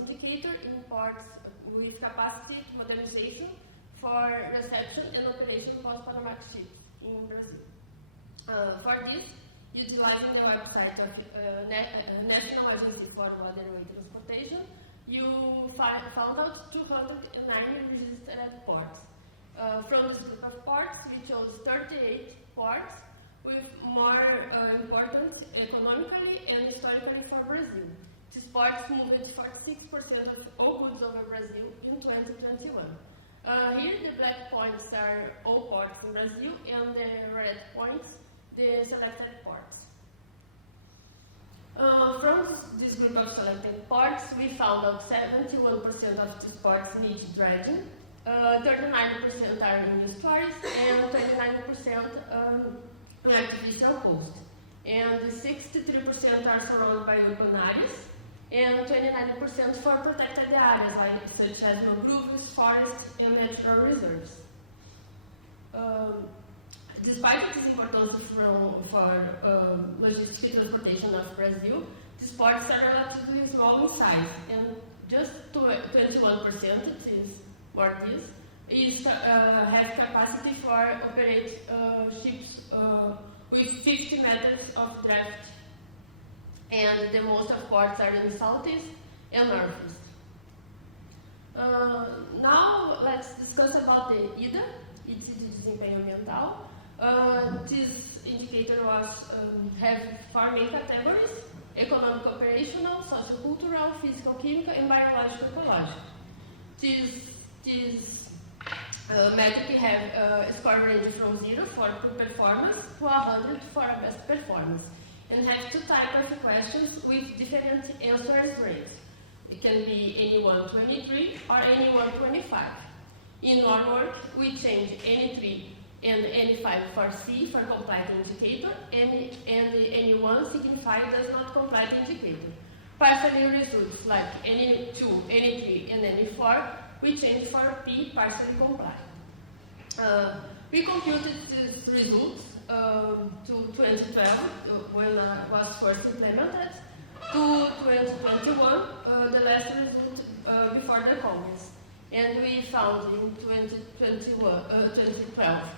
indicator in ports with capacity modernization for reception and operation post-Panamax ships in Brazil. For this, utilizing the website of National Agency for Waterway Transportation, you found out 209 registered ports. From this group of ports, we chose 38 ports with more importance economically and historically for Brazil. These ports moved 46% of all goods over Brazil in 2021. Here the black points are all ports in Brazil, and the red points, the selected ports. From this group of selected ports, we found out 71% of these ports need dredging, 39% are in estuaries, and 29% artificial coast. And 63% are surrounded by open areas, and 29% for protected areas, such as mangroves, forests, and natural reserves. Despite its importance for logistic transportation of Brazil, these ports are relatively small in size, and just 21%, it is more this, has capacity for operate ships with 50 meters of draft, and the most of ports are in southeast and northeast. Now let's discuss about the IDA, its desempenho ambiental. This indicator have 4 main categories: economic, operational, sociocultural, physical, chemical, and biological ecological. This metric have a score range from 0 for poor performance to 100 for a best performance, and have 2 types of questions with different answers rates. It can be any 123 or any 125. In our work, we change any 3 and any 5 for C for complete indicator, and any 1 signify does not complete indicator. Partially results like any 2, any 3, and any 4, we change for P partially complete. We computed these results to 2012, when was first implemented, to 2021, the last result before the Congress. And we found in 2012,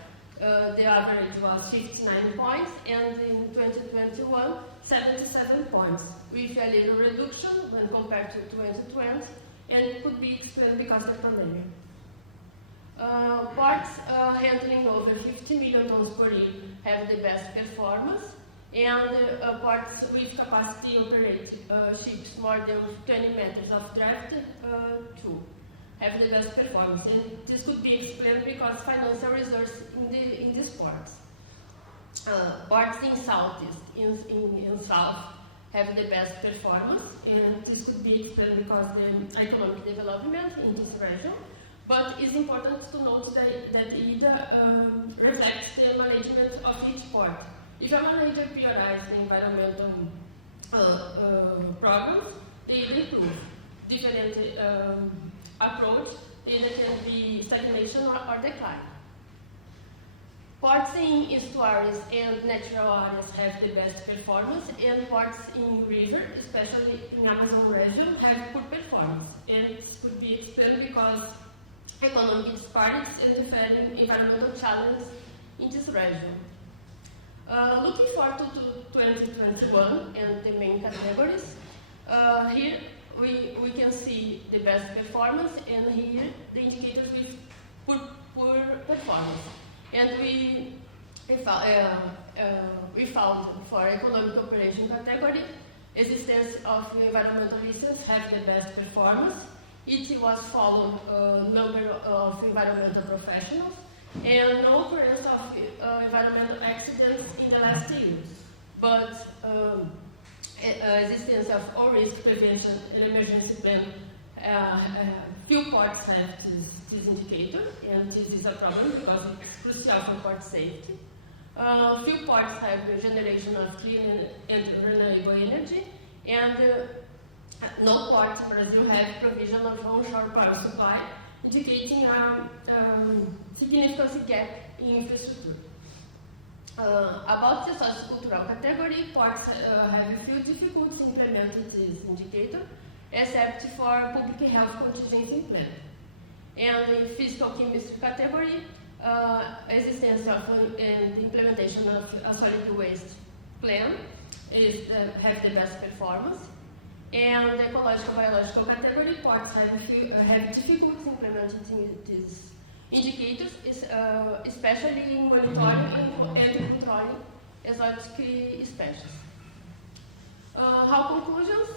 the average was 59 points, and in 2021, 77 points, with a little reduction when compared to 2020, and it could be explained because of the pandemic. Ports handling over 50 million tons per year have the best performance, and ports with capacity to operate ships more than 20 meters of draft too have the best performance, and this could be explained because financial resources in these ports. Ports in southeast, in south, have the best performance, and this could be explained because the economic development in this region. But it's important to note that IDA reflects the management of each port. If a manager prioritizes the environmental programs, they improve. Different approach, either can be stagnation or decline. Ports in estuaries and natural areas have the best performance, and ports in river, especially in Amazon region, have poor performance. And it could be explained because economic disparities and different environmental challenges in this region. Looking forward to 2021 and the main categories, here we can see the best performance, and here the indicators with poor performance. And we found for economic operation category, existence of environmental license have the best performance. It was followed number of environmental professionals, and no occurrence of environmental accidents in the last years. But existence of all risk prevention and emergency plan, few ports have this indicator, and this is a problem because it's crucial for port safety. Few ports have the generation of clean and renewable energy, and no ports in Brazil have provision of onshore power supply, indicating a significant gap in infrastructure. About the sociocultural category, ports have a few difficulties implementing this indicator. except for public health contingency plan. And in physical chemistry category, existence of and implementation of a solid waste plan is have the best performance. And the ecological biological category ports have difficulty implementing these indicators, especially in monitoring and controlling exotic species. How conclusions?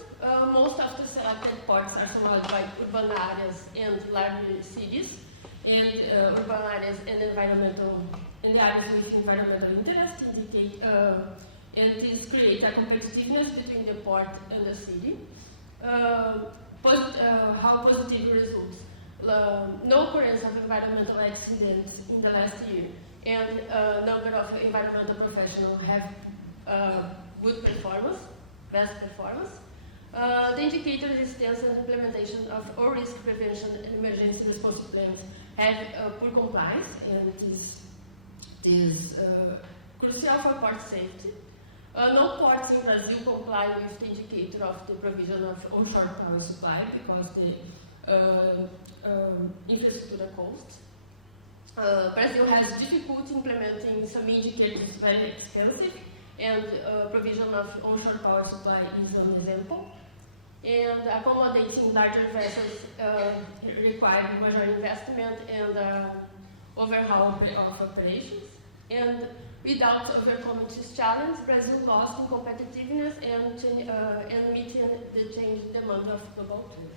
Most of the selected ports are surrounded by urban areas and large cities, and urban areas and environmental and the areas with environmental interest indicate and this creates a competitiveness between the port and the city. How positive results? No occurrence of environmental accidents in the last year, and number of environmental professionals have good performance, best performance. The indicator existence and implementation of all risk prevention and emergency response plans have poor compliance, and it is crucial for port safety. No ports in Brazil comply with the indicator of the provision of onshore power supply because the infrastructure costs. Brazil has difficulty implementing some indicators very expensive, and provision of onshore power supply is an example. And accommodating larger vessels require major investment and overhaul of operations. And without overcoming this challenge, Brazil lost in competitiveness and meeting the changing demand of global trade.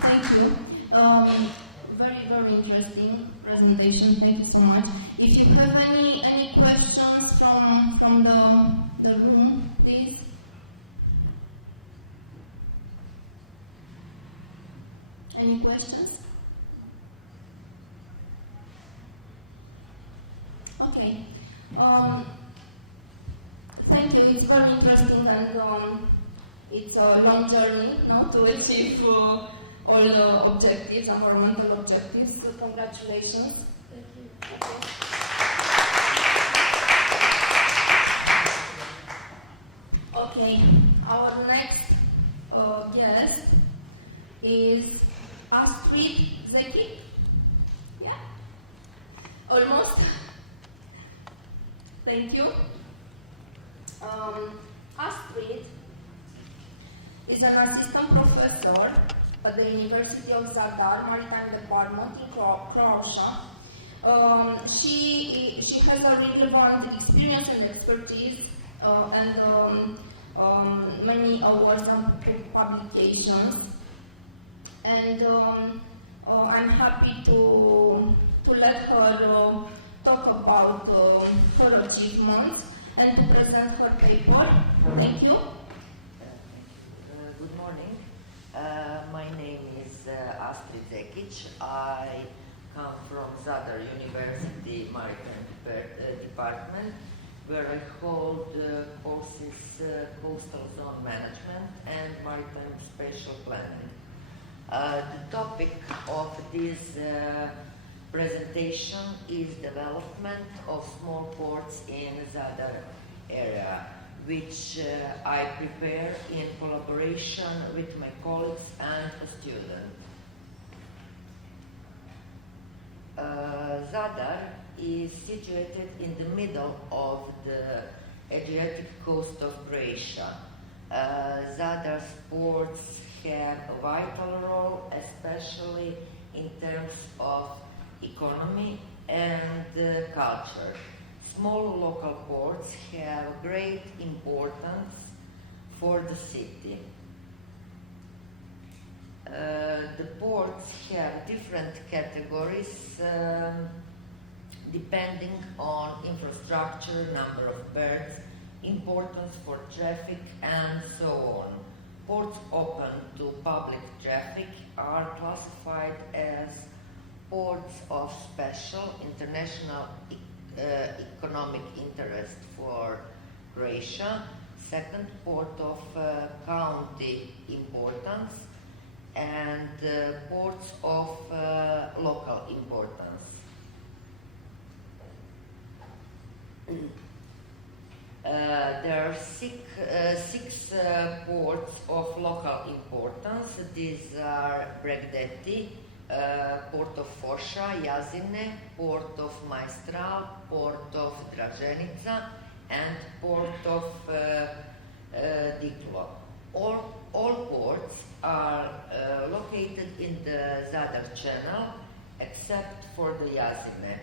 Thank you. Very interesting presentation. Thank you so much. If you have any questions from the room, please. Any questions? Okay. Thank you. It's very interesting, and it's a long journey now to achieve all the objectives, environmental objectives. So congratulations. Thank you. Okay. Our next guest is Astrid Zeki. Yeah? Almost. Thank you. Astrid is an assistant professor at the University of Zadar Maritime Department in Croatia. She has a relevant experience and expertise and many awards and publications. And I'm happy to let her talk about her achievements and to present her paper. Thank you. Good morning. My name is Astrid Zekic. I come from Zadar University Maritime Department, where I hold courses Coastal Zone Management and Maritime Spatial Planning. The topic of this presentation is development of small ports in Zadar area, which I prepare in collaboration with my colleagues and a student. Zadar is situated in the middle of the Adriatic coast of Croatia. Zadar's ports have a vital role, especially in terms of economy and culture. Small local ports have great importance for the city. The ports have different categories depending on infrastructure, number of berths, importance for traffic, and so on. Ports open to public traffic are classified as ports of special international economic interest for Croatia, second port of county importance, and ports of local importance. There are six ports of local importance. These are Bregdetti, Port of Fosha, Jasine, Port of Maestral, Port of Draženica, and Port of Diklo. All ports are located in the Zadar Channel, except for the Jasine.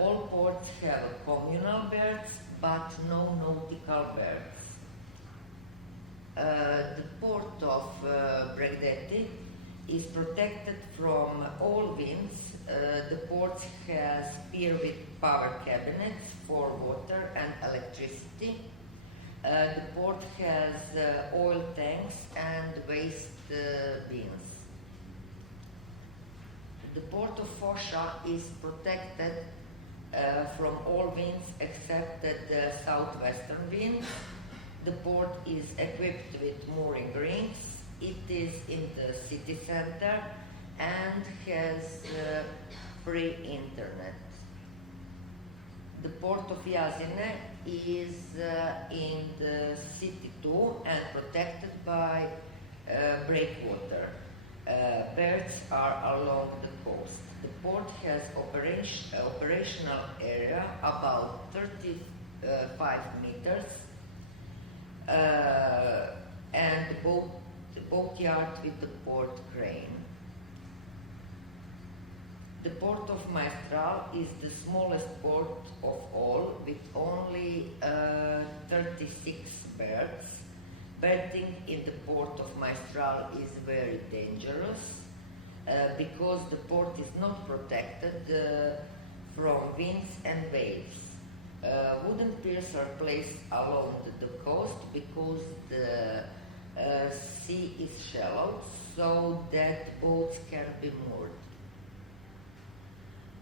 All ports have communal berths, but no nautical berths. The port of Bregdetti is protected from all winds. The port has pier with power cabinets for water and electricity. The port has oil tanks and waste bins. The port of Fosha is protected from all winds except the southwestern wind. The port is equipped with mooring rings. It is in the city center and has free internet. The port of Jasine is in the city too and protected by breakwater. Berths are along the coast. The port has operational area about 35 meters and the boat yard with the port crane. The port of Maestral is the smallest port of all, with only 36 berths. Berthing in the port of Maestral is very dangerous because the port is not protected from winds and waves. Wooden piers are placed along the coast because the sea is shallow, so that boats can be moored.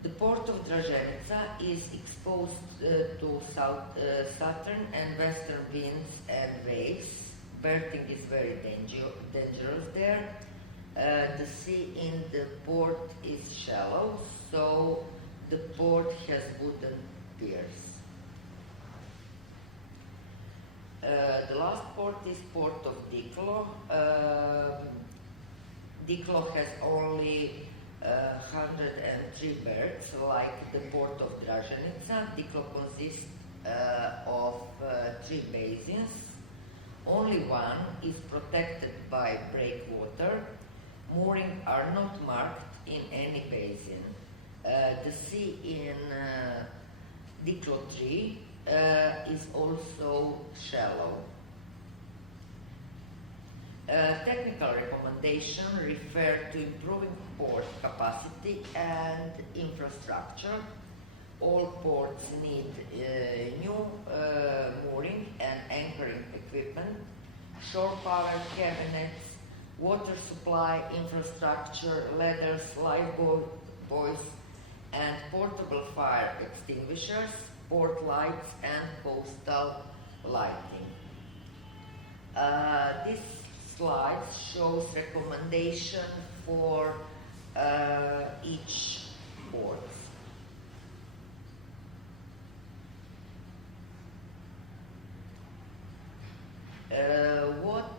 The port of Draženica is exposed to southern and western winds and waves. Berthing is very dangerous there. The sea in the port is shallow, so the port has wooden piers. The last port is Port of Diklo. Diklo has only 103 berths, like the port of Draženica. Diklo consists of 3 basins. Only one is protected by breakwater. Moorings are not marked in any basin. The sea in Diklo 3 is also shallow. Technical recommendations refer to improving port capacity and infrastructure. All ports need new mooring and anchoring equipment, shore power cabinets, water supply infrastructure, ladders, lifebuoys, and portable fire extinguishers, port lights, and coastal lighting. This slide shows recommendation for each port. What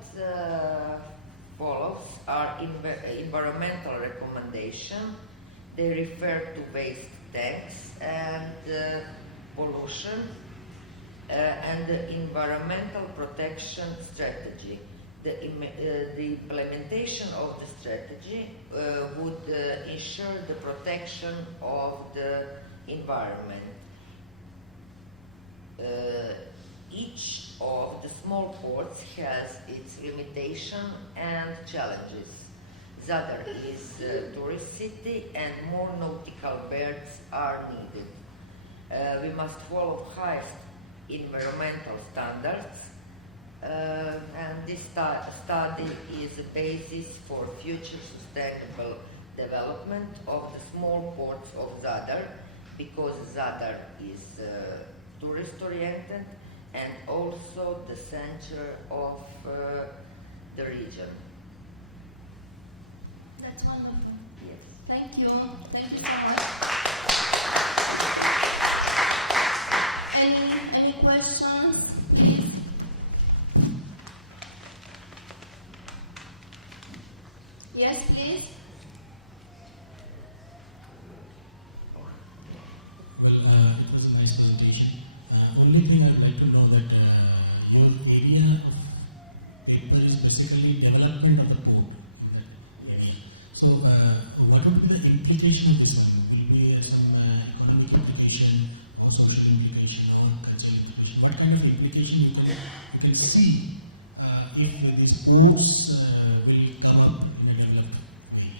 follows are environmental recommendations. They refer to waste tanks and pollution and the environmental protection strategy. The implementation of the strategy would ensure the protection of the environment. Each of the small ports has its limitation and challenges. Zadar is a tourist city and more nautical berths are needed. We must follow highest environmental standards and this study is a basis for future sustainable development of the small ports of Zadar because Zadar is tourist oriented and also the center of the region. That's wonderful. Yes. Thank you. Thank you so much. Any questions, please? implication of this one? Maybe some economic implication or social implication or cultural implication. What kind of implication you can see if the sports will come up in a developed way?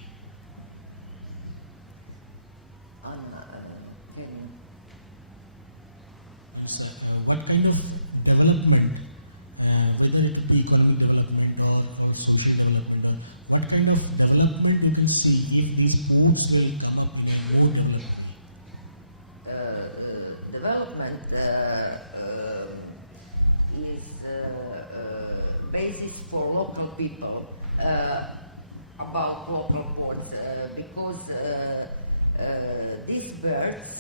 What kind of development, whether it be economic development or social development, or what kind of development you can see if these sports will come up in a more developed way? Development is basis for local people about local ports because these birds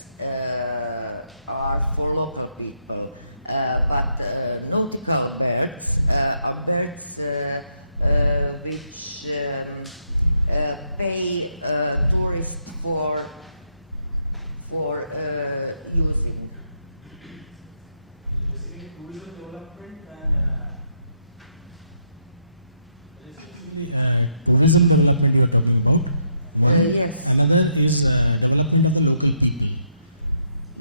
are for local people, but nautical birds are birds which pay tourists for using. Tourism development and tourism development you are talking about. Yes. Another is development of the local people.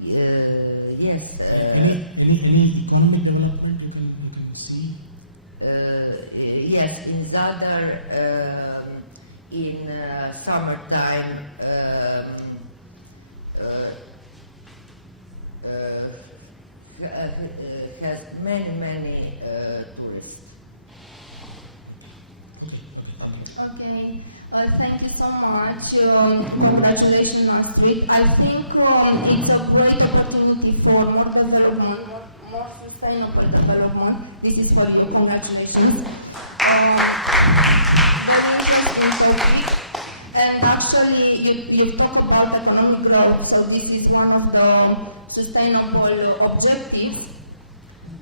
Yes. Any economic development you can see? Yes, in Zadar, in summertime, has many tourists. Okay, thank you so much. Congratulations, Astrid. I think it's a great opportunity for more development, more sustainable development. This is for you. Congratulations. Very interesting topic. And actually, you talk about economic growth, so this is one of the sustainable objectives.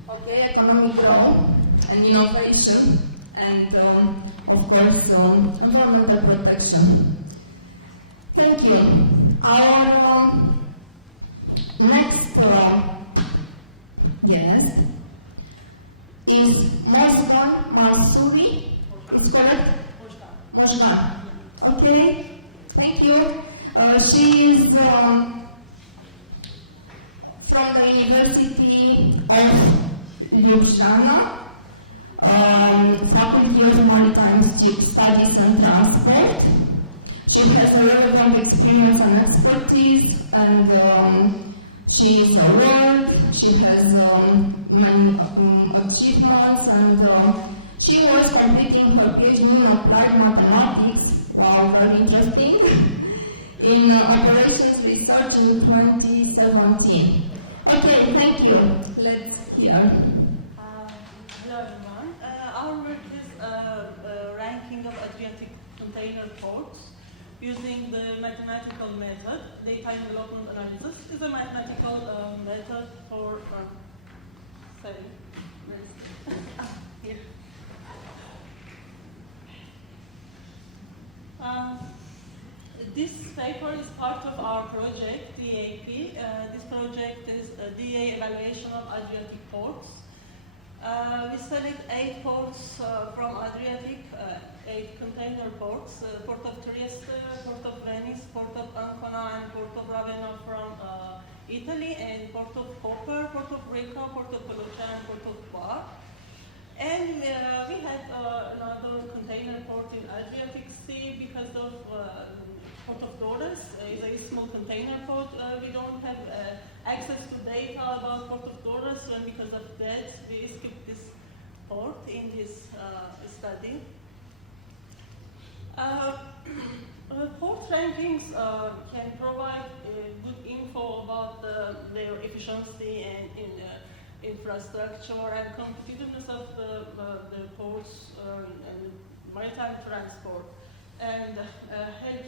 Okay, economic growth and innovation, and of course, environmental protection. Thank you. Our next guest is Moskan Mansouri. Is correct? Moskan. Okay. Thank you. She is from the University of Ljubljana. Faculty of Maritime Studies and Transport. She has a relevant experience and expertise, and she is a world. She has many achievements, and she was completing her PhD in applied mathematics. Wow, very interesting. In operations research in 2017. Okay, thank you. Let's hear. Hello everyone. Our work is ranking of Adriatic container ports using the mathematical method. Data development analysis is a mathematical method for here. This paper is part of our project, DAP. This project is a DA evaluation of Adriatic ports. We select 8 ports from Adriatic, 8 container ports, Port of Trieste, Port of Venice, Port of Ancona, and Port of Ravenna from Italy, and Port of Koper, Port of Rica, Port of Peluccia, and Port of Bar. And we had another container port in Adriatic Sea because of Port of Doras is a small container port. We don't have access to data about Port of Doras, and because of that, we skipped this port in this study. Port rankings can provide good info about their efficiency and infrastructure and competitiveness of the ports and maritime transport, and help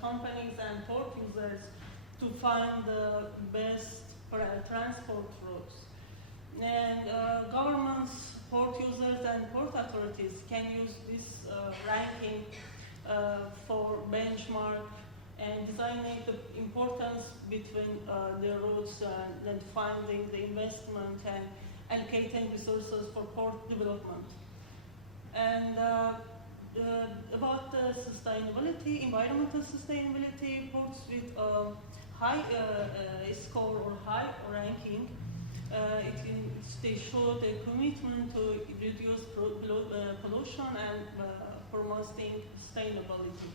companies and port users to find the best transport routes. And governments, port users, and port authorities can use this ranking for benchmark and designing the importance between the routes and finding the investment and allocating resources for port development. And about sustainability, environmental sustainability, ports with high score or high ranking, they show the commitment to reduce pollution and promoting sustainability.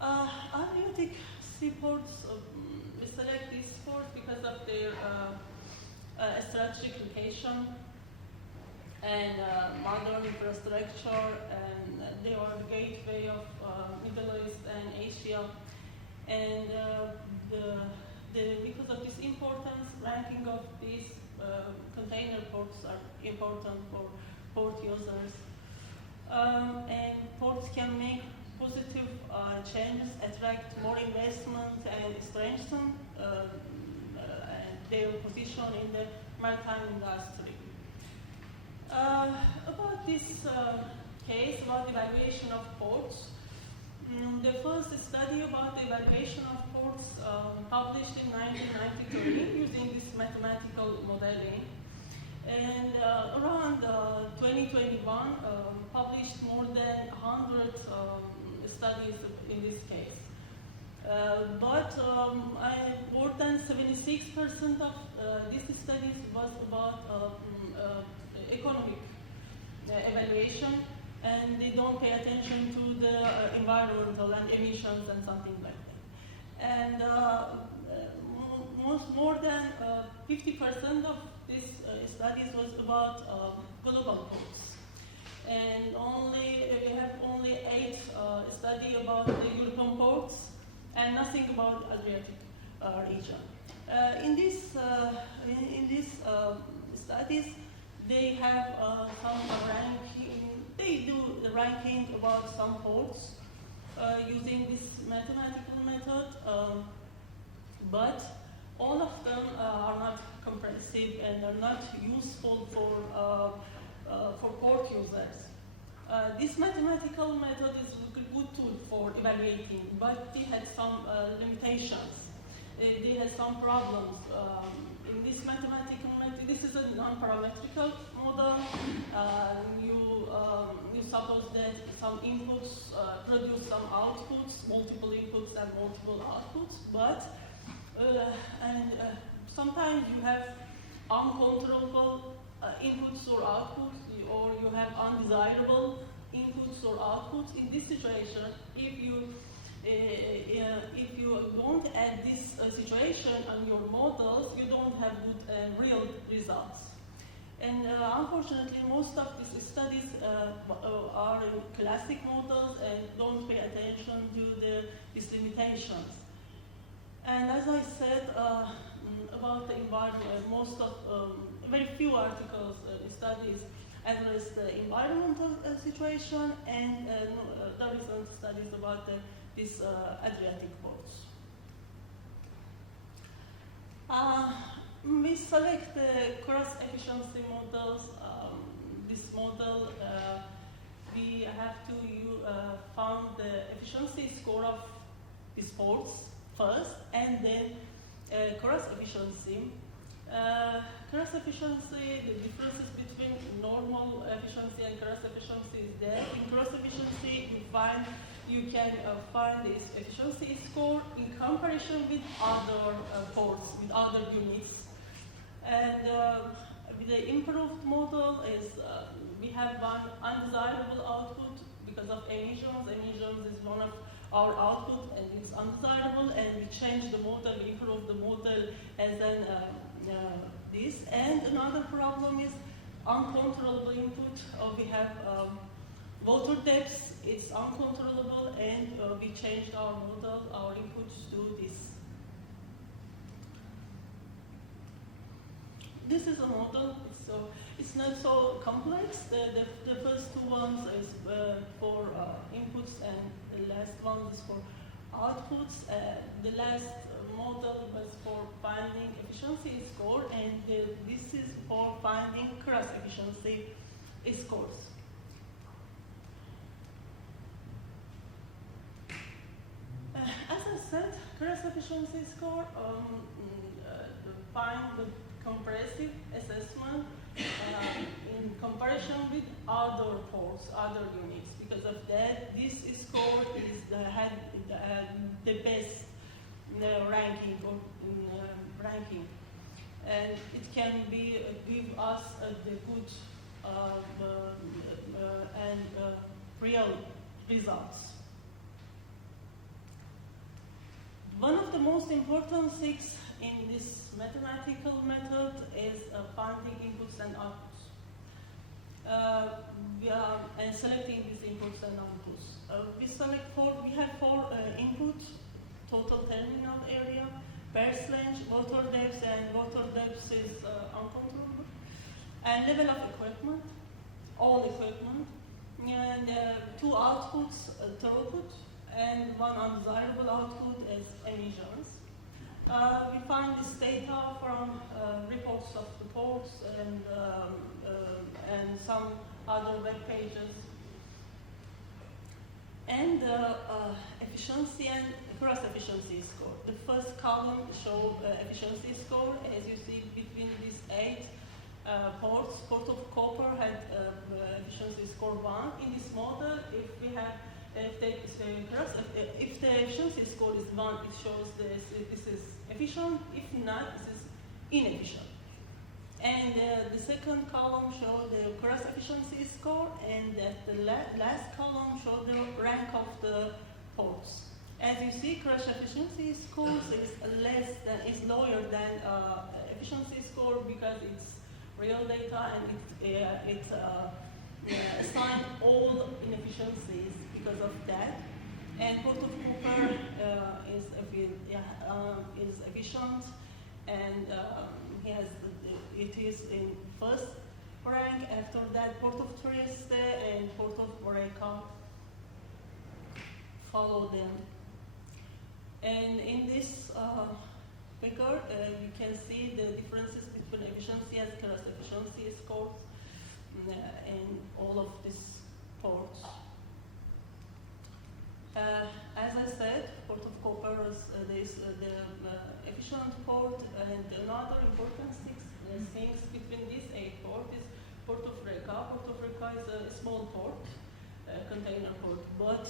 Adriatic seaports, we select these ports because of their strategic location and modern infrastructure, and they are the gateway of Middle East and Asia. And because of this importance, ranking of these container ports are important for port users. And ports can make positive changes, attract more investment, and strengthen their position in the maritime industry. About this case, about the evaluation of ports, the first study about the evaluation of ports published in 1993 using this mathematical modeling. And around 2021, published more than 100 studies in this case. But more than 76% of these studies was about economic evaluation, and they don't pay attention to the environmental and emissions and something like that. And more than 50% of these studies was about global ports. And we have only 8 studies about the European ports and nothing about Adriatic region. In these studies, they have some ranking. They do the ranking about some ports using this mathematical method, but all of them are not comprehensive and are not useful for port users. This mathematical method is a good tool for evaluating, but it had some limitations. It had some problems. In this mathematical method, this is a non-parametrical model. You suppose that some inputs produce some outputs, multiple inputs and multiple outputs, but sometimes you have uncontrollable inputs or outputs, or you have undesirable inputs or outputs. In this situation, if you don't add this situation on your models, you don't have good real results. And unfortunately, most of these studies are in classic models and don't pay attention to these limitations. And as I said about the environment, most of very few articles, studies address the environmental situation, and there is some studies about these Adriatic ports. We select the cross-efficiency models. This model, we have to find the efficiency score of these ports first, and then cross-efficiency. Cross-efficiency, the differences between normal efficiency and cross-efficiency is there. In cross-efficiency, you can find this efficiency score in comparison with other ports, with other units. And the improved model is we have one undesirable output because of emissions. Emissions is one of our output, and it's undesirable, and we change the model, we improve the model as this. And another problem is uncontrollable input. We have water depths, it's uncontrollable, and we changed our model, our inputs to this. This is a model, it's not so complex. The first two ones is for inputs, and the last one is for outputs. The last model was for finding efficiency score, and this is for finding cross-efficiency scores. As I said, cross-efficiency score find the comprehensive assessment in comparison with other ports, other units. Because of that, this score is had the best ranking or ranking, and it can be give us the good and real results. One of the most important things in this mathematical method is finding inputs and outputs. And selecting these inputs and outputs. We have four inputs: total terminal area, burst length, water depth, and water depth is uncontrollable, and level of equipment, all equipment, and two outputs, throughput, and one undesirable output is emissions. We find this data from reports of the ports and some other web pages. And efficiency and cross efficiency score. The first column shows efficiency score. As you see, between these 8 ports, Port of Copper had efficiency score 1. In this model, if the efficiency score is 1, it shows this is efficient. If not, this is inefficient. And the second column shows the cross efficiency score, and the last column shows the rank of the ports. As you see, cross efficiency score is lower than efficiency score because it's real data and it assigns all inefficiencies because of that. And Port of Copper is efficient, and it is in first rank. After that, Port of Trieste and Port of Oreca follow them. And in this figure, you can see the differences between efficiency and cross efficiency scores in all of these ports. As I said, Port of Copper is the efficient port, and another important things between these 8 ports is Port of Oreca. Port of Oreca is a small port, container port, but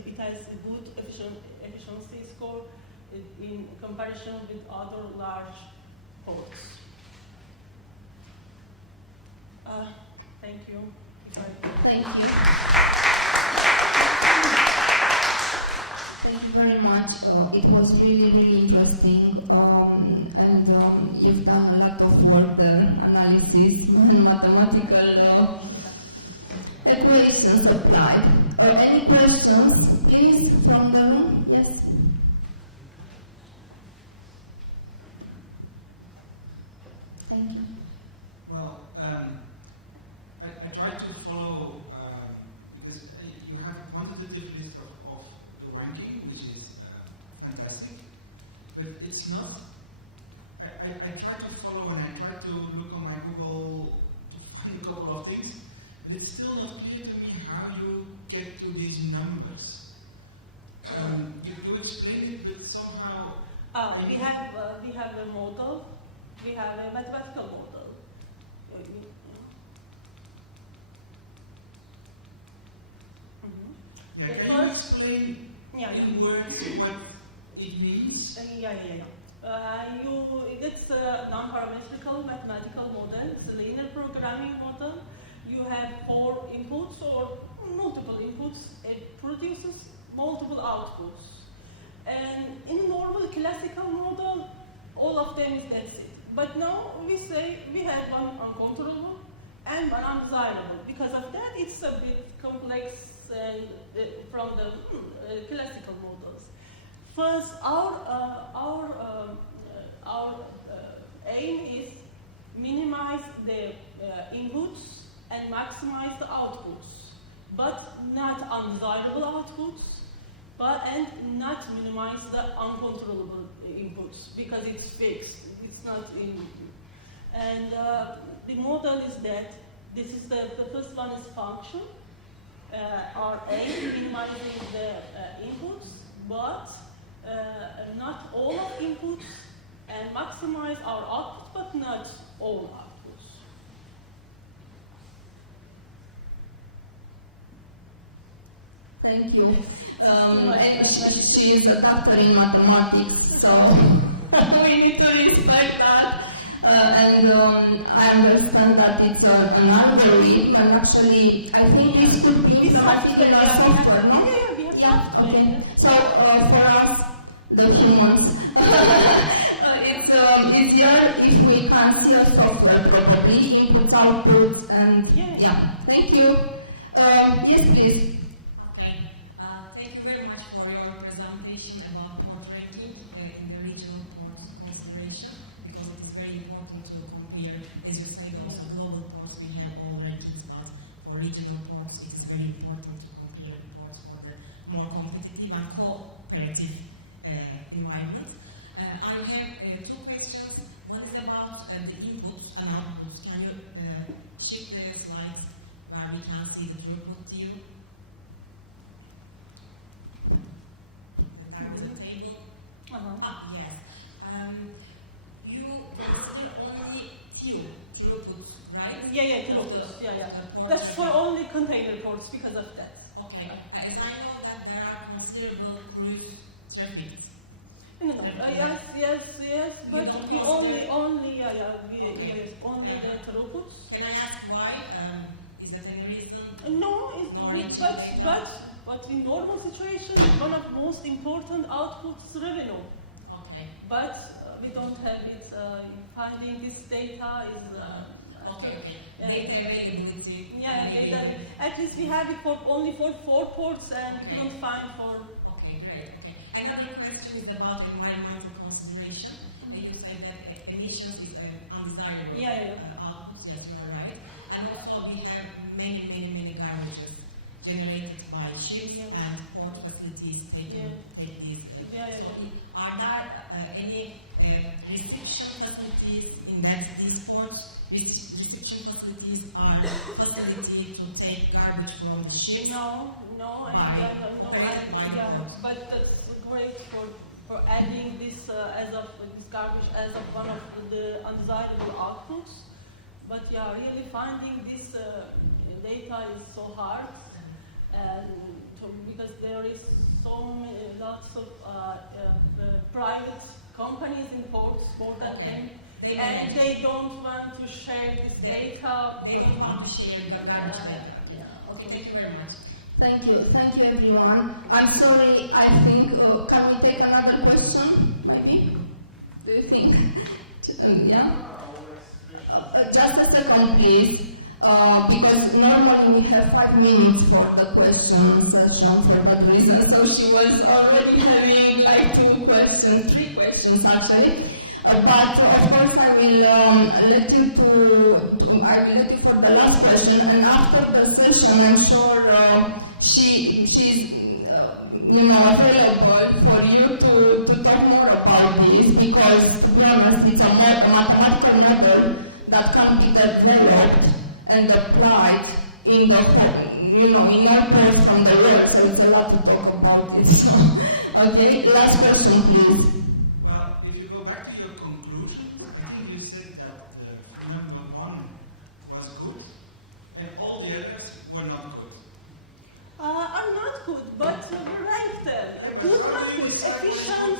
it has a good efficiency score in comparison with other large ports. Thank you. Thank you. Thank you very much. It was really, really interesting, and you've done a lot of work, analysis and mathematical equations applied. Any questions, please, from the room? Yes. Thank you. Well, I try to follow, because you have a quantitative list of the ranking, which is fantastic, but it's not, I try to follow and I try to look on my Google to find a couple of things, and it's still not clear to me how you get to these numbers. You explained it, but somehow... we have a model, we have a mathematical model. Yeah, can you explain in words what it means? It's a non-parametrical mathematical model. It's a linear programming model. You have 4 inputs or multiple inputs. It produces multiple outputs. And in normal classical model, all of them is that's it. But now we say we have one uncontrollable and one undesirable. Because of that, it's a bit complex from the classical models. First, our aim is minimize the inputs and maximize the outputs, but not undesirable outputs, and not minimize the uncontrollable inputs because it's fixed. It's not in. And the model is that this is the first one is function. Our aim minimizing the inputs, but not all of inputs, and maximize our output, but but not all outputs. Thank you. And she is a doctor in mathematics, so we need to respect that. I understand that it's an algorithm, and actually, I think it could be implemented in our software, no? Yeah, okay. So, for us, the humans, it's easier if we can see a software properly, inputs, outputs, and yeah. Thank you. Yes, please. Thank you very much for your presentation about port ranking in the regional ports consideration, because it is very important to compare, as you said, also global ports. We have all rankings, but for regional ports, it is very important to compare the ports for the more competitive and cooperative environment. I have two questions. One is about the inputs and outputs. Can you shift the slides where we can see the throughput tier? The table. Yes. You consider only throughput, right? Yeah, throughput. That's for only container ports because of that. Okay. As I know that there are considerable cruise traffic. No. Yes. But don't we consider- only Okay. only the throughputs. Can I ask why? Is that any reason? No, Norwich, but in normal situation, one of the most important outputs revenue. Okay. But we don't have it. Finding this data is. Okay. Yeah. Data availability. Data. At least we have it only for 4 ports, and we couldn't find for. Okay, great. Okay. Another question is about environmental consideration. You said that emissions is an undesirable output. Yes, you are right. And also we have many garbages generated by ships and port facilities take these. So are there any restriction facilities in these ports? These restriction facilities are facility to take garbage from the ship. No, but that's great for adding this as of this garbage as of one of the undesirable outputs. But really finding this data is so hard, because there is lots of private companies in ports, port and they don't want to share this data. They don't want to share the garbage data. Okay, thank you very much. Thank you everyone. I'm sorry, I think, can we take another question, maybe? Do you think? Just a second, please, because normally we have 5 minutes for the question session for that reason, so she was already having like 3 questions actually. But of course, I will let you for the last question, and after the session, I'm sure she's available for you to talk more about this, because to be honest, it's a mathematical model that can be developed and applied in in all parts from the world. So it's a lot to talk about it. So, okay, last question, please. Well, if you go back to your conclusion, I think you said that the number 1 was good and all the others were not good. Are not good, but we rank them. Good, not good, efficient,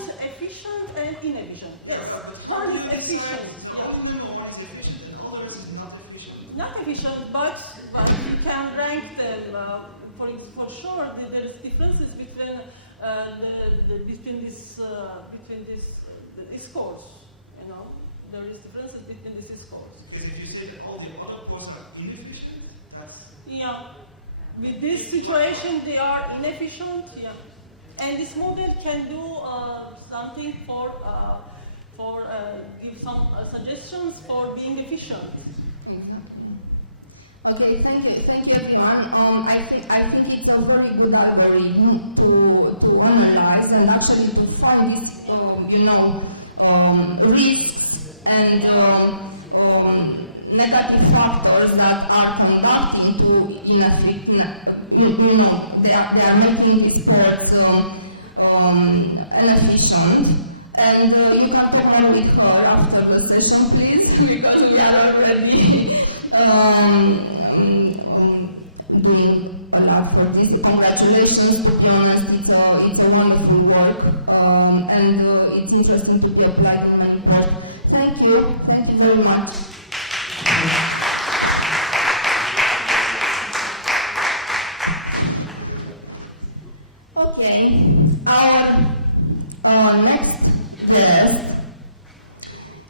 and inefficient. Yes, one is efficient. The only number 1 is efficient and all the rest is not efficient. Not efficient, but you can rank them. For sure, there's differences between this course. There is differences between this course. Because if you say that all the other courses are inefficient, that's... Yeah. With this situation, they are inefficient. Yeah. And this model can do something for give some suggestions for being efficient. Okay, thank you everyone. I think it's a very good algorithm to analyze and actually to find these risks and negative factors that are conducting to they are making these ports inefficient, And you can talk more with her after the session, please, because we are already doing a lot for this. Congratulations, to be honest, it's a wonderful work, and it's interesting to be applied in many parts. Thank you very much. Okay, our next guest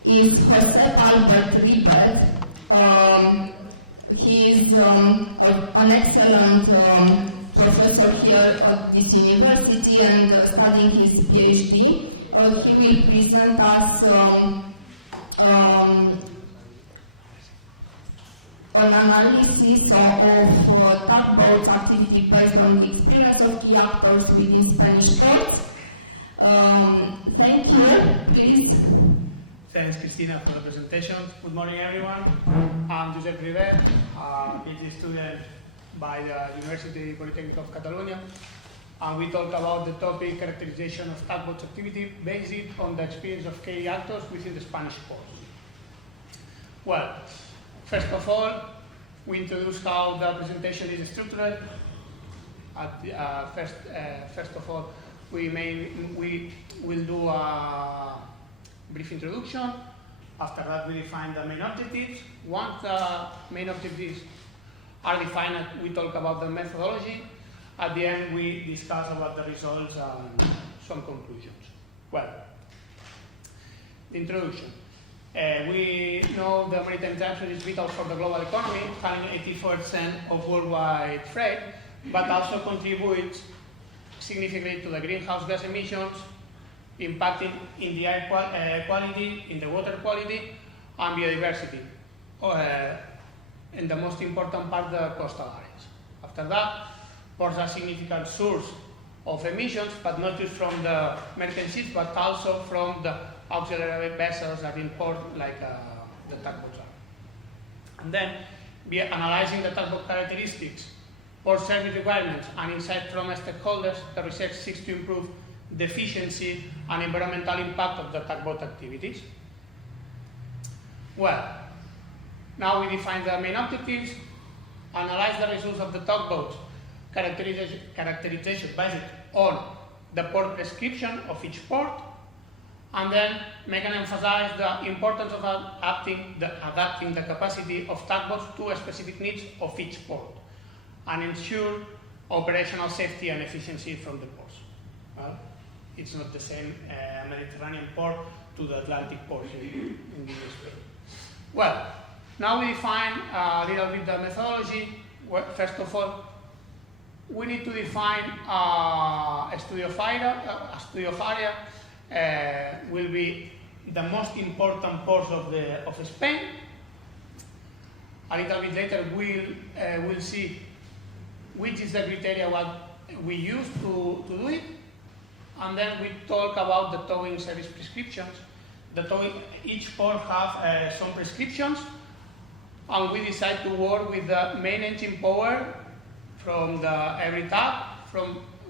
is Josep Albert Ribet. He is an excellent professor here at this university and studying his PhD. He will present us an analysis of tugboats activity based on the experience of key actors within Spanish ports. Thank you, please. Thanks, Cristina, for the presentation. Good morning, everyone. I'm Josep Ribet, a PhD student by the University Polytechnic of Catalonia, and we talk about the topic characterization of tugboats activity based on the experience of key actors within the Spanish ports. Well, first of all, we introduce how the presentation is structured. First of all, we will do a brief introduction. After that, we define the main objectives. Once the main objectives are defined, we talk about the methodology. At the end, we discuss about the results and some conclusions. Well, the introduction. We know the maritime transport is vital for the global economy, handling 84% of worldwide freight, but also contributes significantly to the greenhouse gas emissions, impacting in the air quality, in the water quality, and biodiversity, and the most important part, the coastal areas. After that, ports are a significant source of emissions, but not just from the merchant ships, but also from the auxiliary vessels that in port, like the tugboats are. And then, we are analyzing the tugboat characteristics, port service requirements, and insight from stakeholders. The research seeks to improve the efficiency and environmental impact of the tugboat activities. Well, now we define the main objectives, analyze the results of the tugboats, characterization based on the port prescription of each port, and then make and emphasize the importance of adapting the capacity of tugboats to specific needs of each port, and ensure operational safety and efficiency from the ports. Well, it's not the same Mediterranean port to the Atlantic port in the US. Well, now we define a little bit the methodology. Well, first of all, we need to define a study of area. A study of area will be the most important ports of Spain. A little bit later, we'll see which is the criteria what we use to do it. And then we talk about the towing service prescriptions. Each port have some prescriptions, and we decide to work with the main engine power from every tug.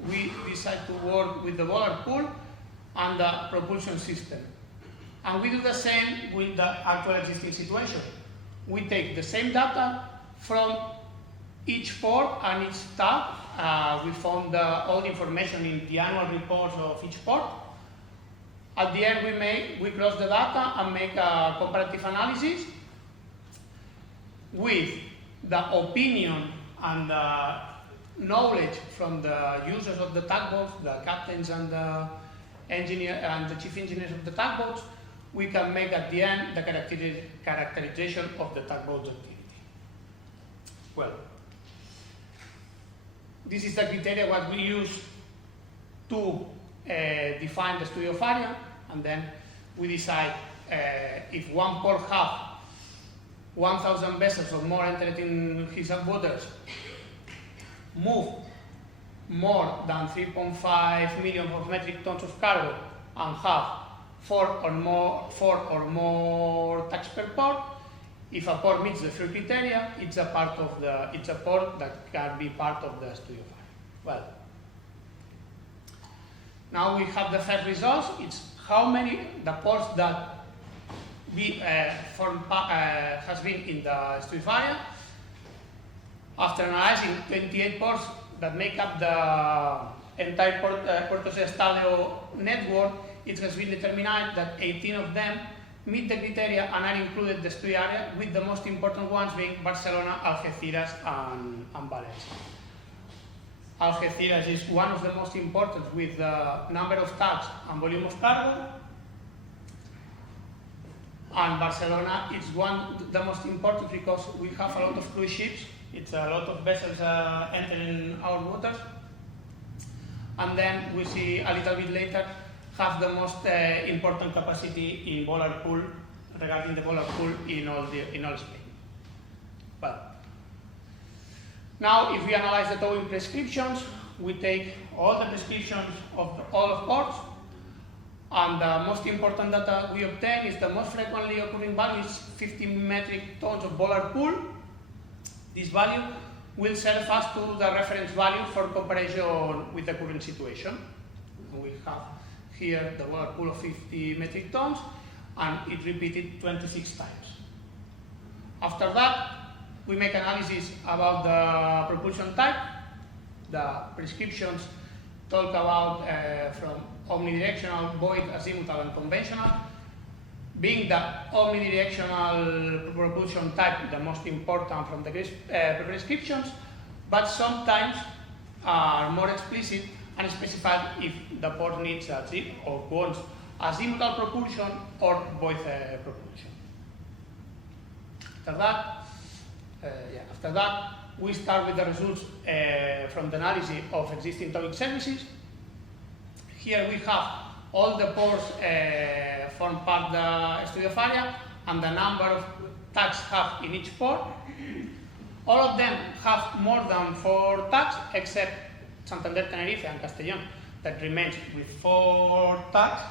We decide to work with the boiler pool and the propulsion system. And we do the same with the actual existing situation. We take the same data from each port and each tug. We found all the information in the annual reports of each port. At the end, we cross the data and make a comparative analysis with the opinion and the knowledge from the users of the tugboats, the captains and the engineer and the chief engineers of the tugboats. We can make at the end the characterization of the tugboat's activity. Well, this is the criteria what we use to define the study of area, and then we decide if one port have 1,000 vessels or more entered in his waters, move more than 3.5 million of metric tons of cargo, and have 4 or more tax per port. If a port meets the three criteria, it's a port that can be part of the study of area. Well, now we have the first results. It's how many the ports that has been in the studio area. After analyzing 28 ports that make up the entire Puerto Estadio network, it has been determined that 18 of them meet the criteria and are included in the studio area, with the most important ones being Barcelona, Algeciras, and Valencia. Algeciras is one of the most important with the number of tags and volume of cargo. And Barcelona is the most important because we have a lot of cruise ships. It's a lot of vessels entering our waters. And then we see a little bit later have the most important capacity in bollard pool, regarding the bollard pool in all Spain. But now, if we analyze the towing prescriptions, we take all the prescriptions of all of ports, and the most important data we obtain is the most frequently occurring value is 50 metric tons of bollard pool. This value will serve us to the reference value for comparison with the current situation. We have here the bollard pool of 50 metric tons, and it repeated 26 times. After that, we make analysis about the propulsion type. The prescriptions talk about from omnidirectional, buoyed, azimuthal, and conventional. Being the omnidirectional propulsion type the most important from the prescriptions, but sometimes are more explicit and specified if the port needs or wants azimuthal propulsion or buoyed propulsion. After that, we start with the results from the analysis of existing towing services. Here we have all the ports form part of the studio area and the number of tags have in each port. All of them have more than 4 tags, except Santander, Tenerife, and Castellón, that remains with 4 tags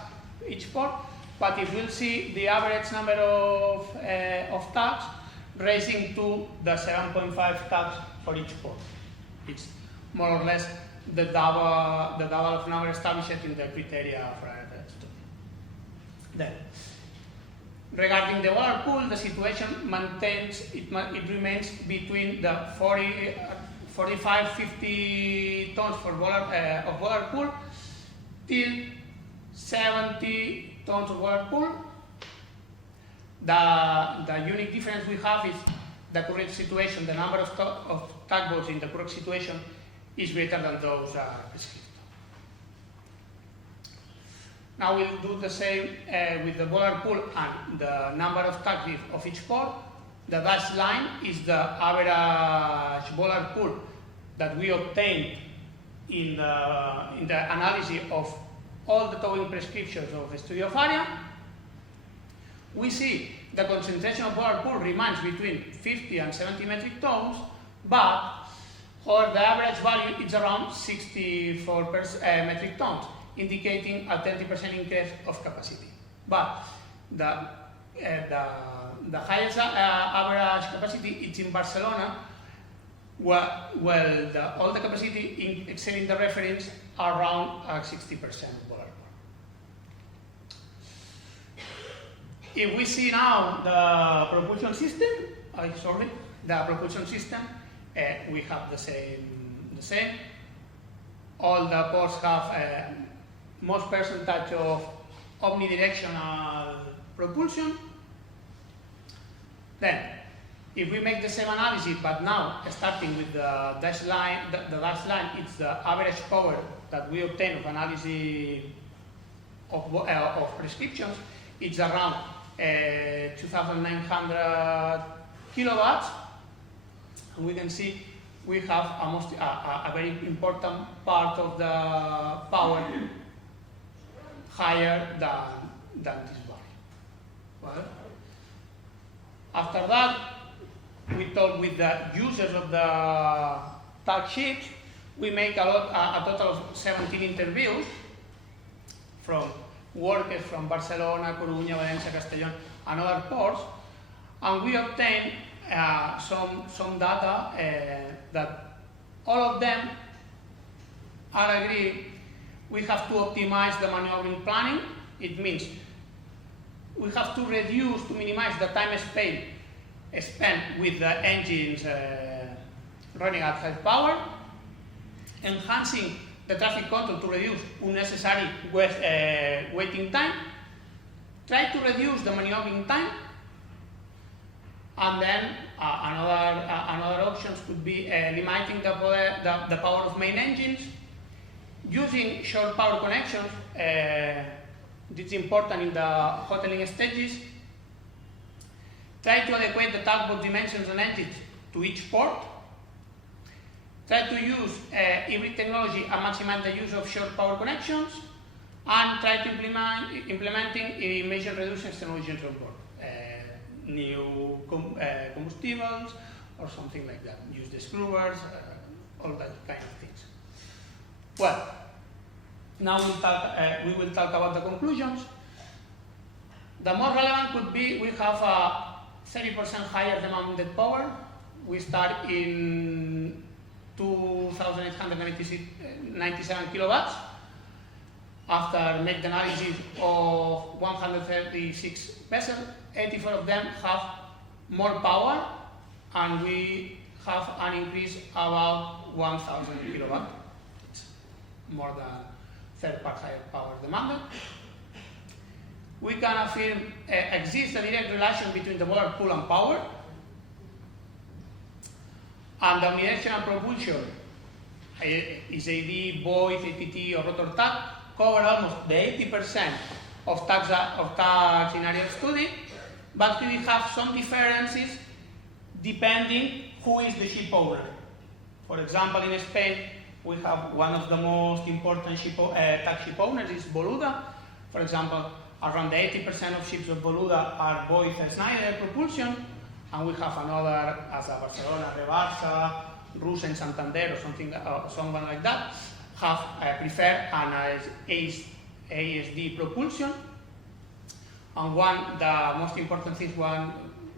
each port. But if we'll see the average number of tags, raising to the 7.5 tags for each port. It's more or less the double of number established in the criteria for our study. Then, regarding the bollard pool, the situation remains between the 45-50 tons for of bollard pool till 70 tons of bollard pool. The unique difference we have is the current situation. The number of tugboats in the current situation is greater than those prescripted. Now we'll do the same with the bollard pool and the number of tags of each port. The dashed line is the average bollard pool that we obtained in the analysis of all the towing prescriptions of the studio area. We see the concentration of bollard pool remains between 50 and 70 metric tons, but for the average value is around 64 metric tons, indicating a 20% increase of capacity. But the highest average capacity is in Barcelona, where all the capacity exceeding the reference are around 60% bollard pool. If we see now the propulsion system, we have the same. All the ports have most percentage of omnidirectional propulsion. Then, if we make the same analysis, but now starting with the dashed line, the dashed line is the average power that we obtain of analysis of prescriptions. It's around 2,900 kilowatts. And we can see we have a very important part of the power higher than this value. Well, after that, we talk with the users of the tag sheets. We make a total of 17 interviews from workers from Barcelona, Coruña, Valencia, Castellón, and other ports, and we obtain some data that all of them are agreed we have to optimize the maneuvering planning It means we have to minimize the time spent with the engines running at high power, enhancing the traffic control to reduce unnecessary waiting time, try to reduce the maneuvering time, and then another options could be limiting the power of main engines, using short power connections. This is important in the hoteling stages. Try to adequate the tugboat dimensions and engines to each port. Try to use hybrid technology and maximize the use of short power connections, and try to implementing emission reduction technologies on board. New combustibles or something like that. Use the scrubbers, all that kind of things. Well, now we will talk about the conclusions. The more relevant could be we have a 30% higher demanded power. We start in 2,897 kilowatts. After make the analysis of 136 vessels, 84 of them have more power, and we have an increase about 1,000 kilowatts. It's more than third part higher power demanded. We can affirm exists a direct relation between the boiler pool and power, and the omnidirectional propulsion is AD, void, APT, or rotor tug cover almost the 80% of tags in area of study, but we have some differences depending who is the ship owner. For example, in Spain, we have one of the most important tag ship owners is Boluda. For example, around 80% of ships of Boluda are void Schneider propulsion, and we have another as a Barcelona, Rebarsa, Rusa and Santander or someone like that, have preferred an ASD propulsion. And the most important thing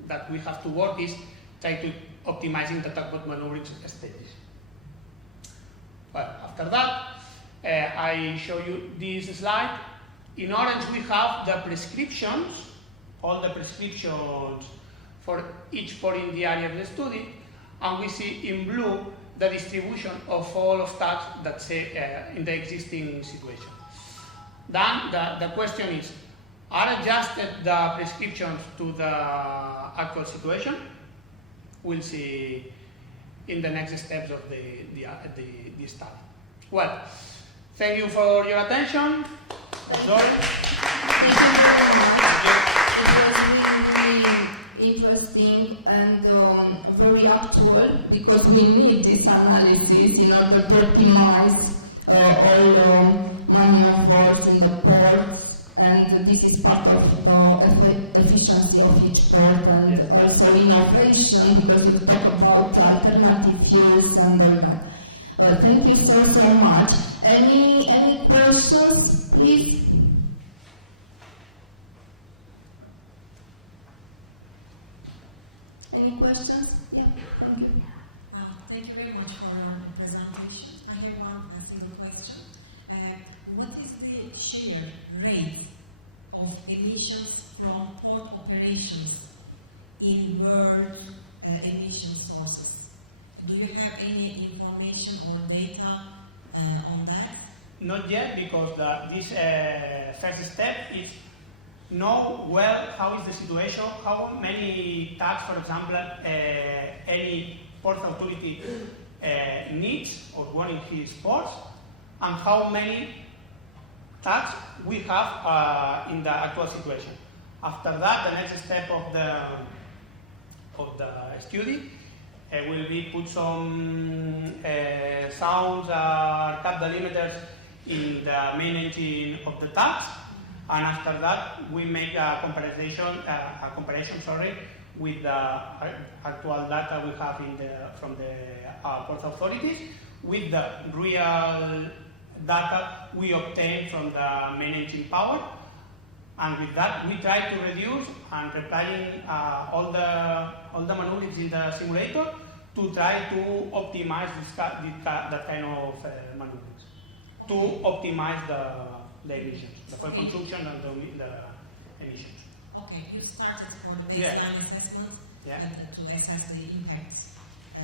that we have to work is try to optimizing the tugboat maneuvering stages. Well, after that, I show you this slide. In orange, we have the prescriptions, all the prescriptions for each port in the area of the study, and we see in blue the distribution of all of tags that say in the existing situation. Then the question is, are adjusted the prescriptions to the actual situation? We'll see in the next steps of the study. Well, thank you for your attention. Sorry. Interesting and very actual, because we need this analysis in order to optimize all maneuvers in the ports, and this is part of the efficiency of each port, and also innovation, because you talk about alternative fuels and all that. Thank you so much. Any questions, please? Any questions? Yeah, thank you. Thank you very much for your presentation. I have one single question. What is the share rate of emissions from port operations in world emission sources? Do you have any information or data on that? Not yet, because this first step is know well how is the situation, how many tags, for example, any port authority needs or one in his ports, and how many tags we have in the actual situation. After that, the next step of the study will be put some sounds, tap delimiters in the main engine of the tags, and after that we make a comparison with the actual data we have from the port authorities with the real data we obtain from the main engine power, and with that we try to reduce and replying all the maneuvers in the simulator to try to optimize that kind of maneuvers to optimize the emissions, the fuel consumption and the emissions. Okay, you started for the Yeah. baseline assessment Yeah. to assess the impacts,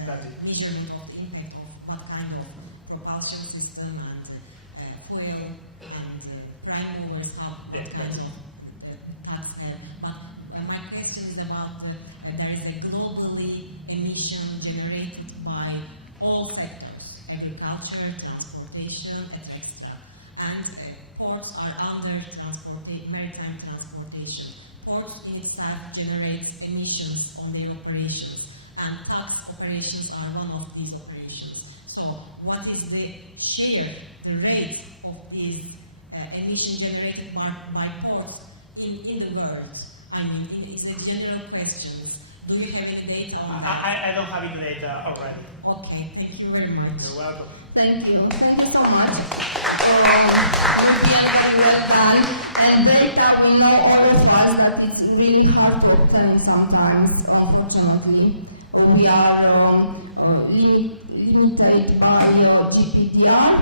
That's it. measurement of the impact of what kind of propulsion system and fuel and frameworks, what Yeah, kinds of paths have. But my question is about there is a globally emission generated by all sectors, agriculture, transportation, etc. And ports are under maritime transportation. Ports in itself generates emissions on their operations, and tax operations are one of these operations. So, what is the share, the rate of these emission generated by ports in the world? I mean, it's a general question. Do you have any data on that? I don't have any data already. Okay, thank you very much. You're welcome. Thank you. Thank you so much. Really well done. And data, we know all of us that it's really hard to obtain sometimes, unfortunately. We are limited by GDPR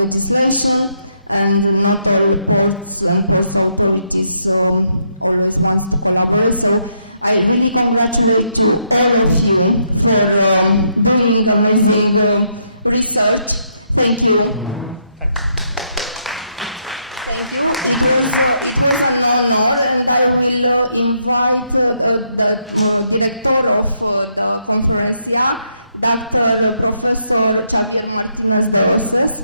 legislation, and not all ports and port authorities always want to collaborate. So I really congratulate you, all of you, for doing amazing research. Thank you. Thanks. Thank you. It was an honor, and I will invite the director of the conferencia, Dr. Professor Xavier Martinez de Oises,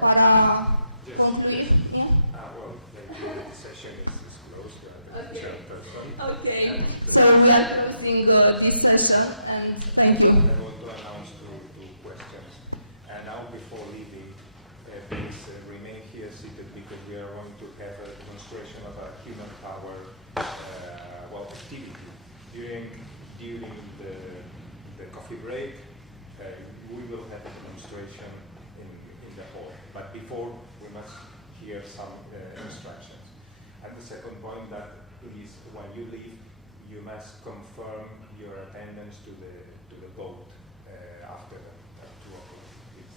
para concluir. Yeah? Well, the session is closed. Okay. Chairperson. Okay. So we are closing this session, and thank you. I want to announce two questions. And now, before leaving, please remain here seated, because we are going to have a demonstration of a human power activity. During the coffee break, we will have a demonstration in the hall. But before, we must hear some instructions. And the second point, that please, when you leave, you must confirm your attendance to the vote after the 2 o'clock. Please.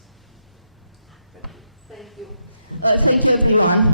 Thank you. Thank you. Thank you, everyone.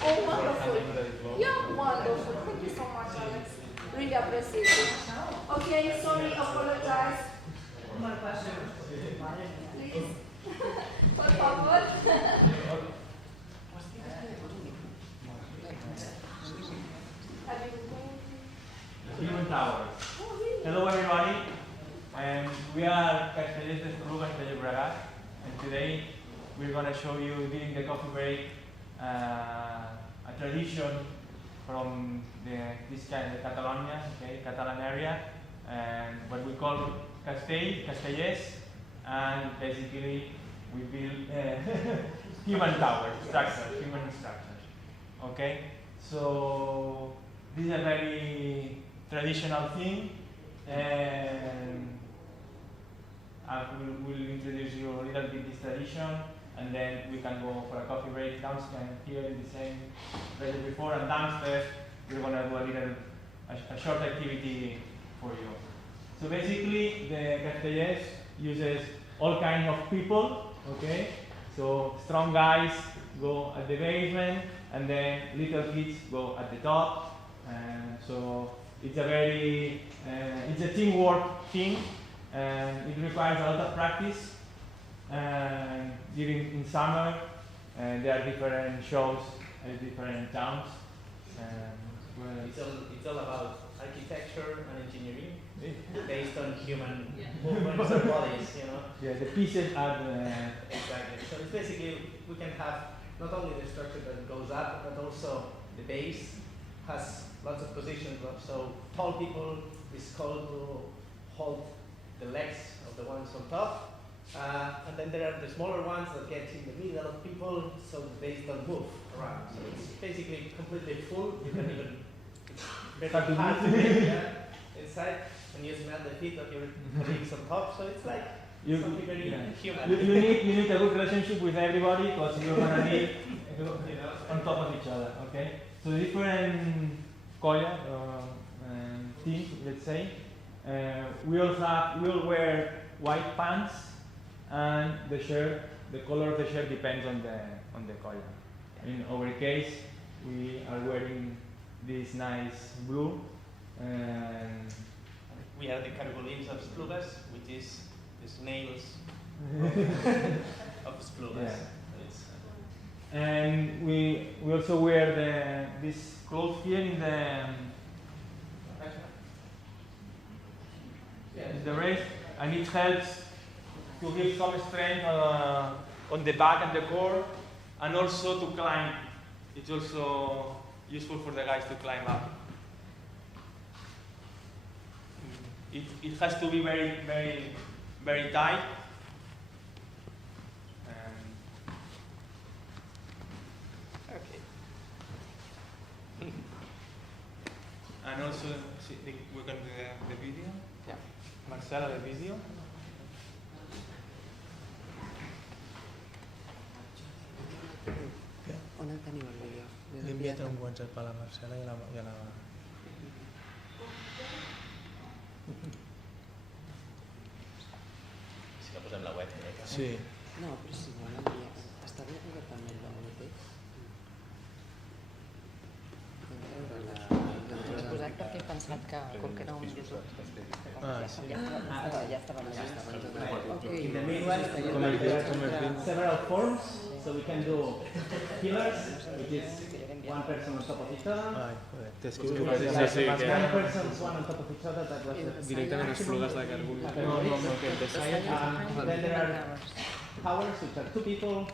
Oh, wonderful. Yeah, wonderful. Thank you so much, Alex. Really appreciate it. Okay, sorry, apologize. More question. Please. Por favor. Human Towers. Hello everybody, we are Castellers de Esplugas de Llobregat, and today we're going to show you during the coffee break a tradition from this kind of Catalonia, okay, Catalan area, and what we call Castellers, and basically we build human towers, human structures, okay? So this is a very traditional thing, and I will introduce you a little bit this tradition, and then we can go for a coffee break downstairs here in the same place as before, and downstairs we're going to do a short activity for you. So basically the Castellers uses all kinds of people, okay? So strong guys go at the basement, and then little kids go at the top. So it's a very, it's a teamwork thing, and it requires a lot of practice. In summer, there are different shows at different towns. It's all about architecture and engineering based on human movements and bodies, you know. Yeah, the pieces are Exactly. So it's basically, we can have not only the structure that goes up, but also the base has lots of positions. So tall people is called to hold the legs of the ones on top. And then there are the smaller ones that get in the middle of people, so the base don't move around. So it's basically completely full. You can even very hard to get inside, and you smell the feet of your colleagues on top. So it's like something very human. You need a good relationship with everybody because you're gonna be on top of each other. Okay. So the different color teams, let's say, we all wear white pants, and the shirt, the color of the shirt depends on the color. In our case, we are wearing this nice blue, and We are the cargolins of Splugas, which is the snails of Splugas. Yeah. And we also wear this clothes here in the race, and it helps to give some strength on the back and the core, and also to climb. It's also useful for the guys to climb up. It has to be very, very, very tight. Okay. And also, we're going to do the video. Yeah. Marcela, the video. On el teniu el vídeo? Li he enviat un WhatsApp a la Marcela i a la... Si no posem la web, Sí. No, però si vol enviar... Està bé obertament el mateix? L'he posat perquè he pensat que, com que era un... Ah, sí. Ja estava en la llista. In the Midwest, several forms, so we can do pillars, which is one person on top of each other. Ai, joder, t'he escrit One person, one on top of each other, that was the directament Esplugues de Carbó. Then there are towers, which are two people,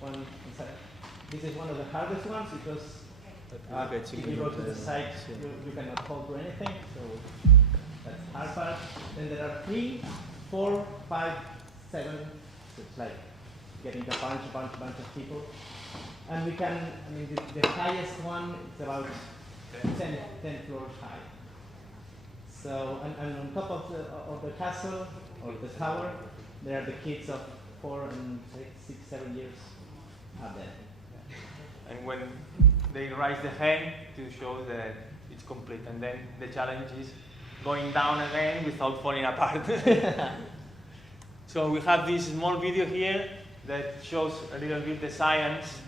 one inside. This is one of the hardest ones because if you go to the side, you cannot hold to anything, so that's the hard part. Then there are 3, 4, 5, 7, so it's like getting a bunch of people. And we can, I mean, the highest one is about 10 floors high. So, and on top of the castle, or the tower, there are the kids of 4 and 6, 7 years up there. And when they raise the hand to show that it's complete, and then the challenge is going down again without falling apart. So we have this small video here that shows a little bit the science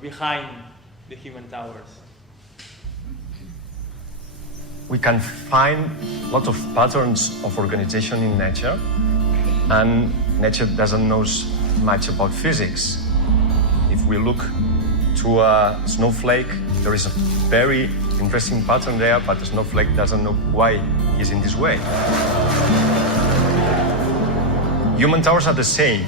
behind the human towers. We can find lots of patterns of organization in nature, and nature doesn't know much about physics. If we look to a snowflake, there is a very interesting pattern there, but the snowflake doesn't know why it's in this way. Human towers are the same.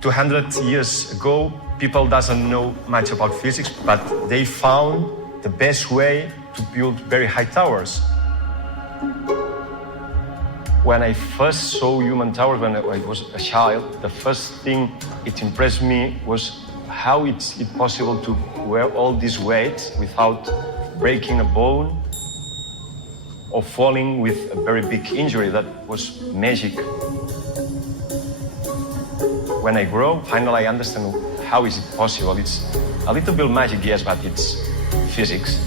"200 years ago, people doesn't know much about physics, but they found the best way to build very high towers. When I first saw human towers when I was a child, the first thing it impressed me was how it's possible to wear all these weights without breaking a bone or falling with a very big injury. That was magic. When I grow, finally I understand how is it possible. It's a little bit magic, yes, but it's physics.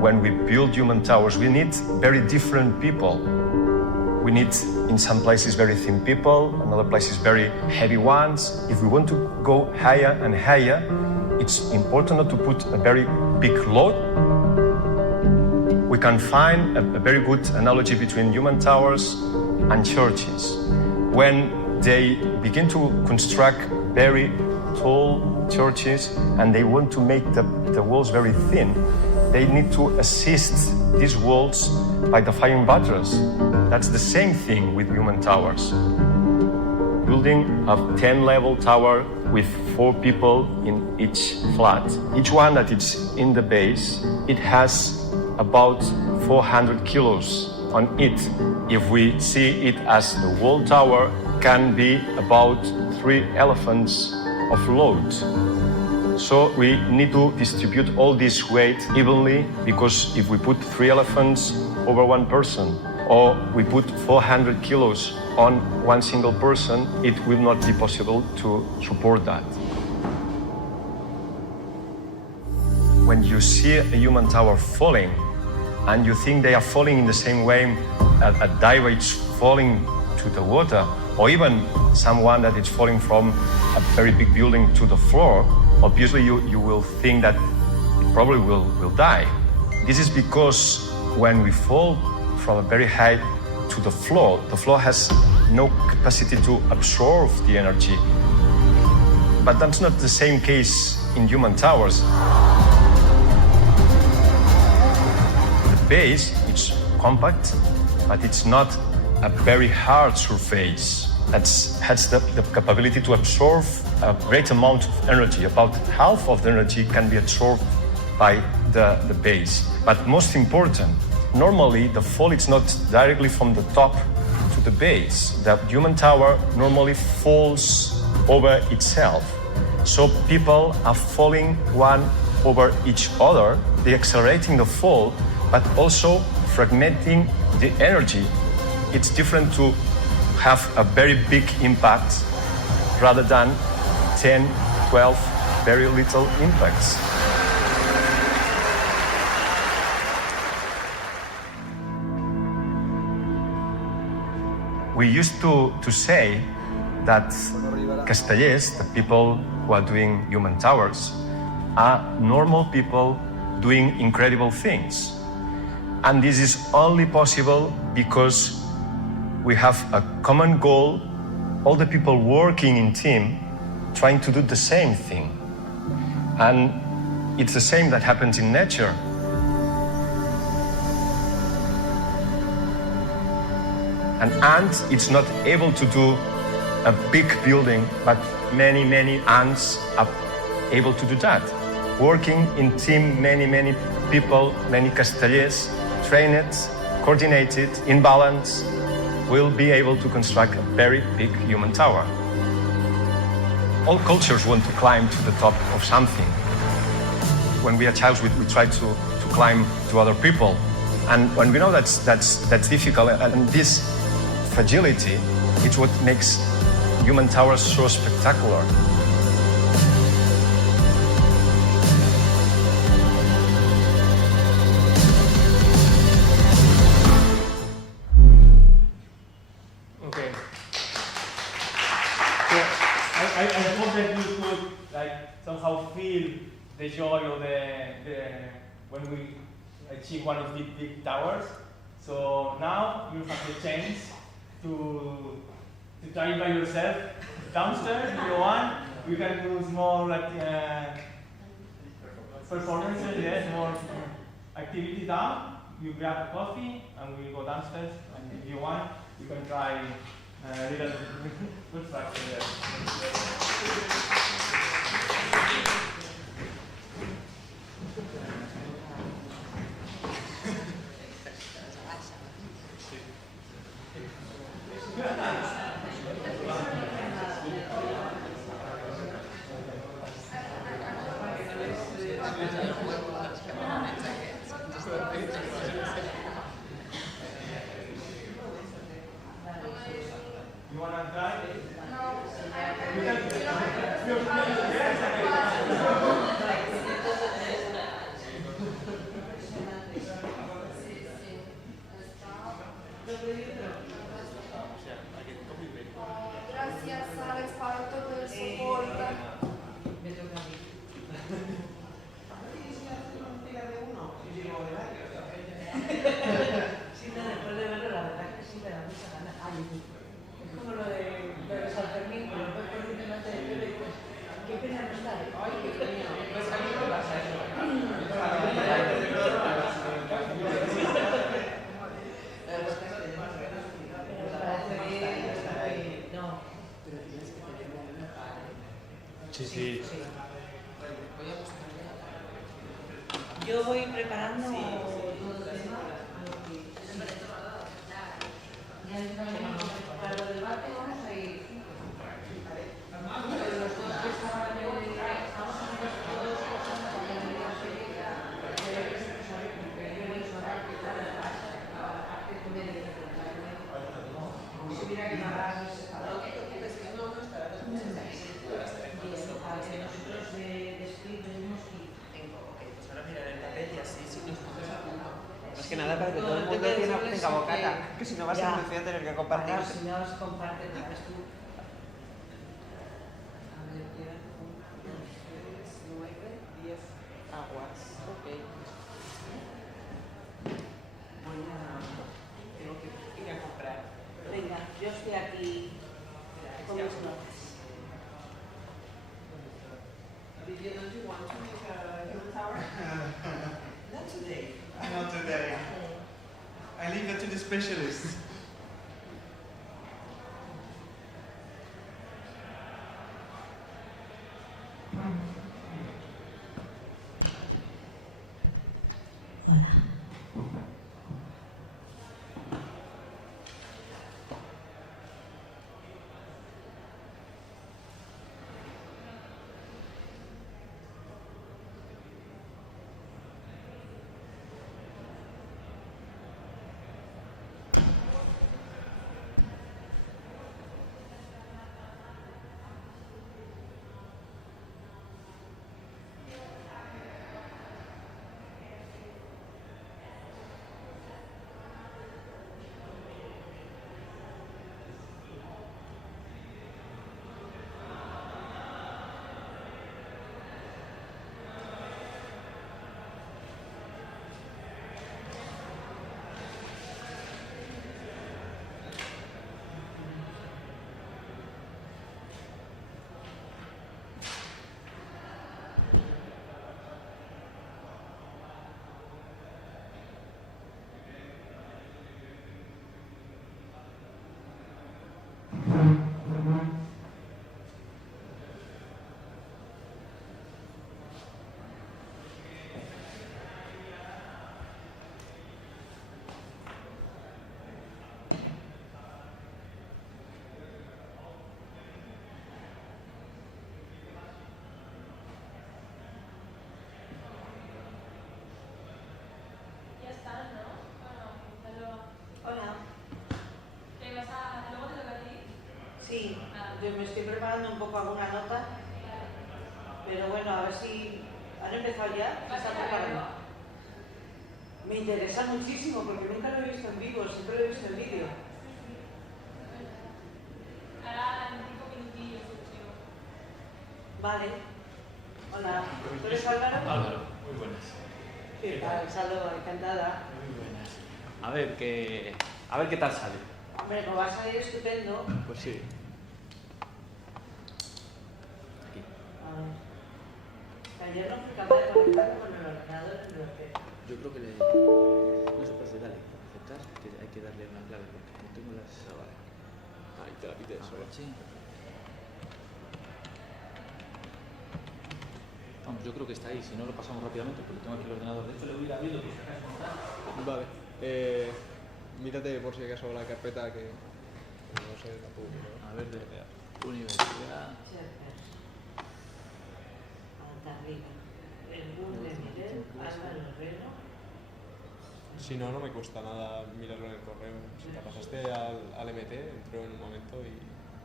When we build human towers, we need very different people. We need, in some places, very thin people, in other places, very heavy ones. If we want to go higher and higher, it's important not to put a very big load. We can find a very good analogy between human towers and churches. When they begin to construct very tall churches and they want to make the walls very thin, they need to assist these walls by the flying butters. That's the same thing with human towers. Building a 10-level tower with 4 people in each flat. Each one that is in the base, it has about 400 kilos on it. If we see it as the whole tower, can be about 3 elephants of load. So we need to distribute all this weight evenly, because if we put 3 elephants over 1 person, or we put 400 kilos on 1 single person, it will not be possible to support that. When you see a human tower falling, and you think they are falling in the same way a diver is falling to the water, or even someone that is falling from a very big building to the floor, obviously you will think that it probably will die. This is because when we fall from a very high to the floor has no capacity to absorb the energy. But that's not the same case in human towers. The base, it's compact, but it's not a very hard surface that has the capability to absorb a great amount of energy. About half of the energy can be absorbed by the base. But most important, normally the fall is not directly from the top to the base. The human tower normally falls over itself. So people are falling one over each other. They're accelerating the fall, but also fragmenting the energy. It's different to have a very big impact rather than 10, 12 very little impacts. We used to say that Castellers, the people who are doing human towers, are normal people doing incredible things. And this is only possible because we have a common goal, all the people working in team, trying to do the same thing. And it's the same that happens in nature. An ant is not able to do a big building, but many ants are able to do that. Working in team, many people, many Castellers, trained, coordinated, in balance, will be able to construct a very big human tower. All cultures want to climb to the top of something. When we are childs, we try to climb to other people. And when we know that's difficult, and this fragility, it's what makes human towers so spectacular. Okay. So I hope that you could somehow feel the joy of the when we achieve one of these big towers. So now you have the chance to try it by yourself downstairs if you want. You can do small performances, yes, more activity down. You grab a coffee and we go downstairs, and if you want, you can try a little construction there. You want to try? No. Gracias, Alex, para todo el soporte. Me toca a mí. Sí, no, después de verlo, la verdad es que sí me da mucha gana. Ay, es como lo de San Fermín, que lo puedes poner delante de pelo y dices, qué pena no estar. Ay, qué pena. Pues a mí me pasa eso. Sí. Yo voy preparando todo el tema. Para el debate vamos a ir. Los dos que estaban estamos haciendo todos cosas para la media serie porque yo no soy parte de media. Si hubiera que pagar separado. Nosotros de split venimos y pues ahora mirar el papel y así si nos ponemos a punto. Más que nada para que todo el mundo tenga bocata, que si no va a ser muy feo tener que compartir. Claro, si no se comparte, ¿sabes tú? A ver, quedan 1, 2, 3, 9, 10 aguas. Ok. Tengo que ir a comprar. Venga, yo estoy aquí con mis notas. Don't you want to make a hill tower? Not today. Not today. I leave that to the specialists. Sí, yo me estoy preparando un poco alguna nota, pero bueno, a ver si han empezado ya. ¿Se están preparando? Me interesa muchísimo porque nunca lo he visto en vivo, siempre lo he visto en vídeo. Ahora en 5 minutillos. Vale. Hola. ¿Tú eres Álvaro? Álvaro, muy buenas. ¿Qué tal? Saludos, encantada. Muy buenas. A ver qué tal sale. Hombre, pues va a salir estupendo. Pues sí. Aquí. A ver. Ayer no fui capaz de conectarme con el ordenador en el hotel. Yo creo que no se puede darle aceptar, que hay que darle una clave porque no tengo las ahora. Ahí te la pides solo. Sí. Vamos, yo creo que está ahí, si no lo pasamos rápidamente porque tengo aquí el ordenador. De hecho le voy a ir abriendo por si acaso. Vale. Mírate por si acaso la carpeta que no sé tampoco. A ver, de universidad. Arriba. El boom de Miguel, Álvaro Herrero. Si no, no me cuesta nada mirarlo en el correo. Si te pasaste al MT, entró en un momento y...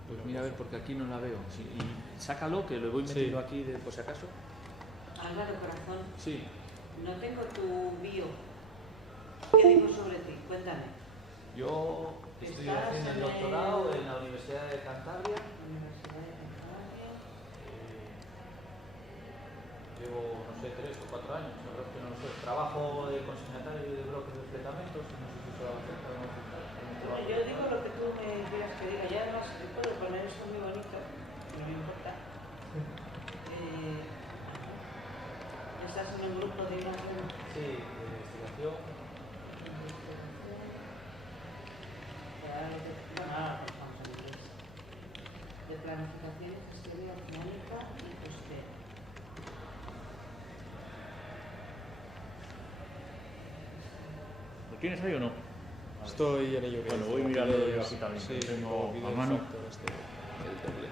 Pues mira, a ver, porque aquí no la veo. Sí, y sácalo, que lo voy metiendo aquí por si acaso. Álvaro Corazón. Sí. No tengo tu bio. ¿Qué digo sobre ti? Cuéntame. Yo estoy haciendo el doctorado en la Universidad de Cantabria. Llevo, no sé, 3 o 4 años, la verdad es que no lo sé. Trabajo de consignatario y de bloques de fletamentos, no sé si se va a hacer, pero no. Yo digo lo que tú me quieras que diga, ya además te puedo poner esto muy bonito, no me importa. ¿Estás en un grupo de imagen? Sí, de investigación. Bueno, ahora pues vamos a inglés. De planificación, historia económica y tienes ahí o no? Estoy en ello. Bueno, voy mirando yo aquí también. Sí, tengo video a mano. factor, el doble.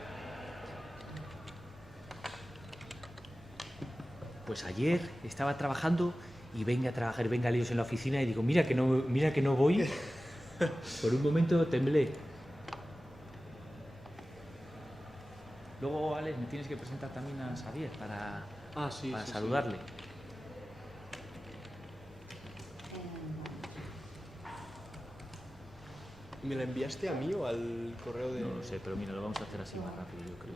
Pues ayer estaba trabajando y venga a trabajar, venga líos en la oficina y digo, mira que no voy. Por un momento temblé. Luego, Alex, me tienes que presentar también a Xavier para saludarle. ¿Me la enviaste a mí o al correo de...? No lo sé, pero mira, lo vamos a hacer así más rápido, yo creo.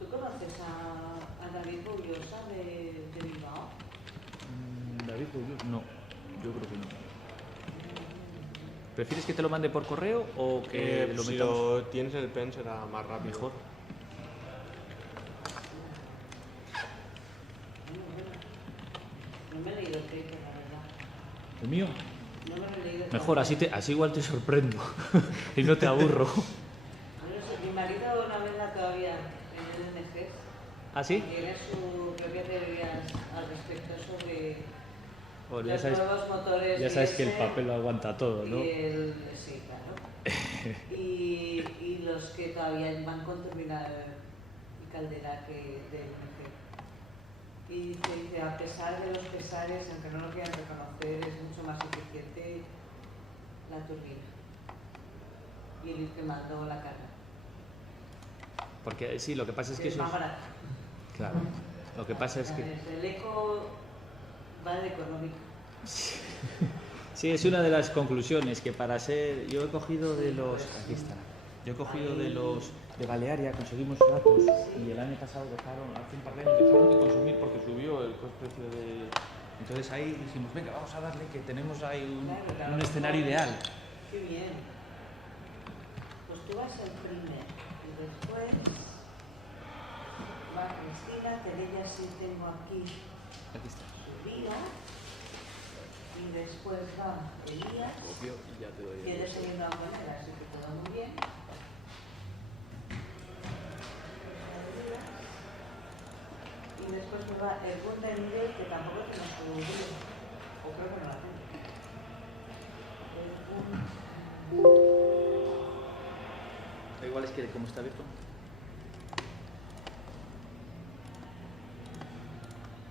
¿Tú conoces a David Boullosa de Bilbao? David Boullosa, no, yo creo que no. ¿Prefieres que te lo mande por correo o que lo si metamos? lo tienes en el pen será más rápido. Mejor. No me he leído el paper, la verdad. ¿El mío? No me lo he leído. Mejor, así igual te sorprendo y no te aburro. No sé, mi marido no venda todavía en el NG. ¿Ah, sí? Tiene su propia teoría al respecto sobre Bueno, los nuevos motores. ya sabes que el diésel papel lo aguanta todo, ¿no? Sí, claro. y los que todavía van con turbina y caldera que del NG. Y dice, a pesar de los pesares, aunque no lo quieran reconocer, es mucho más eficiente la turbina y el ir quemando la carga. Porque sí, lo que pasa es que es eso más barato. Claro, lo que pasa es que... El eco va de económico. Sí, es una de las conclusiones que para ser... Yo he cogido de los... Aquí está. Yo he cogido de los... De Balearia conseguimos datos y el año pasado hace un par de años dejaron de consumir porque subió el precio de... Entonces ahí dijimos, venga, vamos a darle que tenemos ahí un escenario ideal. Qué bien. Pues tú vas el primer y después va Cristina, que de ella sí tengo aquí su vida. Y después va Elías, Copio y ya te doy que eres de una manera, así que todo muy bien. Y después me va el punto de nivel, que tampoco tiene su vida, o creo que no la tiene. Igual es que como está abierto.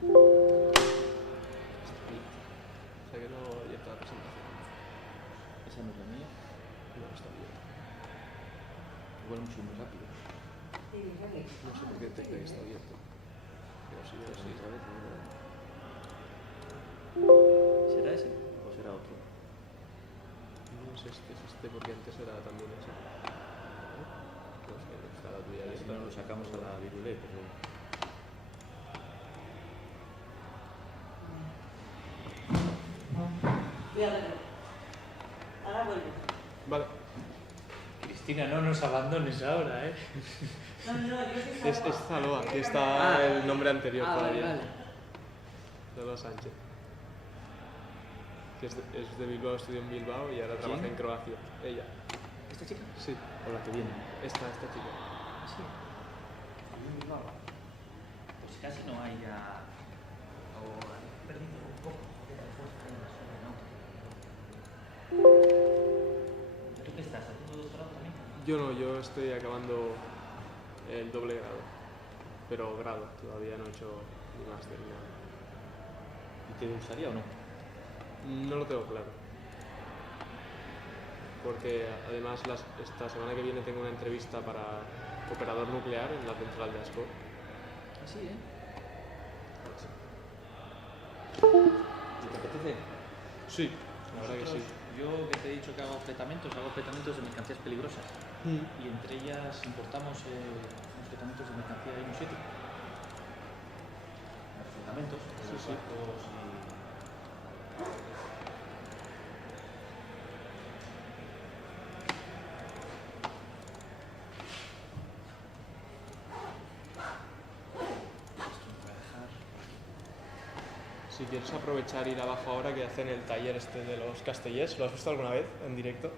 O sea que no ya está la presentación. Esa no es la mía. No, está bien. Igual mucho más rápido. No sé por qué tecla está abierto. Pero sí, otra vez. ¿Será ese o será otro? No es este porque antes era también ese. No sé, no está la tuya Si abierta. no lo sacamos a la virulé, pero... Voy a verlo. Ahora vuelvo. Vale. Cristina, no nos abandones ahora, ¿eh? No, yo sí Es Zaloa, que está el nombre anterior todavía. Vale. Zaloa Sánchez. Que es de Bilbao, estudió en Bilbao y ahora trabaja en Croacia. Ella. ¿Esta chica? Sí. ¿O la que viene? Esta chica. Sí. Pues casi no hay ya... O han perdido un poco de la fuerza en la zona, ¿no? ¿Tú qué estás? ¿Haciendo doctorado también? Yo no, yo estoy acabando el doble grado. Pero grado, todavía no he hecho ni máster ni nada. ¿Y te gustaría o no? No lo tengo claro. Porque además esta semana que viene tengo una entrevista para operador nuclear en la central de Ascó. Así, ¿eh? ¿Y te apetece? Sí, la verdad que sí. Yo que te he dicho que hago petamentos de mercancías peligrosas. Y entre ellas importamos unos petamentos de mercancía de un sitio. Petamentos, Sí. Si quieres aprovechar ir abajo ahora que hacen el taller este de los castellers, ¿lo has visto alguna vez en directo?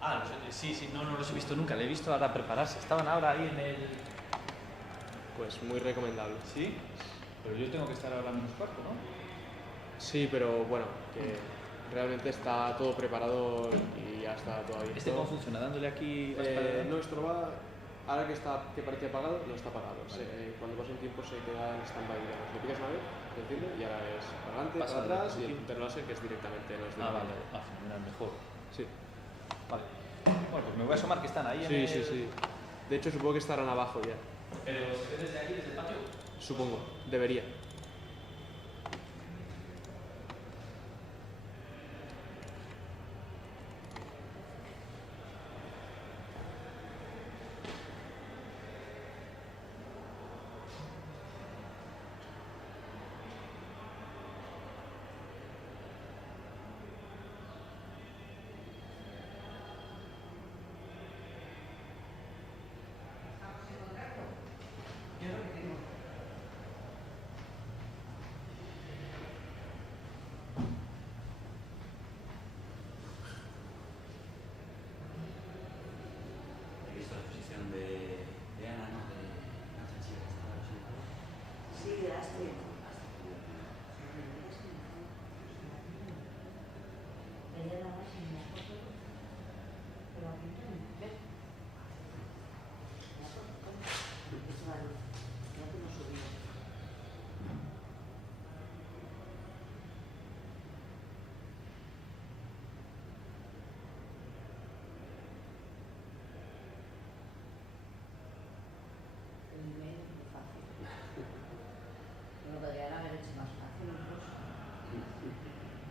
Ah, sí, no los he visto nunca, le he visto ahora prepararse. Estaban ahora ahí en el... Pues muy recomendable. ¿Sí? Pero yo tengo que estar ahora menos cuarto, ¿no? Sí, pero bueno, que realmente está todo preparado y ya está todo abierto. ¿Este cómo funciona? ¿Dándole aquí? No, esto lo va... Ahora que parece apagado, no está apagado. Vale. Cuando pasa un tiempo se queda en stand-by, digamos. Le picas una vez, se enciende y ahora es para adelante, Pasa para atrás y el de- punter láser que es directamente, no es Ah, vale. directamente. Ah, fenomenal, mejor. Sí. Vale. Bueno, pues me voy a asomar que están ahí Sí, sí, sí. De hecho, supongo que estarán abajo ya. ¿Pero se ve desde aquí, desde el patio? Supongo, debería. He visto la exposición de Ana, ¿no? De una chica que estaba presentando. Sí, de Astrid. Ella nada más en la foto, pero aquí no. ¿Ves? La foto, es la luz. Ya te lo subí. El email es muy fácil. Me lo podrían haber hecho más fácil incluso.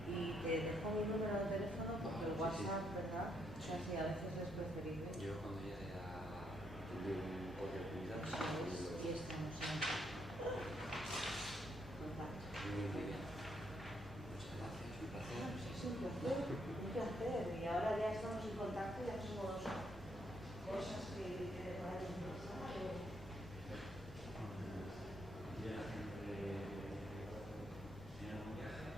Y te dejo mi número de teléfono porque el WhatsApp, ¿verdad? O sea, sí, a veces es preferible. Yo cuando llegue a atender un poco de comunidad, Y estamos en contacto. muy bien. Muchas gracias, un placer. Es un placer, un placer. Y ahora ya estamos en contacto y hacemos cosas que te puedan interesar. ¿Tiene la gente tiene algún viaje?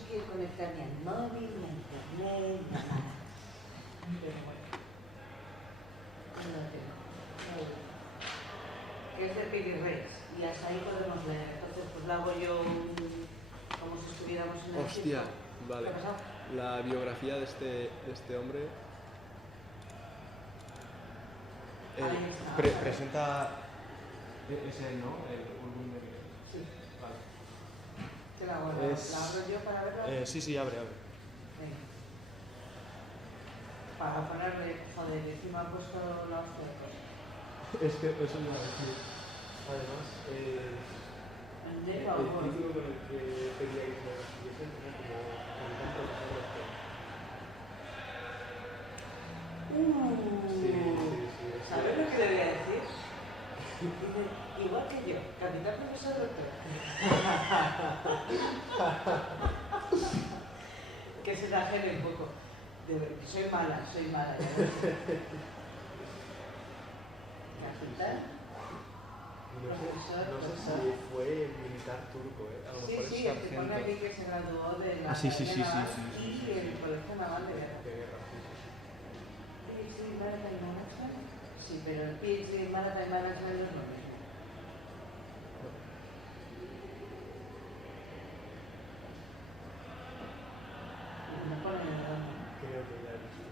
se quiere conectar ni al móvil, ni a internet, ni a nada. Pero bueno, no lo tengo. Que es de Piggy Rex, y hasta ahí podemos leer. Entonces, pues lo hago yo como si estuviéramos en el Hostia, circo. vale. ¿Qué ha pasado? La biografía de este hombre Ahí está. presenta ese, ¿no? El Urban de... Sí. Vale. ¿Qué la hago? ¿La abro yo para verla? Sí, abre. Venga. Para ponerle, joder, encima ha puesto los fotos. Es que eso iba a decir. Además, El negro el o título con el que queríais ver la siguiente tenía como tantos nombres que... ¿Sabes lo que le voy a decir? Dice, igual que yo, capitán profesor doctor. Que se da gene un poco. Soy mala, ya lo sé. Capitán. No sé si fue militar turco, a lo mejor Sí, es te pone aquí que se graduó de la sí. Academia Naval y el Colegio Naval de Guerra. PhD Maritime Management. Sí, pero el PhD Maritime Management no es lo mismo. No pone el nombre. Creo que ya he visto.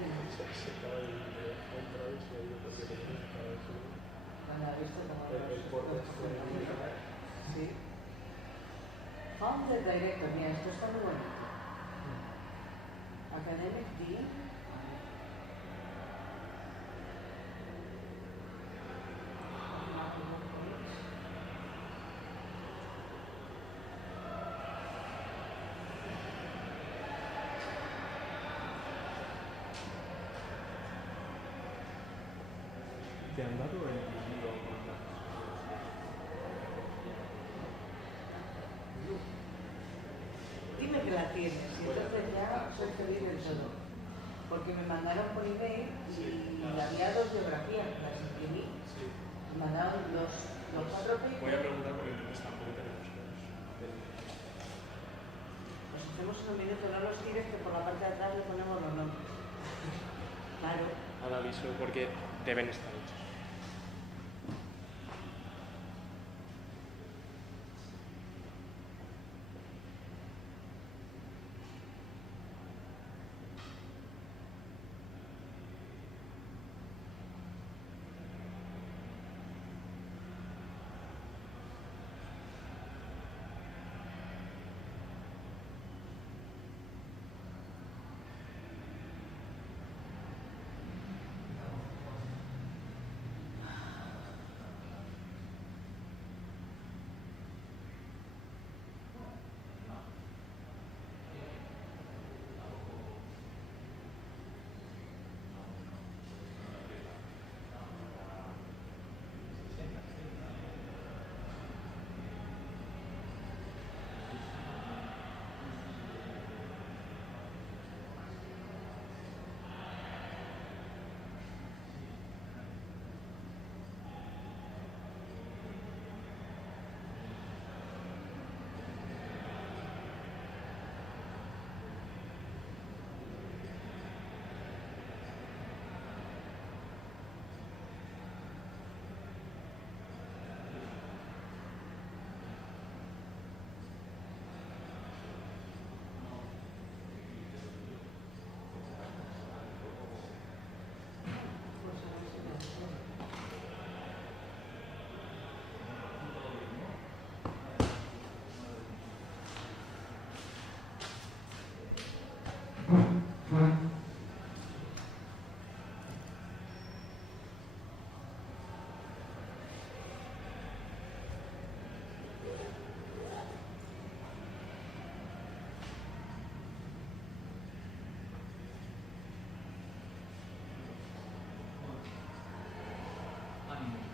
Se acaba de otra vez y ahí porque tenía cada vez Cuando ha visto como el porte fue... Sí. Founder Director, mira, esto está muy bonito. Academic Dean. ¿Te han dado el libro con las... Dime que la tienes y entonces ya soy feliz del todo. Porque me mandaron por email y había 2 biografías, las imprimí. Me mandaron los 4 papers. Voy a preguntar porque entonces tampoco tenemos dos. Nos hacemos en un minuto, no los tires que por la parte de atrás le ponemos los nombres. Claro. Al aviso porque deben estar hechos.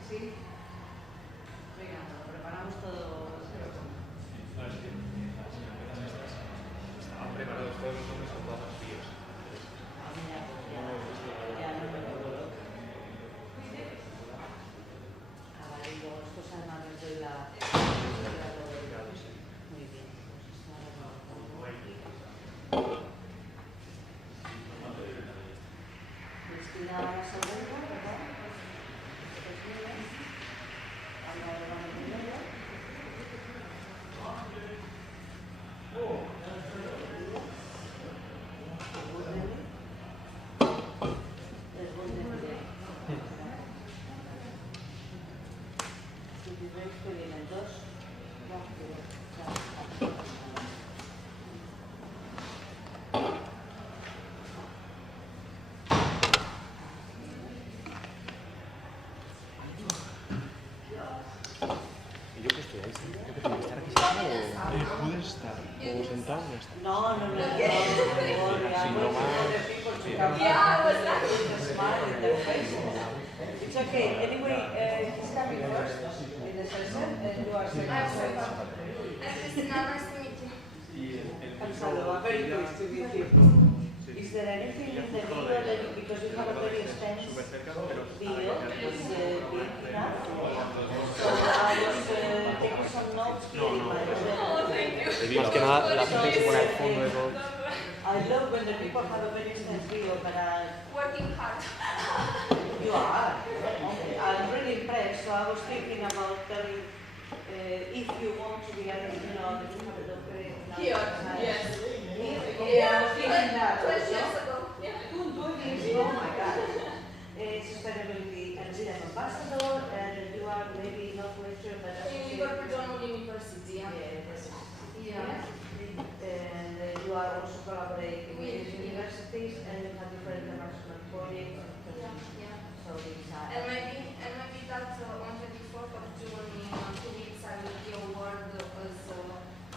Sí. Venga, lo preparamos todo. Estaban preparados todos los nombres con todos los tíos. Ya no me acuerdo. Ah, vale, y luego esto además les doy la... Muy bien, pues esto ahora lo la segunda, ¿verdad? ¿Yo qué estoy ahí? ¿Yo qué tengo que estar aquí sentado o...? Puedes estar o sentado o estar. No, no, no, no, no, Si no It's okay. Anyway, he's coming first in the session, and you are second. Nice to meet you. I'm very pleased to meet you. Is there anything in the video that you, because you have a very extensive video, is big enough? So I was taking some notes here in my Más que nada, la gente se pone al fondo de todo. I love when the people have a very extensive video, but Working hard. you are. I'm really impressed. So I was thinking about telling if you want to be, that you have a doctorate. Here, yes. Yeah, I was thinking that. 12 years ago. Oh my God. Sustainability and Business Ambassador, and you are maybe not lecturer, but In Liverpool University, yeah. Yeah. And you are also collaborating with universities, and you have different international projects. Yeah. So these are. And maybe that on 24th of June in 2 weeks I will be awarded as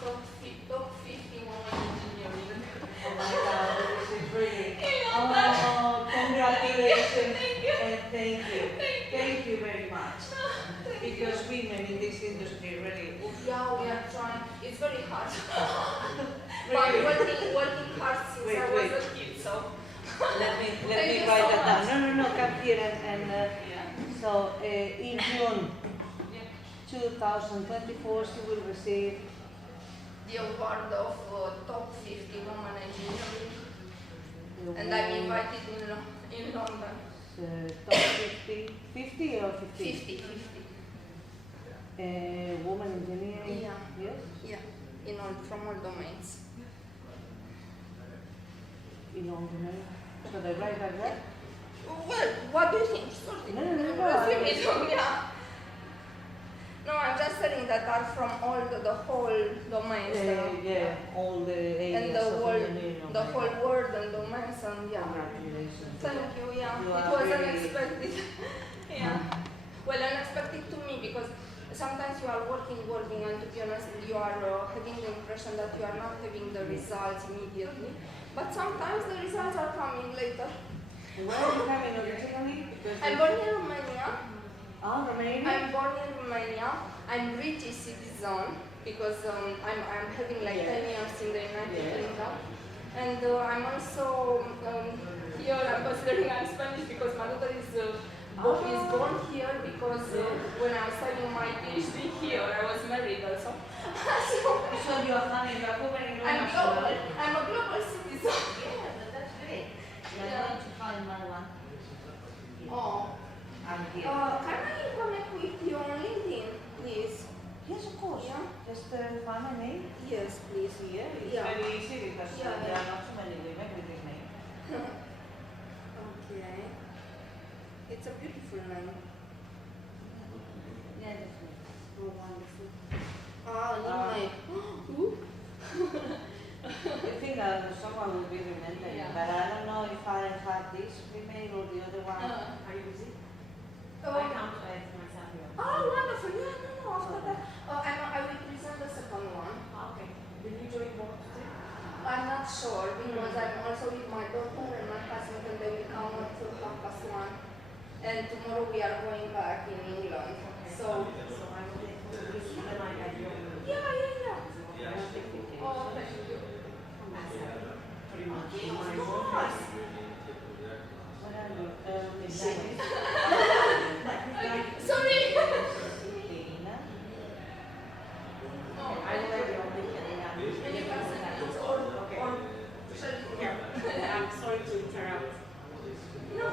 top 50 women engineering. Oh my God, this is really. Oh, congratulations. And thank you. Thank you very much. Because women in this industry really. Yeah, we are trying. It's very hard. Really? But working hard since Wait, I was wait. a kid, so. Let me Thank you write so that down. much. No, come here and so in June 2024 she will receive The award of top 50 women engineering. And I'm invited in London. top 50 or 50? 50. Woman engineering. Yeah. Yes. Yeah. From all domains. In all domains. So they write like that? Well, what do you think? Sorry. No. Yeah. No, I'm just saying that are from all the whole domains. Yeah, all the areas And the of whole, engineering. the whole world and domains and yeah. Congratulations. Thank you, yeah. You It are was really- unexpected. Yeah. Well, unexpected to me because sometimes you are working, and to be honest, you are having the impression that you are not having the results immediately. But sometimes the results are coming later. Where are you coming originally? Because I'm born in Romania. Romania? I'm born in Romania. I'm British citizen because I'm having like 10 years in the United Kingdom. And I'm also here, I'm considering I'm Spanish because my daughter is born here because when I was studying my PhD here, I was married also. So you are having a woman. I'm a global citizen. Yeah, that's great. I'm going to find my one. Oh. I'm here. Can I connect with you on LinkedIn, please? Yes, of course. Yeah. Just find my name. Yes, please. Here. It's Yeah. very easy because Yeah, there yeah. are not so many women with this name. Okay. It's a beautiful name. Yeah, that's me. Oh, wonderful. An email. I think someone will be remembering, but I don't know if I have this email or the other one. Are you busy? Oh. I can't add myself here. Oh, wonderful. Yeah, no, after that. I will present the second one. Okay. Will you join both today? I'm not sure because I'm also with my daughter and my husband and they will come at 1:30. And tomorrow we are going back in England. So I will take this then I add you. yeah. Oh, thank you. Pretty much. Of course. What are you? Sorry. I will add you on LinkedIn. And you can send it or shall Here. I'm sorry to interrupt. No.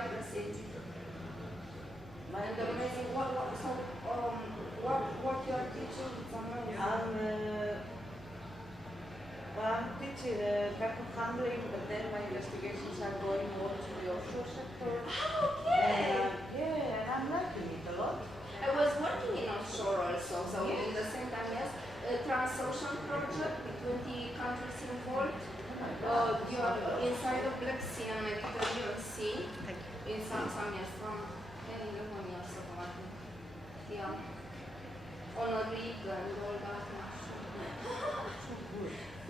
appreciate it. And amazing. What you are teaching? It's amazing. I'm teaching carpet handling, but then my investigations are going more to the offshore sector. Okay. Yeah, and I'm liking it a lot. I was working in offshore also, so in the same time, yes. A Transocean project with 20 countries involved. You are inside of Black Sea and Mediterranean Sea. In some years, from 10, 11 years ago, I think. Yeah. On a rig and all that.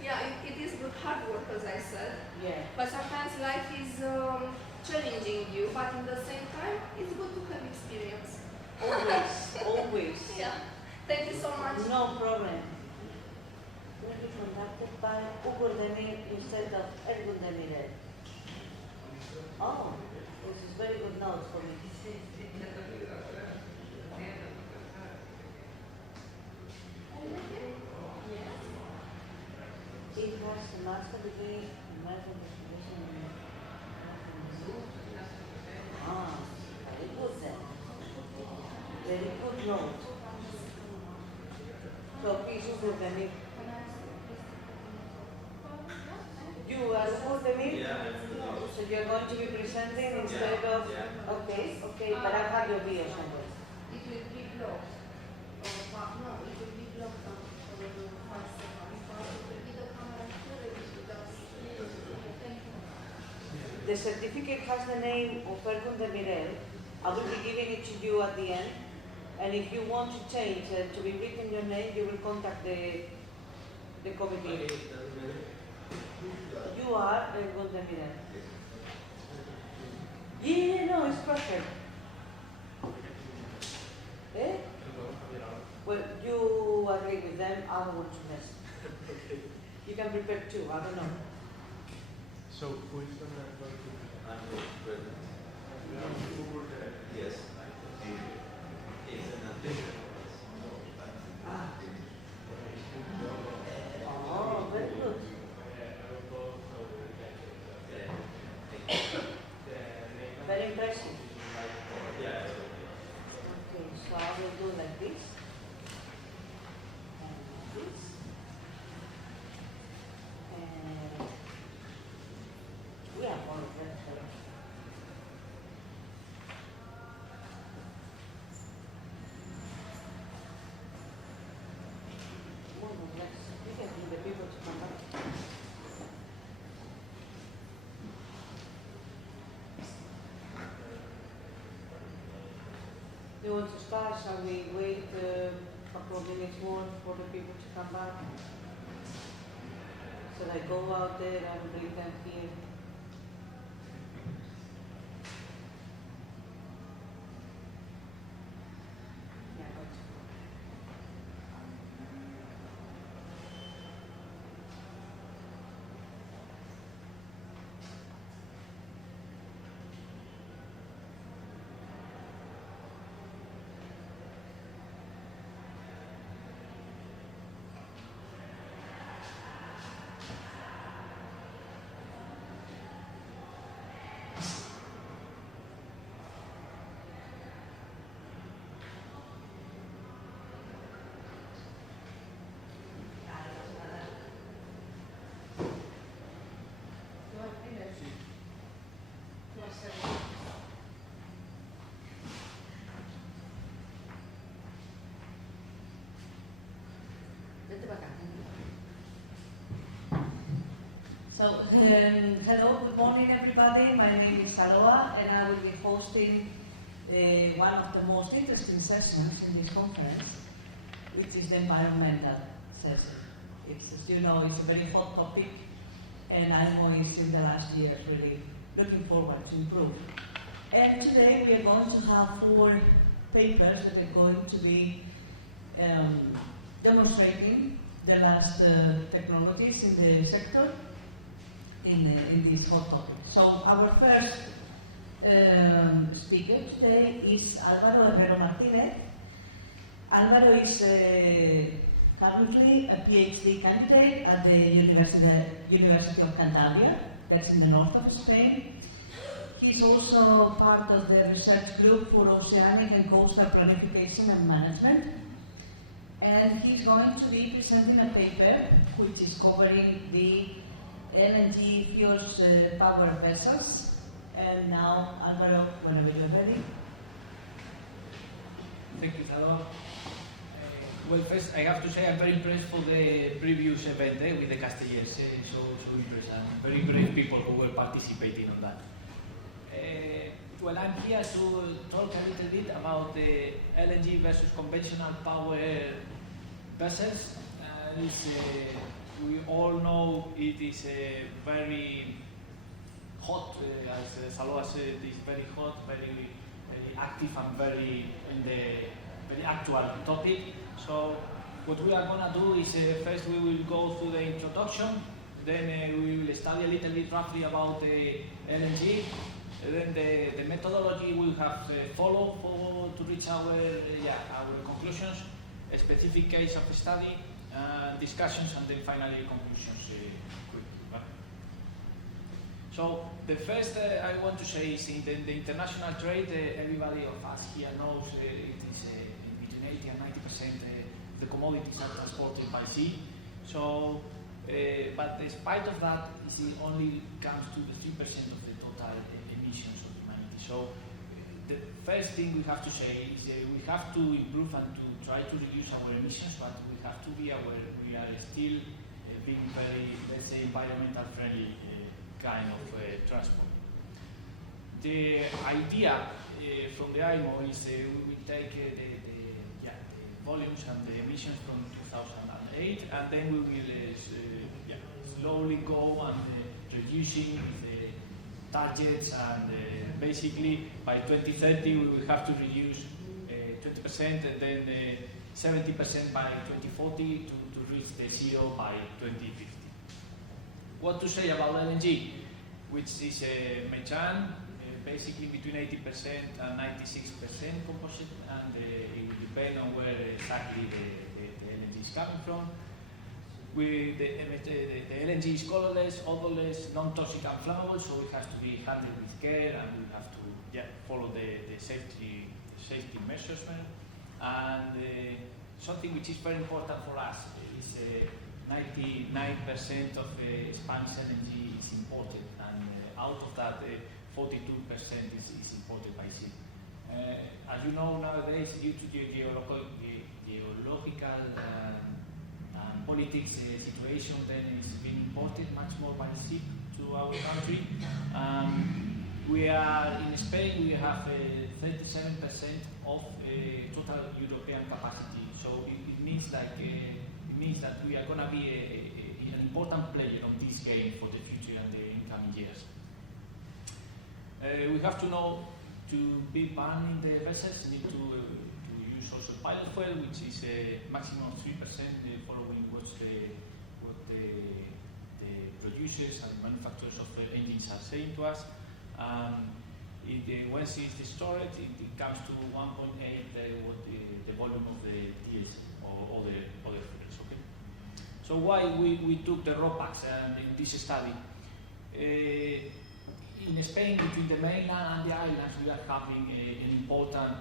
Yeah, it is good hard work, as I said. Yeah. But sometimes life is challenging you, but in the same time, it's good to have experience. Always, always. Yeah. Thank you so much. No problem. Will be contacted by Uber Demir instead of Ergun Demir. Oh, this is very good notes for me. It has a master degree in medical investigation. Ah, very good then. Very good note. So please Uber Demir. You are Uber Demir? So you're going to be presenting instead of... Okay, okay, but I have your video somewhere. It will be blocked. No, it will be blocked on 5 seconds. It will be the camera here, it will be just... Thank you. The certificate has the name of Ergun Demirel. I will be giving it to you at the end. And if you want to change to be written your name, you will contact the committee. You are Ergun Demirel. Yeah, no, it's perfect. Eh? Well, you agree with them, I don't want to mess. You can prepare too, I don't know. So who is going to... I'm the president. Yes. It's an addition. Oh, very good. Very impressive. Okay, so I will do like this. And this. And we are all of them. More or less. You can bring the people to come back. You want to start? Shall we wait a couple of minutes more for the people to come back? Shall I go out there and bring them here? Yeah, go to. So, hello, good morning everybody. My name is Aloha and I will be hosting one of the most interesting sessions in this conference, which is the environmental session. It's, as you know, it's a very hot topic and IMO is in the last year really looking forward to improve. And today we are going to have 4 papers that are going to be demonstrating the last technologies in the sector in this hot topic. So our first speaker today is Álvaro Herrero Martínez. Álvaro is currently a PhD candidate at the University of Cantabria, that's in the north of Spain. He's also part of the research group for oceanic and coastal planification and management. And he's going to be presenting a paper which is covering the LNG fuels power vessels. And now, Álvaro, whenever you're ready. Thank you, Salvador. Well, first, I have to say I'm very impressed for the previous event with the Castellers. So impressed. And very great people who were participating on that. Well, I'm here to talk a little bit about the LNG versus conventional power vessels. We all know it is very hot, as Salva said, it's very hot, very active and very actual topic. So what we are going to do is first we will go through the introduction, then we will study a little bit roughly about the LNG, then the methodology we have followed to reach our conclusions, a specific case of study, discussions, and then finally conclusions quick. Right? So the first I want to say is in the international trade, everybody of us here knows it is between 80 and 90% the commodities are transported by sea. So, but despite of that, it only comes to the 3% of the total emissions of humanity. So the first thing we have to say is we have to improve and to try to reduce our emissions, but we have to be aware we are still being very, let's say, environmental friendly kind of transport. The idea from the IMO is we take the volumes and the emissions from 2008, and then we will slowly go and reducing the targets, and basically by 2030 we will have to reduce 20% and then 70% by 2040 to reach the zero by 2050. What to say about LNG, which is methane, basically between 80% and 96% composite, and it will depend on where exactly the LNG is coming from. The LNG is colorless, odorless, non-toxic and flammable, so it has to be handled with care, and we have to follow the safety measures. And something which is very important for us is 99% of Spanish LNG is imported, and out of that 42% is imported by sea. As you know, nowadays, due to geological and politics situation, then it's been imported much more by sea to our country. We are in Spain. We have 37% of total European capacity. So it means like that we are going to be an important player on this game for the future and the incoming years. We have to know to be burning the vessels, need to use also pilot fuel, which is a maximum of 3%, following what the producers and manufacturers of the engines are saying to us. Once it's stored, it comes to 1.8 the volume of the diesel or other fuels. Okay. So why we took the ROPAX in this study? In Spain, between the mainland and the islands, we are having an important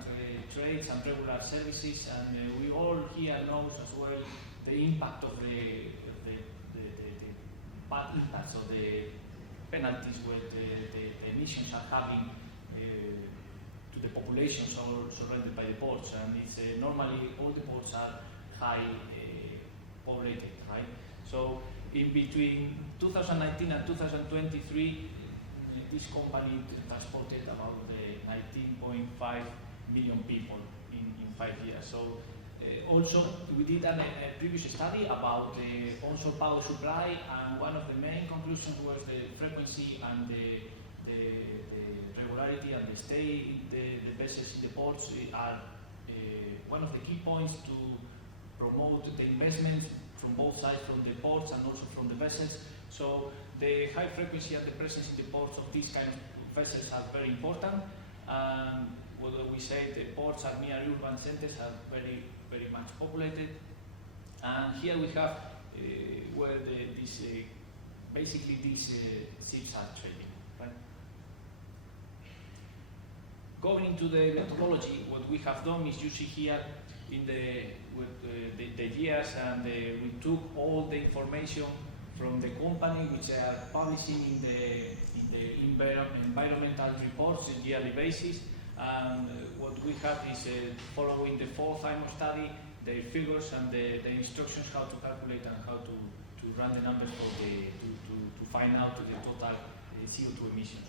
trades and regular services, and we all here knows as well the impact of the bad impacts of the penalties where the emissions are having to the populations surrounded by the ports, and it's normally all the ports are high populated, right? So in between 2019 and 2023, this company transported about 19.5 million people in 5 years. So also we did a previous study about the onshore power supply, and one of the main conclusions was the frequency and the regularity and the stay in the vessels in the ports are one of the key points to promote the investments from both sides, from the ports and also from the vessels. So the high frequency and the presence in the ports of these kind of vessels are very important. Whether we say the ports are near urban centers are very, very much populated. And here we have where basically these ships are trading. Right? Going into the methodology, what we have done is you see here in the years, and we took all the information from the company which are publishing in the environmental reports on a yearly basis. And what we have is following the 4th IMO study, the figures and the instructions how to calculate and how to run the numbers to find out the total CO2 emissions.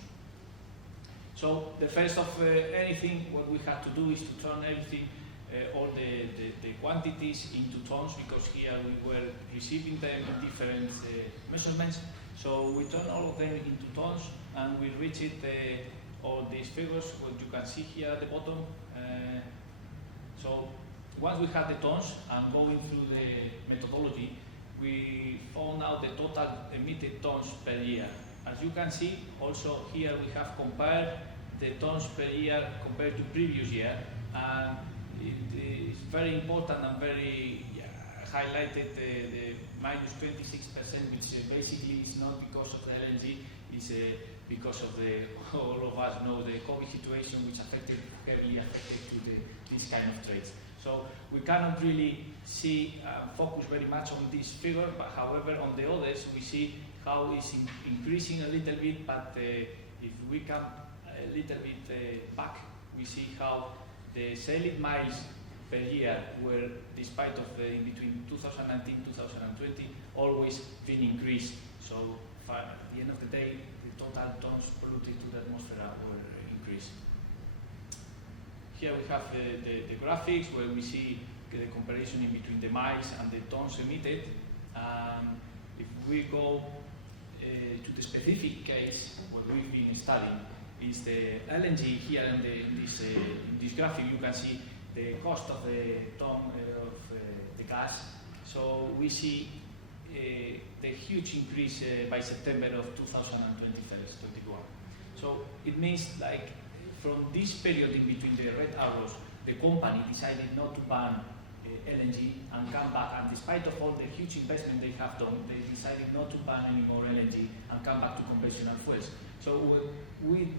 So the first of anything, what we have to do is to turn everything, all the quantities into tons, because here we were receiving them in different measurements. So we turn all of them into tons, and we reach it, all these figures, what you can see here at the bottom. So once we have the tons and going through the methodology, we found out the total emitted tons per year. As you can see, also here we have compared the tons per year compared to previous year, and it is very important and very highlighted the minus 26%, which basically is not because of the LNG, it's because of all of us know the COVID situation, which heavily affected to this kind of trades. So we cannot really see focus very much on this figure, but however on the others we see how it's increasing a little bit, but if we come a little bit back, we see how the sailed miles per year were, despite of in between 2019 and 2020, always been increased. So at the end of the day, the total tons polluted to the atmosphere were increased. Here we have the graphics where we see the comparison in between the miles and the tons emitted. If we go to the specific case, what we've been studying is the LNG. Here in this graphic, you can see the cost of the ton of the gas. So we see the huge increase by September of 2021. So it means like from this period in between the red arrows, the company decided not to ban LNG and come back, and despite of all the huge investment they have done, they decided not to ban any more LNG and come back to conventional fuels. So what we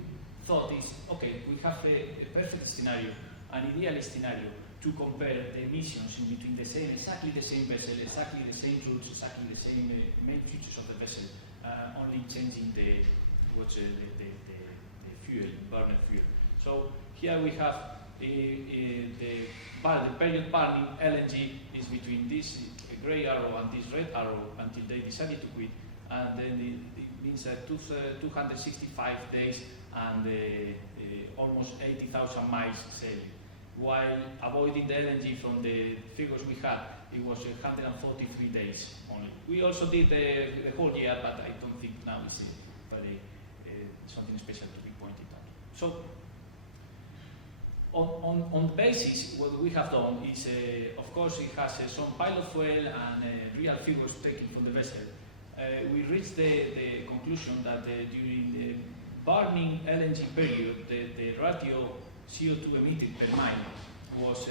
thought is, okay, we have a perfect scenario, an ideal scenario to compare the emissions in between exactly the same vessel, exactly the same routes, exactly the same main features of the vessel, only changing the fuel, burner fuel. So here we have the period burning LNG is between this grey arrow and this red arrow until they decided to quit, and then it means that 265 days and almost 80,000 miles sailing. While avoiding the LNG from the figures we had, it was 143 days only. We also did the whole year, but I don't think now it's very something special to be pointed out. So on the basis, what we have done is, of course, it has some pilot fuel and real figures taken from the vessel. We reached the conclusion that during the burning LNG period, the ratio CO2 emitted per mile was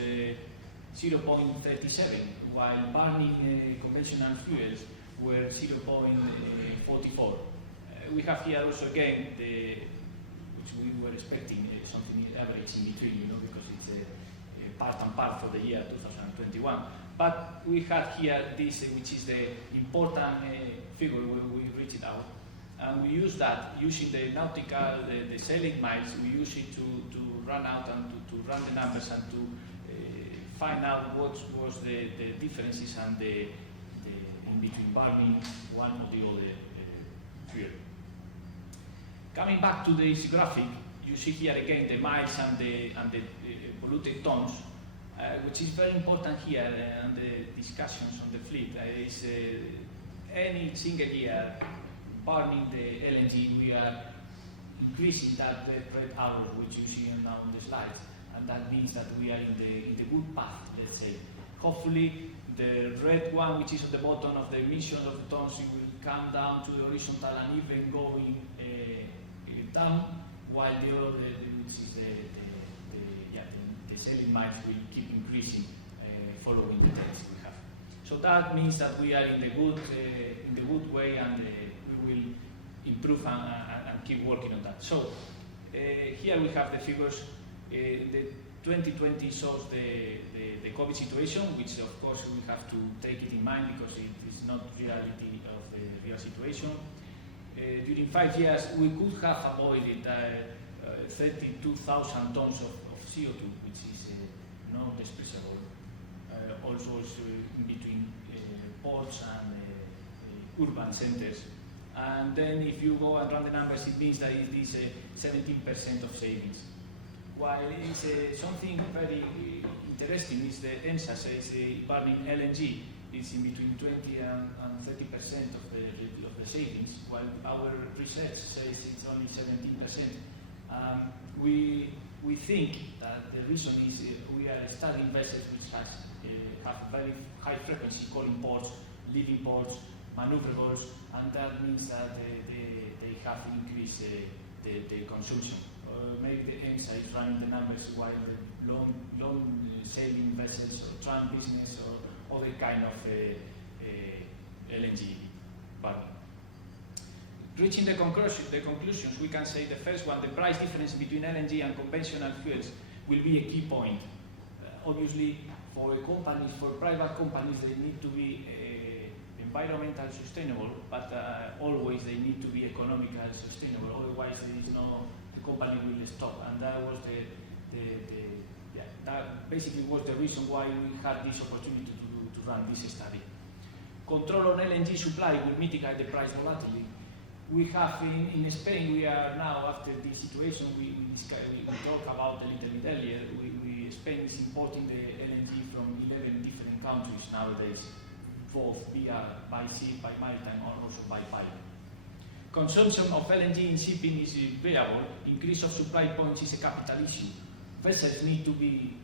0.37, while burning conventional fuels were 0.44. We have here also again which we were expecting something average in between, because it's part and part for the year 2021. But we had here this, which is the important figure where we reached it out. And we use that, using the nautical, the sailing miles, we use it to run out and to run the numbers and to find out what was the differences and the in between burning one or the other fuel. Coming back to this graphic, you see here again the miles and the polluted tons, which is very important here and the discussions on the fleet. Is any single year burning the LNG, we are increasing that red arrow which you see now on the slides, and that means that we are in the good path, let's say. Hopefully the red one, which is at the bottom of the emissions of the tons, it will come down to the horizontal and even going down, while the other, which is the sailing miles, will keep increasing following the trends we have. So that means that we are in the good way, and we will improve and keep working on that. So here we have the figures The 2020 shows the COVID situation, which of course we have to take it in mind because it is not reality of the real situation. During 5 years, we could have avoided 32,000 tons of CO2, which is not despreciable. Also in between ports and urban centers. And then if you go and run the numbers, it means that it is 17% of savings. While it's something very interesting is the EMSA says burning LNG is in between 20 and 30% of the savings, while our research says it's only 17%. We think that the reason is we are studying vessels which have very high frequency calling ports, leaving ports, maneuverable, and that means that they have increased the consumption. Maybe the EMSA is running the numbers while the long sailing vessels or tram business or other kind of LNG burning. Reaching the conclusions, we can say the first one, the price difference between LNG and conventional fuels will be a key point. Obviously, for companies, for private companies, they need to be environmental sustainable, but always they need to be economical sustainable. Otherwise, the company will stop. And that was that basically was the reason why we had this opportunity to run this study. Control on LNG supply will mitigate the price volatility. We have in Spain, we are now, after this situation, we talked about a little bit earlier, Spain is importing the LNG from 11 different countries nowadays, both by sea, by maritime, or also by pipe. Consumption of LNG in shipping is variable. Increase of supply points is a capital issue. Vessels need to be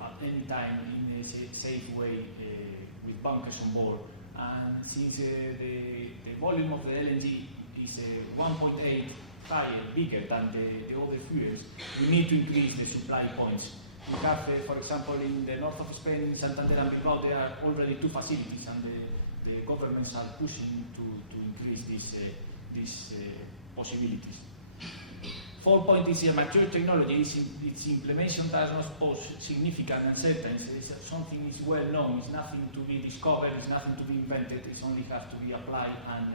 at any time in a safe way with bunkers on board. And since the volume of the LNG is 1.8 higher, bigger than the other fuels, we need to increase the supply points. We have, for example, in the north of Spain, in Santander and Bilbao, there are already 2 facilities, and the governments are pushing to increase these possibilities. 4 point is a mature technology. Its implementation does not pose significant uncertainty. Something is well known. It's nothing to be discovered. It's nothing to be invented. It only has to be applied and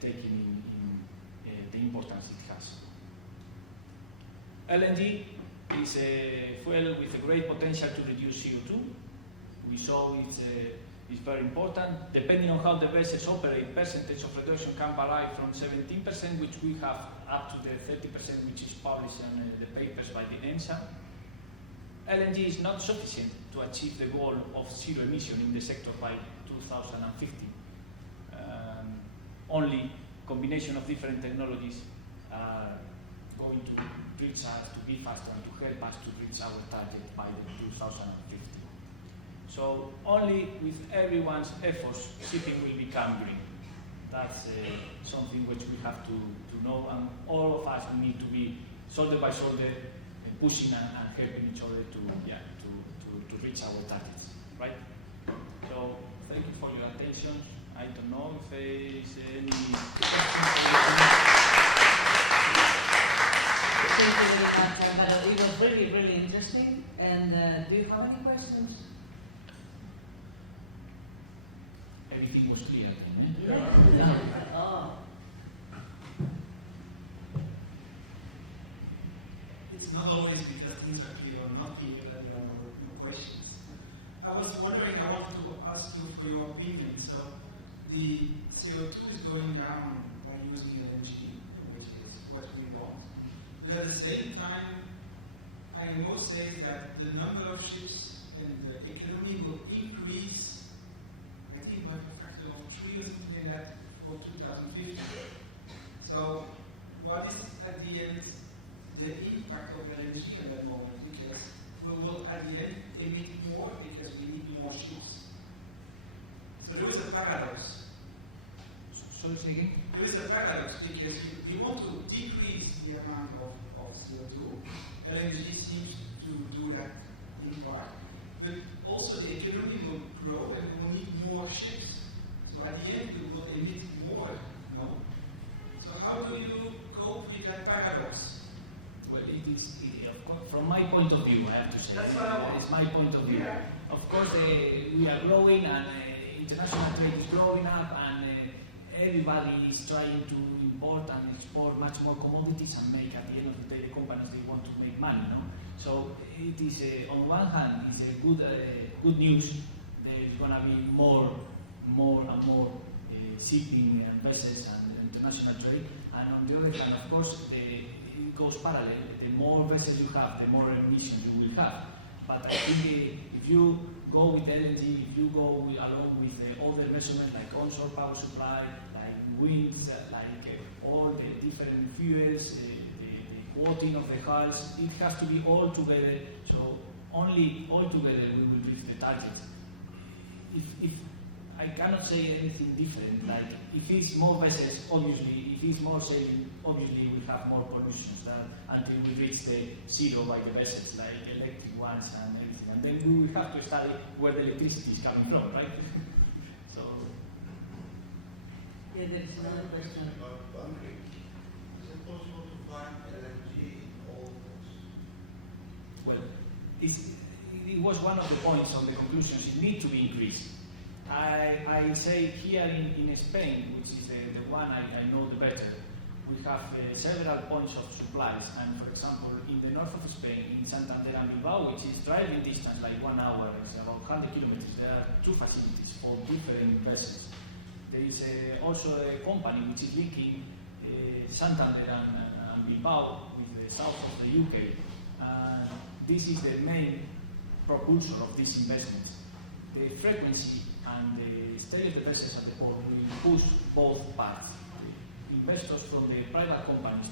taken in the importance it has. LNG is a fuel with a great potential to reduce CO2. We saw it's very important. Depending on how the vessels operate, percentage of reduction can vary from 17%, which we have, up to the 30%, which is published in the papers by the EMSA. LNG is not sufficient to achieve the goal of zero emission in the sector by 2050. Only combination of different technologies are going to reach us to be faster and to help us to reach our target by 2050. So only with everyone's efforts, shipping will become green. That's something which we have to know, and all of us need to be shoulder by shoulder pushing and helping each other to reach our targets, right? So thank you for your attention. I don't know if there is any questions. Thank you very much, Amparo. It was really, really interesting. And do you have any questions? Everything was clear. Yeah. Oh. It's not always because things are clear or not clear that there are no questions. I was wondering, I wanted to ask you for your opinion. So the CO2 is going down by using LNG, which is what we want. But at the same time, I must say that the number of ships and the economy will increase, I think by a factor of 3 or something like that for 2050. So what is at the end the impact of LNG at that moment? Because we will at the end emit more because we need more ships. So there is a paradox. There is a paradox because you want to decrease the amount of CO2. LNG seems to do that in part. But also the economy will grow and we will need more ships. So at the end we will emit more, no? So how do you cope with that paradox? Well, it of course, from my point of view, I have to say. That's what I want. It's my point of view. Yeah. Of course, we are growing and international trade is growing up and everybody is trying to import and export much more commodities and make, at the end of the day, the companies, they want to make money, no? So it is, on one hand, it's a good news. There is going to be more and more shipping vessels and international trade. And on the other hand, of course, it goes parallel. The more vessels you have, the more emissions you will have. But I think if you go with LNG, if you go along with other measurements like onshore power supply, like winds, like all the different fuels, the quoting of the hulls, it has to be all together. So only all together we will reach the targets. If I cannot say anything different, like if it's more vessels, obviously, if it's more sailing, obviously we have more pollution until we reach the zero by the vessels, like electric ones and everything. And then we will have to study where the electricity is coming from, right? So. Yeah, there is another question. About bunkering. Is it possible to find LNG in all ports? Well, it was one of the points on the conclusions. It needs to be increased. I say here in Spain, which is the one I know the better, we have several points of supplies. And for example, in the north of Spain, in Santander and Bilbao, which is driving distance like 1 hour, it's about 100 kilometers, there are 2 facilities for different vessels. There is also a company which is linking Santander and Bilbao with the south of the UK. This is the main propulsion of these investments. The frequency and the state of the vessels at the port will push both parts. Investors from the private companies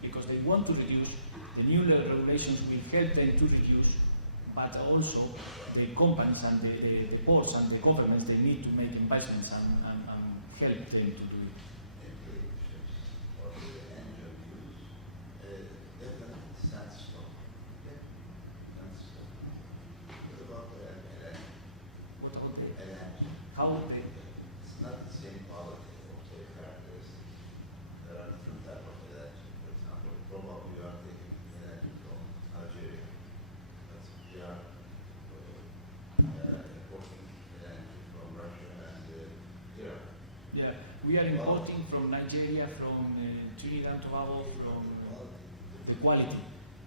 because they want to reduce, the new regulations will help them to reduce, but also the companies and the ports and the governments, they need to make investments and help them to do it. How they? It's not the same quality or same characteristics. There are different types of energy. For example, probably you are taking energy from Algeria. That's we are importing energy from Russia and Iran. Yeah, we are importing from Nigeria, from Trinidad and Tobago, from the quality.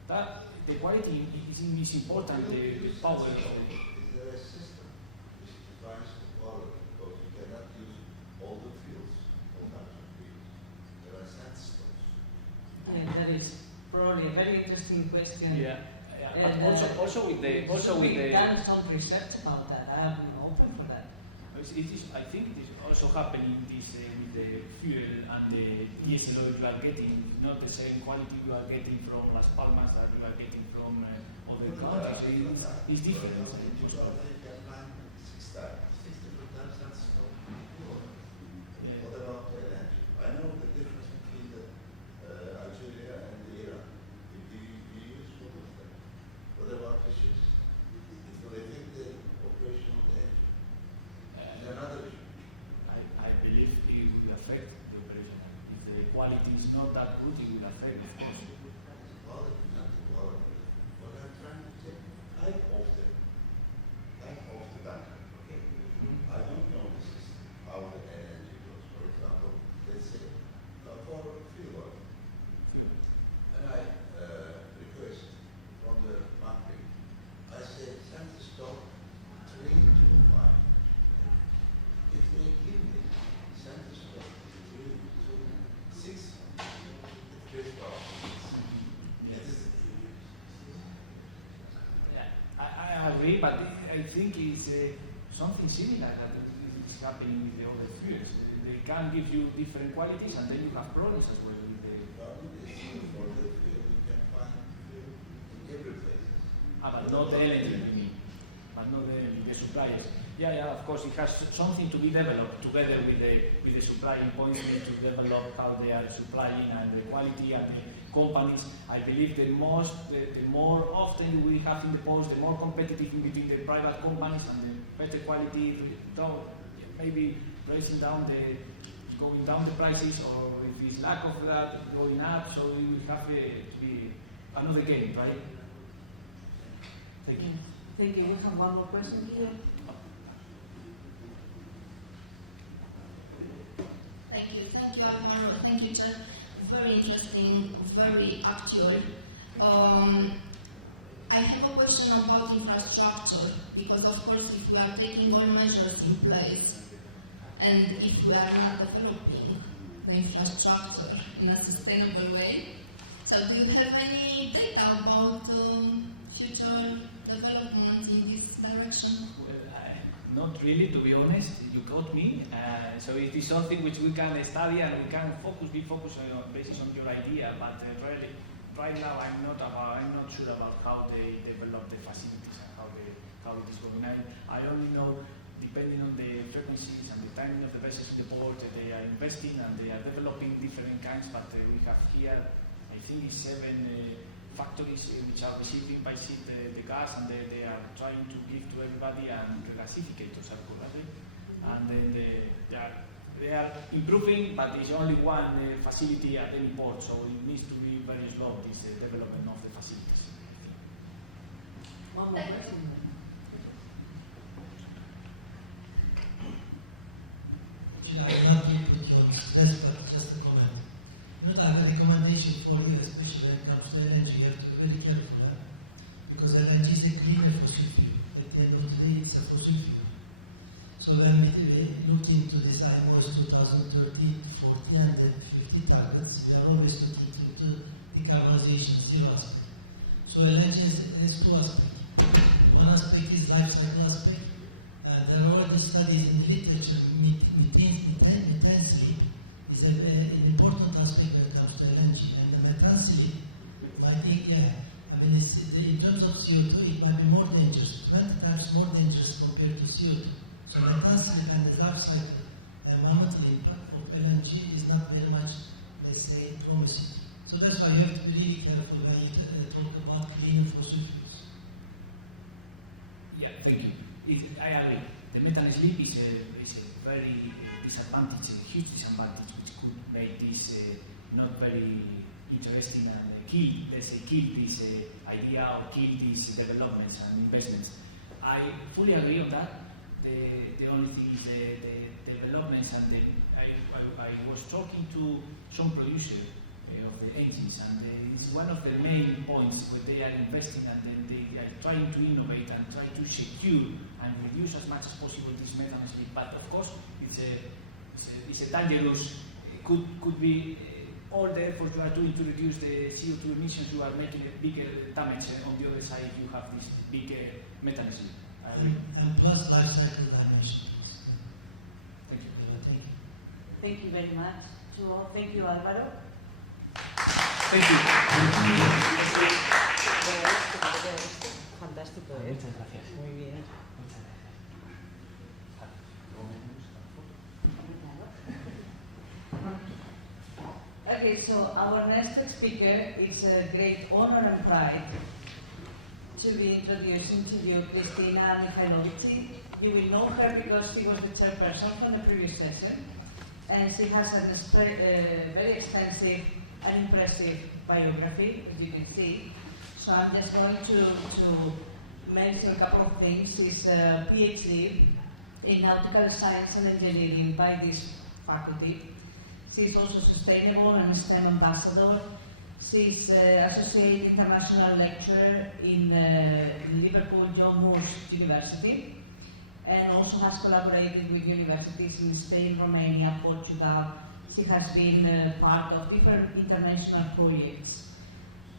The quality is important. The power of it. Is there a system which defines the quality? Because you cannot use all the fields, all types of fields. There are sandstones. Yeah, that is probably a very interesting question. Yeah. And also with the done some research about that. I'm open for that. It is, I think it is also happening this with the fuel and the diesel oil you are getting. It's not the same quality you are getting from Las Palmas that you are getting from other countries. It's different. What about LNG? I know the difference between Algeria and Iran. Do you use both of them? What about the ships? Do they think the operation of the engine? Is another issue. I believe it will affect the operation. If the quality is not that good, it will affect, of course. Quality, not the quality. What I'm trying to say, type of the bunker. Okay. I don't know the system, how the energy goes. For example, let's say for fuel oil. And I request from the market, I say send the stock 3 to 5. If they give me send the stock 3 to 6, it creates problems. I agree, but I think it's something similar that is happening with the other fuels. They can give you different qualities, and then you have problems as well with the. For the fuel, you can find fuel in every place. But not the LNG, you mean. But not the LNG, the suppliers. Yeah, of course, it has something to be developed together with the supplying points. We need to develop how they are supplying and the quality and the companies. I believe the more often we have in the post, the more competitive in between the private companies and the better quality. Maybe going down the prices, or if it's lack of that, going up. So we will have to be another game, right? Thank you. Thank you. We have one more person here. Thank you, Alvaro. Thank you, Chair. Very interesting, very actual. I have a question about infrastructure, because of course if we are taking all measures in place, and if we are not developing the infrastructure in a sustainable way, so do you have any data about future development in this direction? Well, not really, to be honest. You got me. So it is something which we can study and we can be focused on basis on your idea. But really, right now, I'm not sure about how they develop the facilities and how it is going. I only know, depending on the frequencies and the timing of the vessels in the port, they are investing and they are developing different kinds. But we have here, I think, 7 factories which are receiving by sea the gas, and they are trying to give to everybody and regasificate to circularly. And then they are improving, but it's only one facility at any port, so it needs to be very slow, this development of the facilities. One more question. Should I not be put you on stress, but just a comment? Not a recommendation for you, especially when it comes to energy, you have to be very careful, because LNG is a cleaner fossil fuel. At the end of the day, it's a fossil fuel. So when we look into this IMO's 2030, 40 and 50 targets, we are always looking into decarbonization, zero aspect. So LNG has 2 aspects. One aspect is life cycle aspect. There are already studies in literature, methane intensity is an important aspect when it comes to LNG. And the mechanically, I think, in terms of CO2, it might be more dangerous, 20 times more dangerous compared to CO2. So mechanically and the life cycle environmental impact of LNG is not very much, let's say, promising. So that's why you have to be really careful when you talk about clean fossil fuels. Yeah, thank you. I agree. The methane slip is a very disadvantage, a huge disadvantage, which could make this not very interesting and kill this idea or kill these developments and investments. I fully agree on that. The only thing is the developments and I was talking to some producer of the engines, and it's one of the main points where they are investing and then they are trying to innovate and trying to secure and reduce as much as possible this methane slip. But of course, it's a dangerous. Could be all the efforts you are doing to reduce the CO2 emissions, you are making a bigger damage. On the other side, you have this big methane slip. And plus life cycle dimension. Thank you. Thank you very much to all. Thank you, Alvaro. Thank you. Fantástico, Muchas gracias. Muy bien. Okay, so our next speaker, it's a great honor and pride to be introducing to you Kristina Mikhailovici. You will know her because she was the chairperson from the previous session, and she has a very extensive and impressive biography, as you can see. So I'm just going to mention a couple of things. She's a PhD in Nautical Science and Engineering by this faculty. She's also sustainable and STEM ambassador. She's associate international lecturer in Liverpool John Moores University, and also has collaborated with universities in Spain, Romania, Portugal. She has been part of different international projects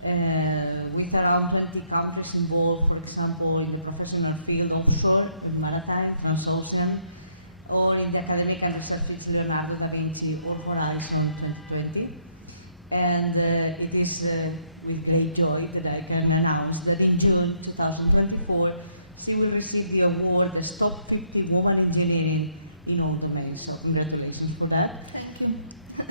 with around 20 countries involved, for example, in the professional field onshore, in maritime, transocean, or in the academic and research field Leonardo da Vinci or Horizon 2020. And it is with great joy that I can announce that in June 2024, she will receive the award as Top 50 Woman Engineering in all domains. So congratulations for that. Thank you.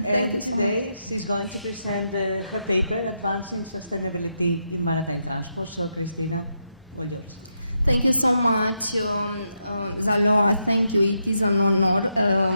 And today she's going to present her paper, Advancing Sustainability in Maritime Transport. So Kristina, all yours. Thank you so much, Zaloa. Thank you. It is an honor,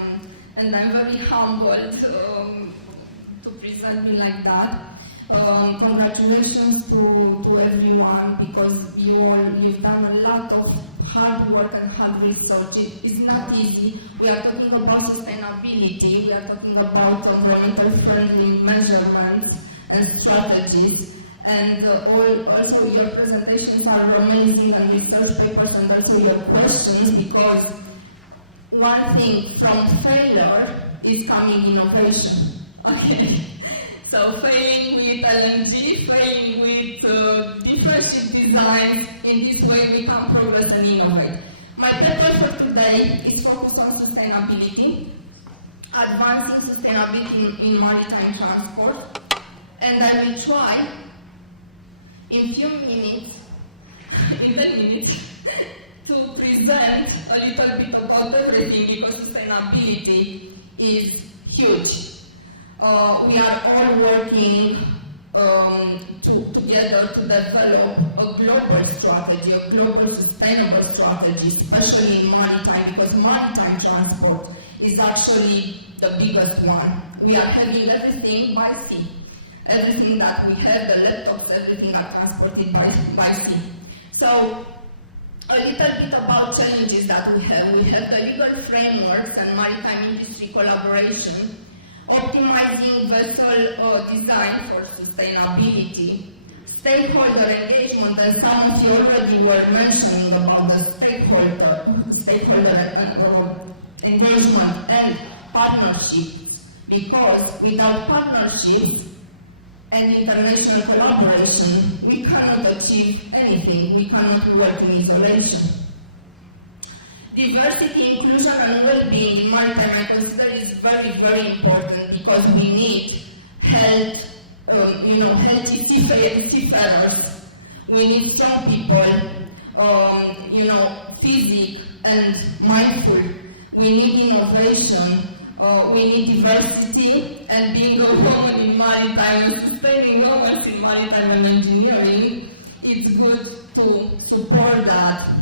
and I'm very humbled to present me like that. Congratulations to everyone, because you've done a lot of hard work and hard research. It's not easy. We are talking about sustainability. We are talking about environmental friendly measurements and strategies. And also your presentations are amazing, and research papers, and also your questions, because one thing from failure is coming innovation. Okay. So failing with LNG, failing with different ship designs, in this way we can progress and innovate. My paper for today is focused on sustainability, advancing sustainability in maritime transport, and I will try in few minutes, in 10 minutes, to present a little bit about everything, because sustainability is huge. We are all working together to develop a global strategy, a global sustainable strategy, especially in maritime, because maritime transport is actually the biggest one. We are handling everything by sea. Everything that we have, the laptops, everything are transported by sea. So, a little bit about challenges that we have. We have the legal frameworks and maritime industry collaboration, optimizing vessel design for sustainability, stakeholder engagement, and some of you already were mentioning about the stakeholder engagement and partnerships, because without partnerships and international collaboration, we cannot achieve anything. We cannot work in isolation. Diversity, inclusion, and well-being in maritime, I consider is very, very important, because we need healthy seafarers. We need strong people, physical and mindful. We need innovation. We need diversity, and being a woman in maritime and sustaining women in maritime and engineering, it's good to support that.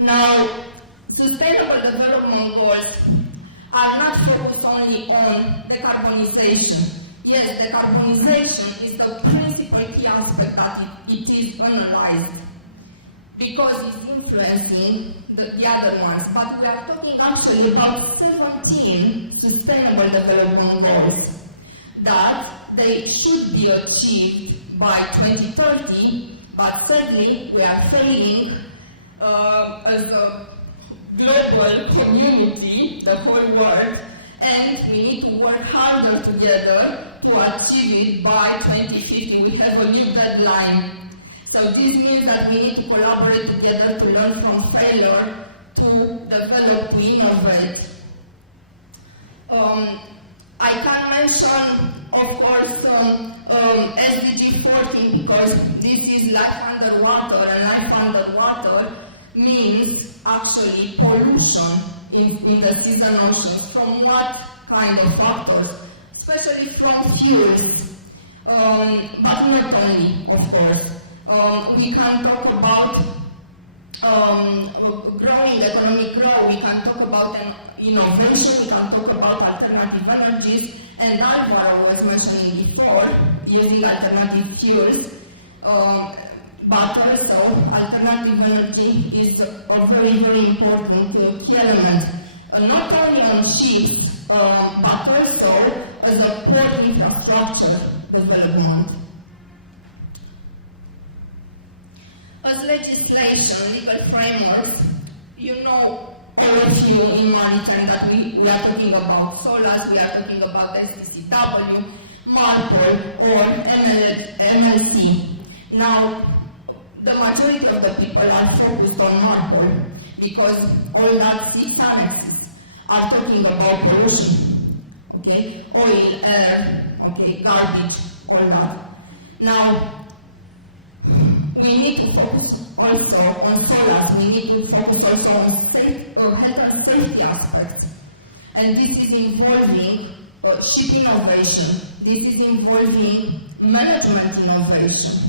Now, sustainable development goals are not focused only on decarbonization. Yes, decarbonization is the principal key aspect that it is analyzed, because it's influencing the other ones. But we are talking actually about 17 sustainable development goals that they should be achieved by 2030, but sadly we are failing as a global community, the whole world, and we need to work harder together to achieve it by 2050. We have a new deadline. So this means that we need to collaborate together to learn from failure, to develop, to innovate. I can mention, of course, SDG 14, because this is life underwater, and life underwater means actually pollution in the seas and oceans. From what kind of factors? Especially from fuels, but not only, of course. We can talk about growing economic growth, we can talk about innovation, we can talk about alternative energies, and Alvaro was mentioning before, using alternative fuels, but also alternative energy is a very, very important key element, not only on ships, but also as a port infrastructure development. As legislation, legal frameworks, you know, all of you in maritime that we are talking about SOLAS, we are talking about SCCW, MARPOL, or MLC. Now, the majority of the people are focused on MARPOL because all that six annexes are talking about pollution, okay? Oil, air, okay, garbage, all that. Now, we need to focus also on SOLAS, we need to focus also on health and safety aspects. And this is involving ship innovation, this is involving management innovation.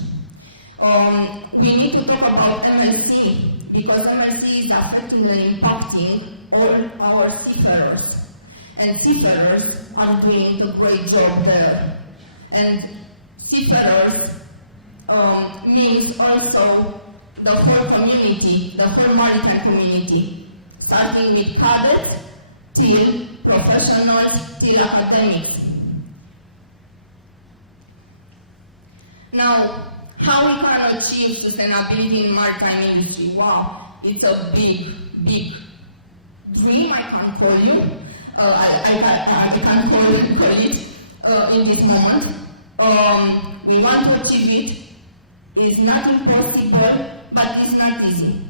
We need to talk about MLC, because MLC is affecting and impacting all our seafarers. And seafarers are doing a great job there. And seafarers means also the whole community, the whole maritime community, starting with cadets till professionals, till academics. Now, how we can achieve sustainability in maritime industry? Wow, it's a big dream, I can call you. I can call it in this moment. We want to achieve it. It's not impossible, but it's not easy.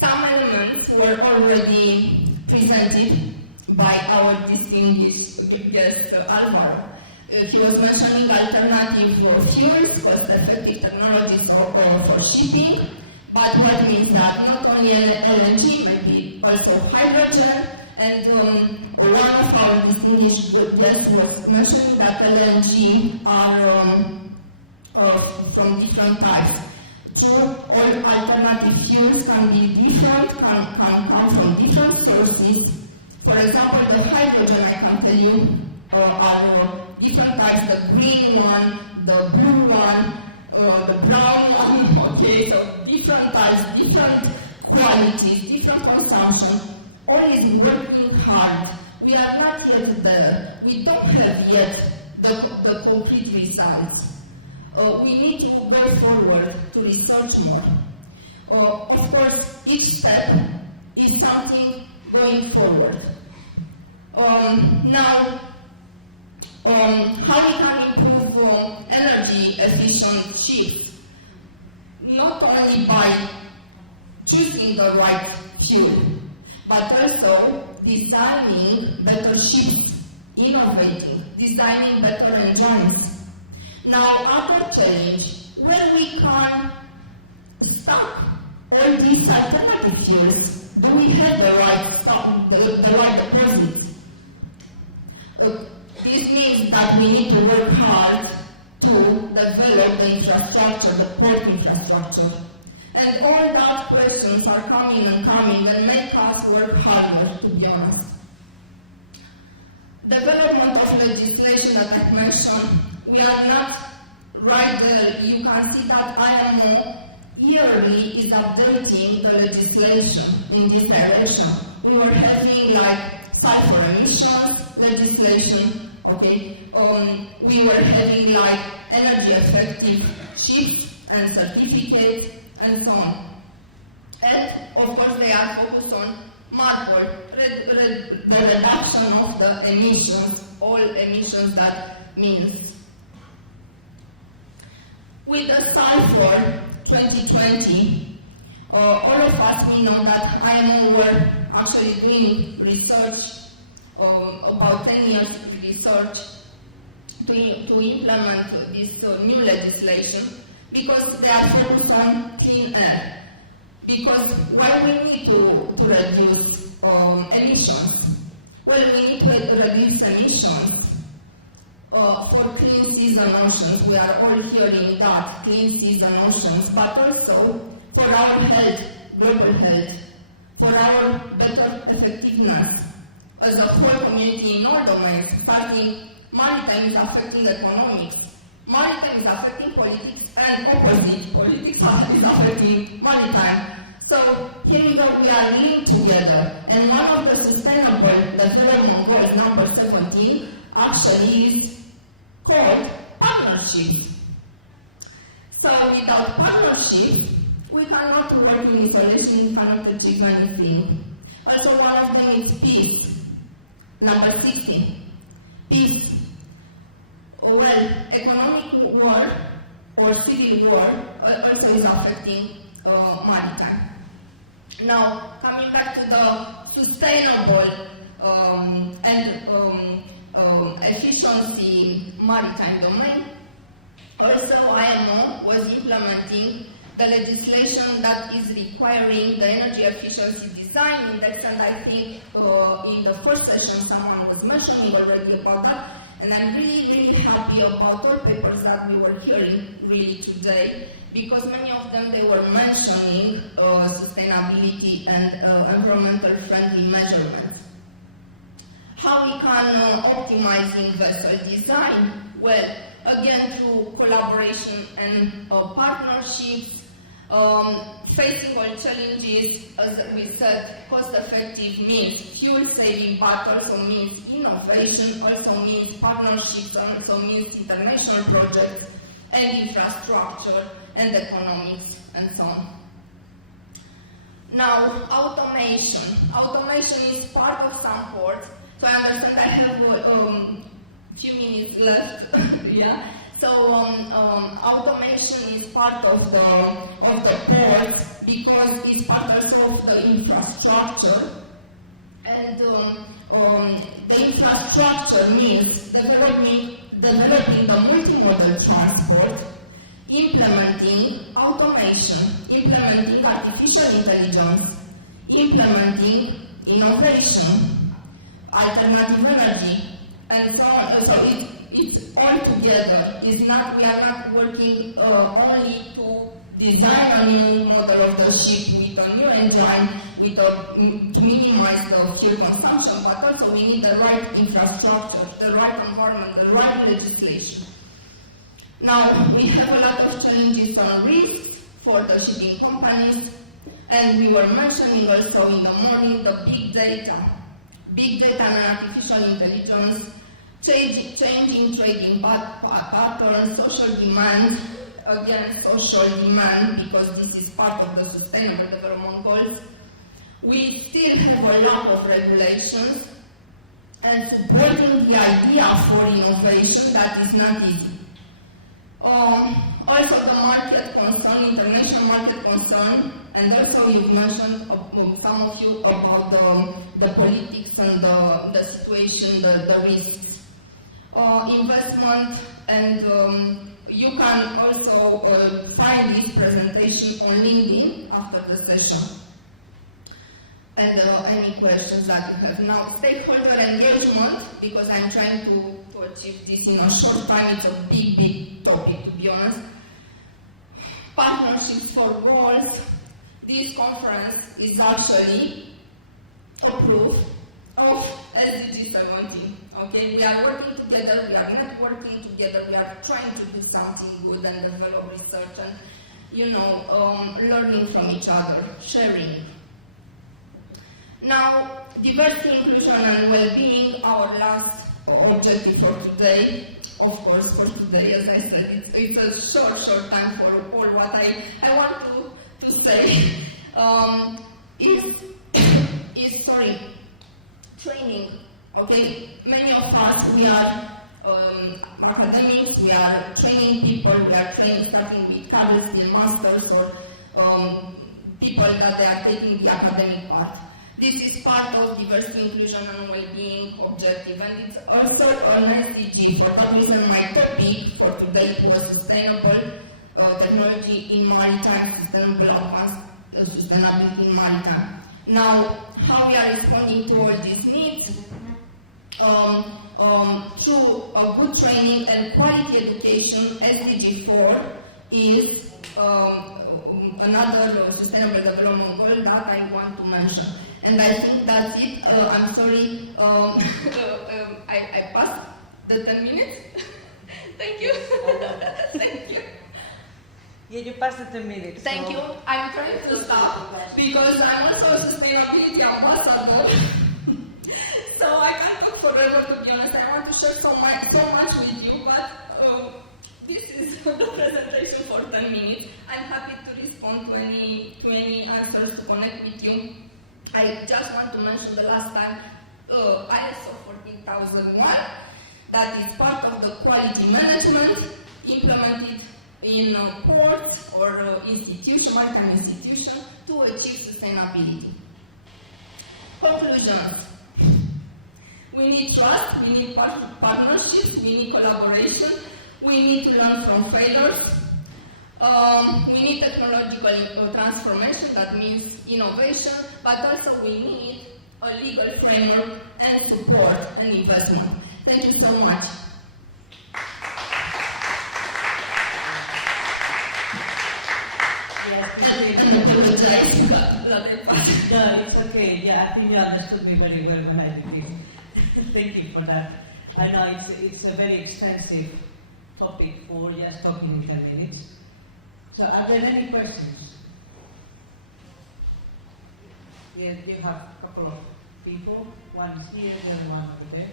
Some elements were already presented by our distinguished guest, Alvaro. He was mentioning alternative fuels, cost-effective technologies for shipping, but what means that not only LNG, maybe also hydrogen, and one of our distinguished guests was mentioning that LNG are from different types. True, all alternative fuels can be different, can come from different sources. For example, the hydrogen, I can tell you, are different types, the green one, the blue one, the brown one, okay, so different types, different qualities, different consumption, all is working hard. We are not yet there. We don't have yet the complete results. We need to go forward to research more. Of course, each step is something going forward. Now, how we can improve energy efficient ships? Not only by choosing the right fuel, but also designing better ships, innovating, designing better engines. Now, other challenge, where we can stop all these alternative fuels. Do we have the right deposits? This means that we need to work hard to develop the infrastructure, the port infrastructure. And all that questions are coming and make us work harder, to be honest. Development of legislation that I mentioned, we are not right there. You can see that IMO yearly is updating the legislation in this direction. We were having like sulfur emissions legislation, okay? We were having like energy effective ships and certificates and so on. And of course they are focused on MARPOL, the reduction of the emissions, all emissions that means. With the sulfur 2020, all of us we know that IMO were actually doing research, about 10 years research to implement this new legislation, because they are focused on clean air. Because why we need to reduce emissions? Well, we need to reduce emissions for clean seas and oceans. We are all hearing that, clean seas and oceans, but also for our health, global health, for our better effectiveness as a whole community in all domains. Starting maritime is affecting economics, maritime is affecting politics, and opposite, politics is affecting maritime. So here we go, we are linked together, and one of the sustainable development goals, number 17, actually is called partnerships. So without partnerships, we cannot work in isolation, we cannot achieve anything. Also one of them is peace, number 16. Peace. Well, economic war or civil war also is affecting maritime. Now, coming back to the sustainable and efficiency maritime domain, also IMO was implementing the legislation that is requiring the energy efficiency design index, and I think in the first session someone was mentioning already about that, and I'm really happy about all papers that we were hearing really today, because many of them they were mentioning sustainability and environmental friendly measurements. How how we can optimize in vessel design? Well, again, through collaboration and partnerships, facing all challenges, as we said, cost-effective means fuel-saving, but also means innovation, also means partnerships, also means international projects and infrastructure and economics and so on. Now, automation. Automation is part of some ports. So I understand I have a few minutes left. Yeah. So automation is part of the port because it's part also of the infrastructure, and the infrastructure means developing the multimodal transport, implementing automation, implementing artificial intelligence, implementing innovation, alternative energy, and so on. So it's all together. We are not working only to design a new model of the ship with a new engine, to minimize the fuel consumption, but also we need the right infrastructure, the right environment, the right legislation. Now, we have a lot of challenges on risks for the shipping companies, and we were mentioning also in the morning the big data and artificial intelligence, changing trading patterns, social demand, again social demand, because this is part of the Sustainable Development Goals. We still have a lot of regulations, and supporting the idea for innovation, that is not easy. Also the market concern, international market concern, and also you mentioned, some of you, about the politics and the situation, the risks. Investment, and you can also find this presentation on LinkedIn after the session. And any questions that you have. Now, stakeholder engagement, because I'm trying to achieve this in a short time, it's a big topic, to be honest. Partnerships for goals. This conference is actually a proof of SDG 17. Okay, we are working together, we are networking together, we are trying to do something good and develop research and, learning from each other, sharing. Now, diversity, inclusion, and well-being, our last objective for today. Of course, for today, as I said, it's a short time for all what I want to say. Training. Okay, many of us, we are academics, we are training people, we are starting with cadets, the masters, or people that they are taking the academic path. This is part of diversity, inclusion, and well-being objective, and it's also an SDG. For that reason, my topic for today was sustainable technology in maritime, sustainable advanced sustainability in maritime. Now, how we are responding to all these needs? Through good training and quality education. SDG 4 is another sustainable development goal that I want to mention. And I think that's it. I'm sorry, I passed the 10 minutes. Thank you. Thank you. Yeah, you passed the 10 minutes. Thank you. I'm trying to stop because I'm also a sustainability ambassador. So I can't talk forever, to be honest. I want to share so much with you, but this is the presentation for 10 minutes. I'm happy to respond to any answers, to connect with you. I just want to mention the last time ISO 14001, that is part of the quality management implemented in ports or maritime institution to achieve sustainability. Conclusions. We need trust, we need partnerships, we need collaboration, we need to learn from failures, we need technological transformation, that means innovation, but also we need a legal framework and support and investment. Thank you so much. Yes, and apologize that I passed. No, it's okay. Yeah, I think you understood me very well when I did this. Thank you for that. I know it's a very extensive topic for just talking in 10 minutes. So are there any questions? Yeah, you have a couple of people. One is here, the other one over there.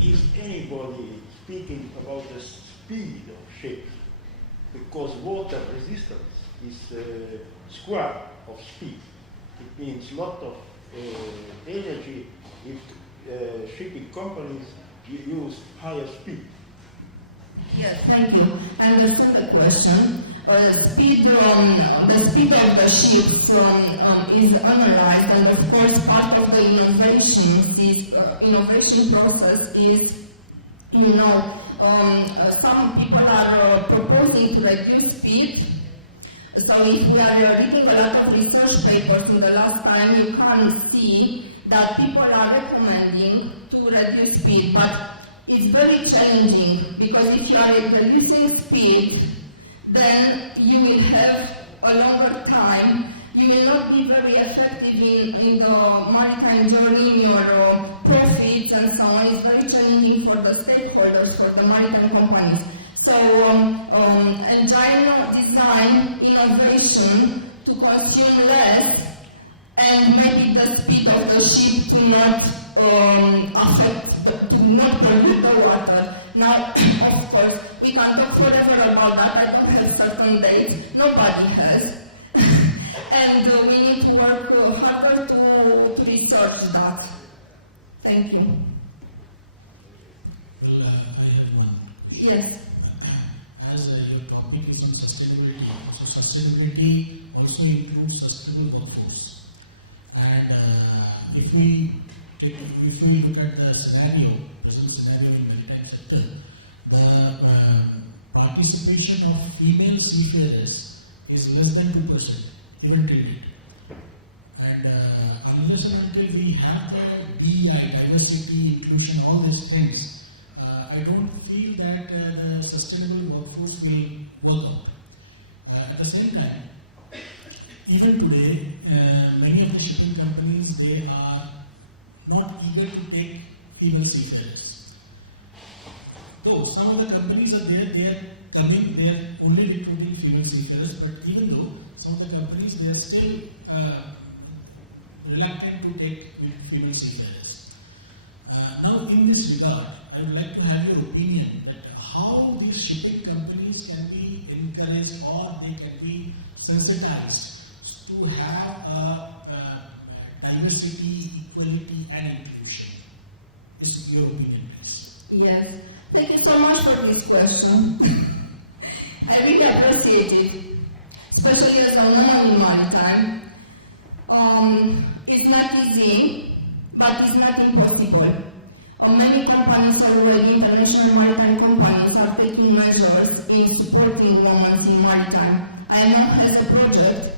Is anybody speaking about the speed of ships? Because water resistance is a square of speed. It means lot of energy if shipping companies use higher speed. Yes, thank you. I understand the question. The speed of the ships is analyzed, and of course part of the innovation process is, some people are proposing to reduce speed. So if we are reading a lot of research papers in the last time, you can see that people are recommending to reduce speed, but it's very challenging, because if you are reducing speed, then you will have a longer time. You will not be very effective in the maritime journey, in your profits and so on. It's very challenging for the stakeholders, for the maritime companies. So engine design innovation to consume less, and maybe the speed of the ship to not to not pollute the water. Now, of course, we can talk forever about that. I don't have certain dates. Nobody has. And we need to work harder to research that. Thank you. Well, I have none. Yes. As your topic is on sustainability, so sustainability also includes sustainable workforce. And if we look at the scenario, business scenario in the maritime sector, the participation of female seafarers is less than 2%, even treated. And unless and until we have the DEI, diversity, inclusion, all these things, I don't feel that the sustainable workforce will work out. At the same time, even today, many of the shipping companies, they are not eager to take female seafarers. Though some of the companies are there, they are only recruiting female seafarers, but even though some of the companies, they are still reluctant to take female seafarers. Now, in this regard, I would like to have your opinion that how these shipping companies can be encouraged or they can be sensitized to have diversity, equality, and inclusion. This is your opinion, please. Yes. Thank you so much for this question. I really appreciate it, especially as a woman in maritime. It's not easy, but it's not impossible. Many companies already, international maritime companies, are taking measures in supporting women in maritime. IMO has a project,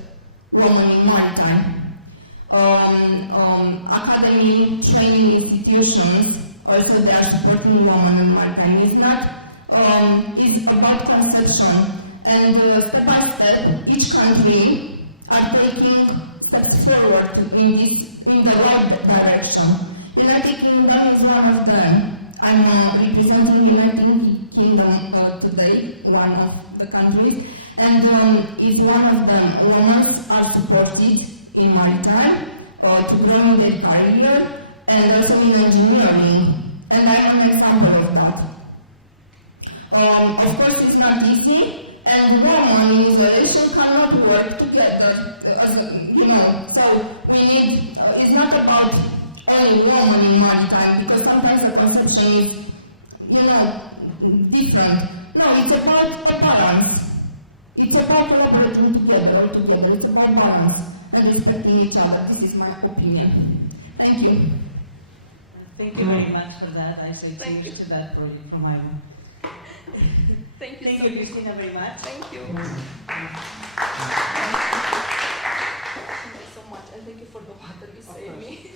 Women in Maritime. Academy, training institutions, also they are supporting women in maritime. It's not, it's about conception. And step by step, each country are taking steps forward in the right direction. United Kingdom is one of them. I'm representing United Kingdom today, one of the countries, and it's one of them. Women are supported in maritime to grow in their career and also in engineering. And I am an example of that. Of course, it's not easy, and women in isolation cannot work together. So we need. It's not about only women in maritime, because sometimes the conception is, different. No, it's about a balance. It's about collaborating together, all together. It's about balance and respecting each other. This is my opinion. Thank you. Thank you very much for that. I say cheers to that project from IMO. Thank you Thank so you, much. Christina, very much. Thank you. Thank you so much, and thank you for the water you saved me.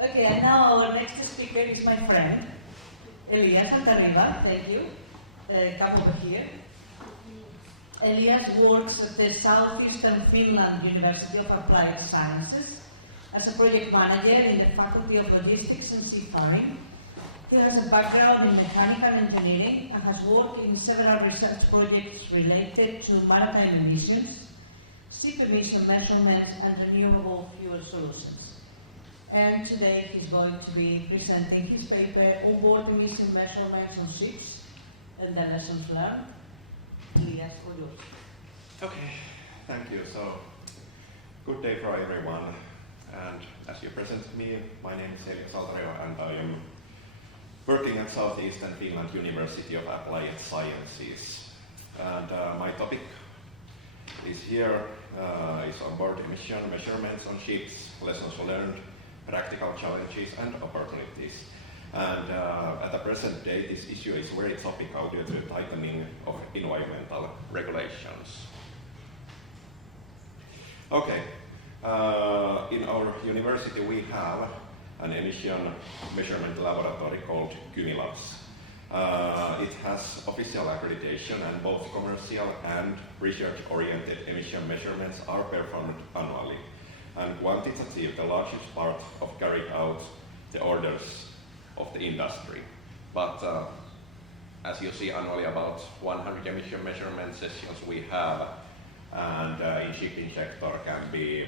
Okay, and now our next speaker is my friend, Elias Altarriba. Thank you. Come over here. Elias works at the Southeastern Finland University of Applied Sciences as a project manager in the Faculty of Logistics and Seafaring. He has a background in mechanical engineering and has worked in several research projects related to maritime emissions, ship emission measurements, and renewable fuel solutions. And today he's going to be presenting his paper, Onboard Emission Measurements on Ships and the Lessons Learned. Elias, all yours. Okay, thank you. So, good day for everyone. And as you present me, my name is Elias Altario, and I am working at Southeastern Finland University of Applied Sciences. And my topic is here is onboard emission measurements on ships, lessons learned, practical challenges and opportunities. And at the present day, this issue is very topical due to the tightening of environmental regulations. Okay, in our university we have an emission measurement laboratory called Kymilabs. It has official accreditation, and both commercial and research-oriented emission measurements are performed annually. And quantitative, the largest part of carried out the orders of the industry. But as you see, annually about 100 emission measurement sessions we have, and in shipping sector can be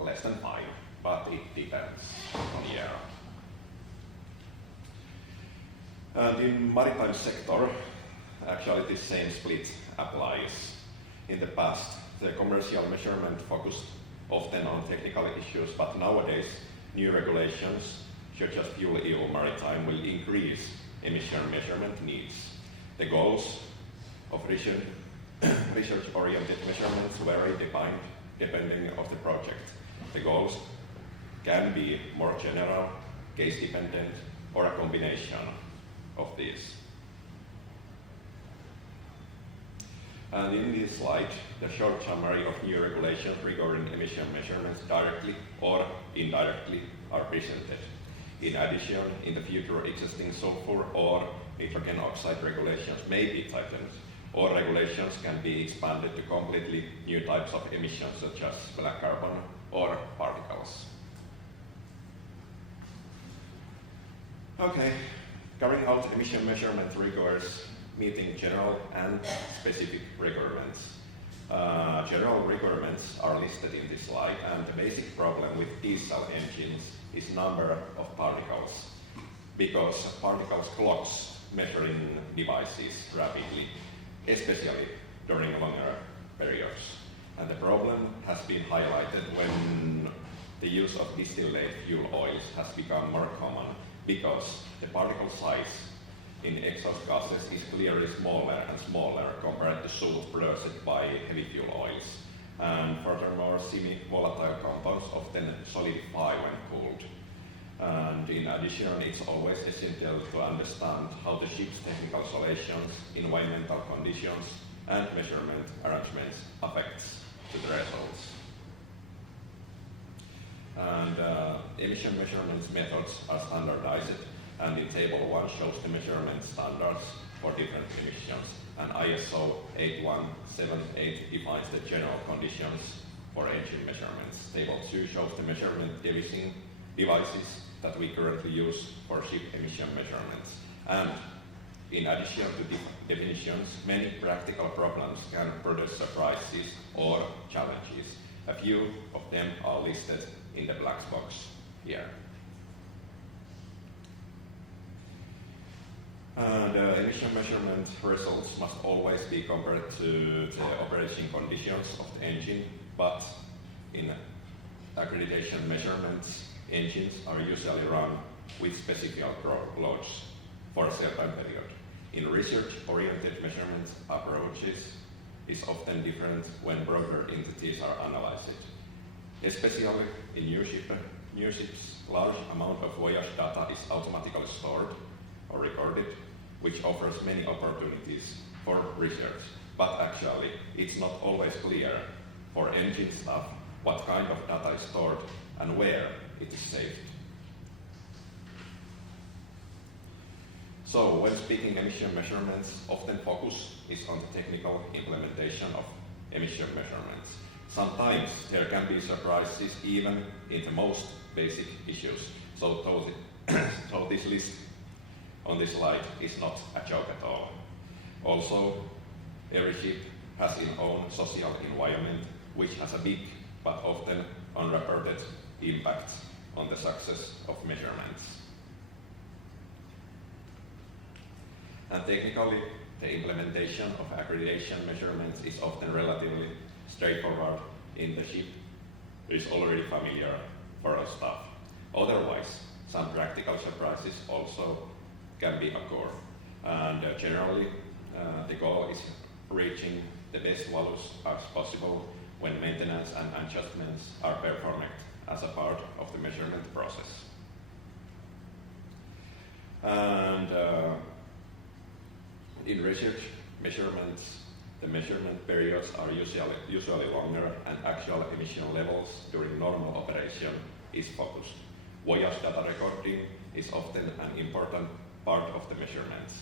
less than 5, but it depends on the year. And in maritime sector, actually the same split applies. In the past, the commercial measurement focused often on technical issues, but nowadays new regulations such as fuel-EU maritime will increase emission measurement needs. The goals of research-oriented measurements vary depending on the project. The goals can be more general, case-dependent, or a combination of these. And in this slide, the short summary of new regulations regarding emission measurements directly or indirectly are presented. In addition, in the future, existing sulfur or nitrogen oxide regulations may be tightened, or regulations can be expanded to completely new types of emissions such as black carbon or particles. Okay, carrying out emission measurement requires meeting general and specific requirements. General requirements are listed in this slide, and the basic problem with diesel engines is number of particles, because particles clogs measuring devices rapidly, especially during longer periods. And the problem has been highlighted when the use of distillate fuel oils has become more common, because the particle size in exhaust gases is clearly smaller and smaller compared to soot produced by heavy fuel oils. And furthermore, semi-volatile compounds often solidify when cooled. And in addition, it's always essential to understand how the ship's technical solutions, environmental conditions, and measurement arrangements affects the results. And emission measurements methods are standardized, and in table 1 shows the measurement standards for different emissions. And ISO 8178 defines the general conditions for engine measurements. Table 2 shows the measurement devices that we currently use for ship emission measurements. And in addition to definitions, many practical problems can produce surprises or challenges. A few of them are listed in the black box here. The emission measurement results must always be compared to the operating conditions of the engine, but in accreditation measurements, engines are usually run with specific loads for a certain period. In research-oriented measurement approaches is often different when broader entities are analyzed. Especially in new ships, large amount of voyage data is automatically stored or recorded, which offers many opportunities for research. But actually, it's not always clear for engine staff what kind of data is stored and where it is saved. So when speaking emission measurements, often focus is on the technical implementation of emission measurements. Sometimes there can be surprises even in the most basic issues. So this list on this slide is not a joke at all. Also, every ship has its own social environment, which has a big but often unreported impact on the success of measurements. And technically, the implementation of accreditation measurements is often relatively straightforward in the ship is already familiar for our staff. Otherwise, some practical surprises also can be occur. And generally, the goal is reaching the best values as possible when maintenance and adjustments are performed as a part of the measurement process. And in research measurements, the measurement periods are usually longer and actual emission levels during normal operation is focused. Voyage data recording is often an important part of the measurements.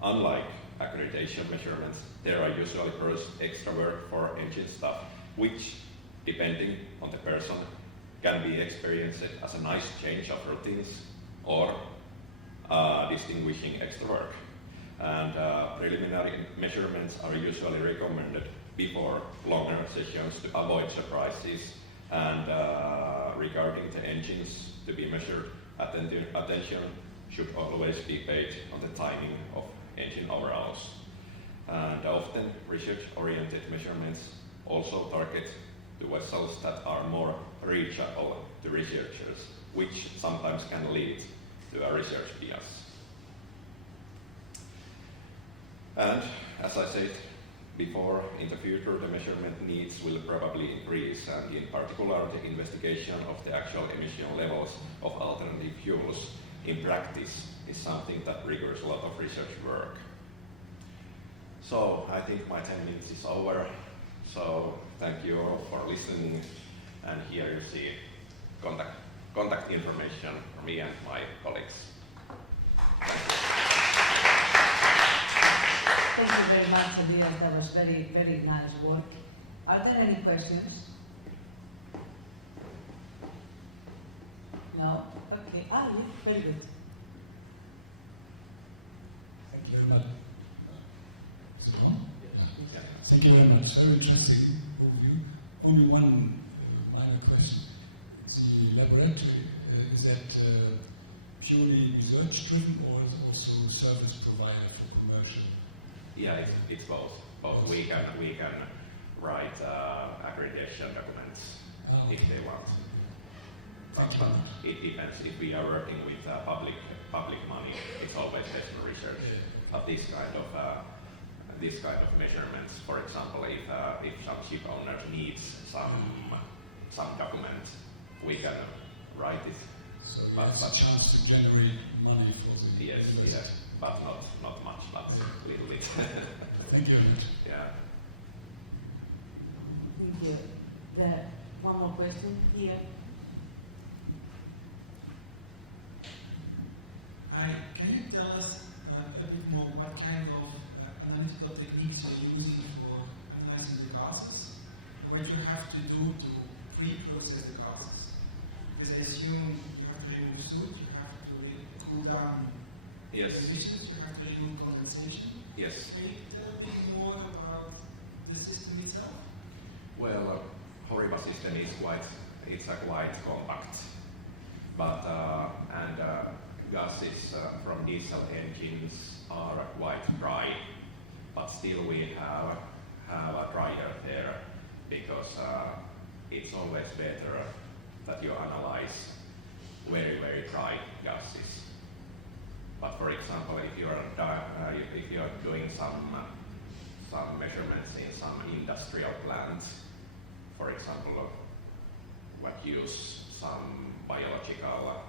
Unlike accreditation measurements, there are usually first extra work for engine staff, which, depending on the person, can be experienced as a nice change of routines or distinguishing extra work. And preliminary measurements are usually recommended before longer sessions to avoid surprises. And regarding the engines to be measured, attention should always be paid on the timing of engine overhauls. And often research-oriented measurements also target the vessels that are more reachable to researchers, which sometimes can lead to a research bias. And as I said before, in the future the measurement needs will probably increase, and in particular the investigation of the actual emission levels of alternative fuels in practice is something that requires a lot of research work. So I think my 10 minutes is over. So thank you all for listening, and here you see contact information for me and my colleagues. Thank you very much, Adrian. That was very, very nice work. Are there any questions? No? Okay. Very good. Thank you very much. Thank you very much. Very interesting overview. Only one minor question. The laboratory, is that purely research-driven or is it also service provider for commercial? Yeah, it's both. We can write accreditation documents if they want. But it depends. If we are working with public money, it's always based on research. But this kind of measurements, for example, if some ship owner needs some document, we can write it. So there's a chance to generate money for the university. Yes, but not much, but a little bit. Thank you very much. Yeah. Thank you. One more question here. Can you tell us a bit more what kind of analytical techniques you're using for analyzing the gases? What you have to do to pre-process the gases? Because I assume you have to remove soot, you have to cool down emissions, you have to remove condensation. Yes. Can you tell a bit more about the system itself? Well, HORIBA system is quite compact, but gases from diesel engines are quite dry, but still we have a dryer there because it's always better that you analyze very dry gases. But for example, if you are doing some measurements in some industrial plants, for example, what use some biological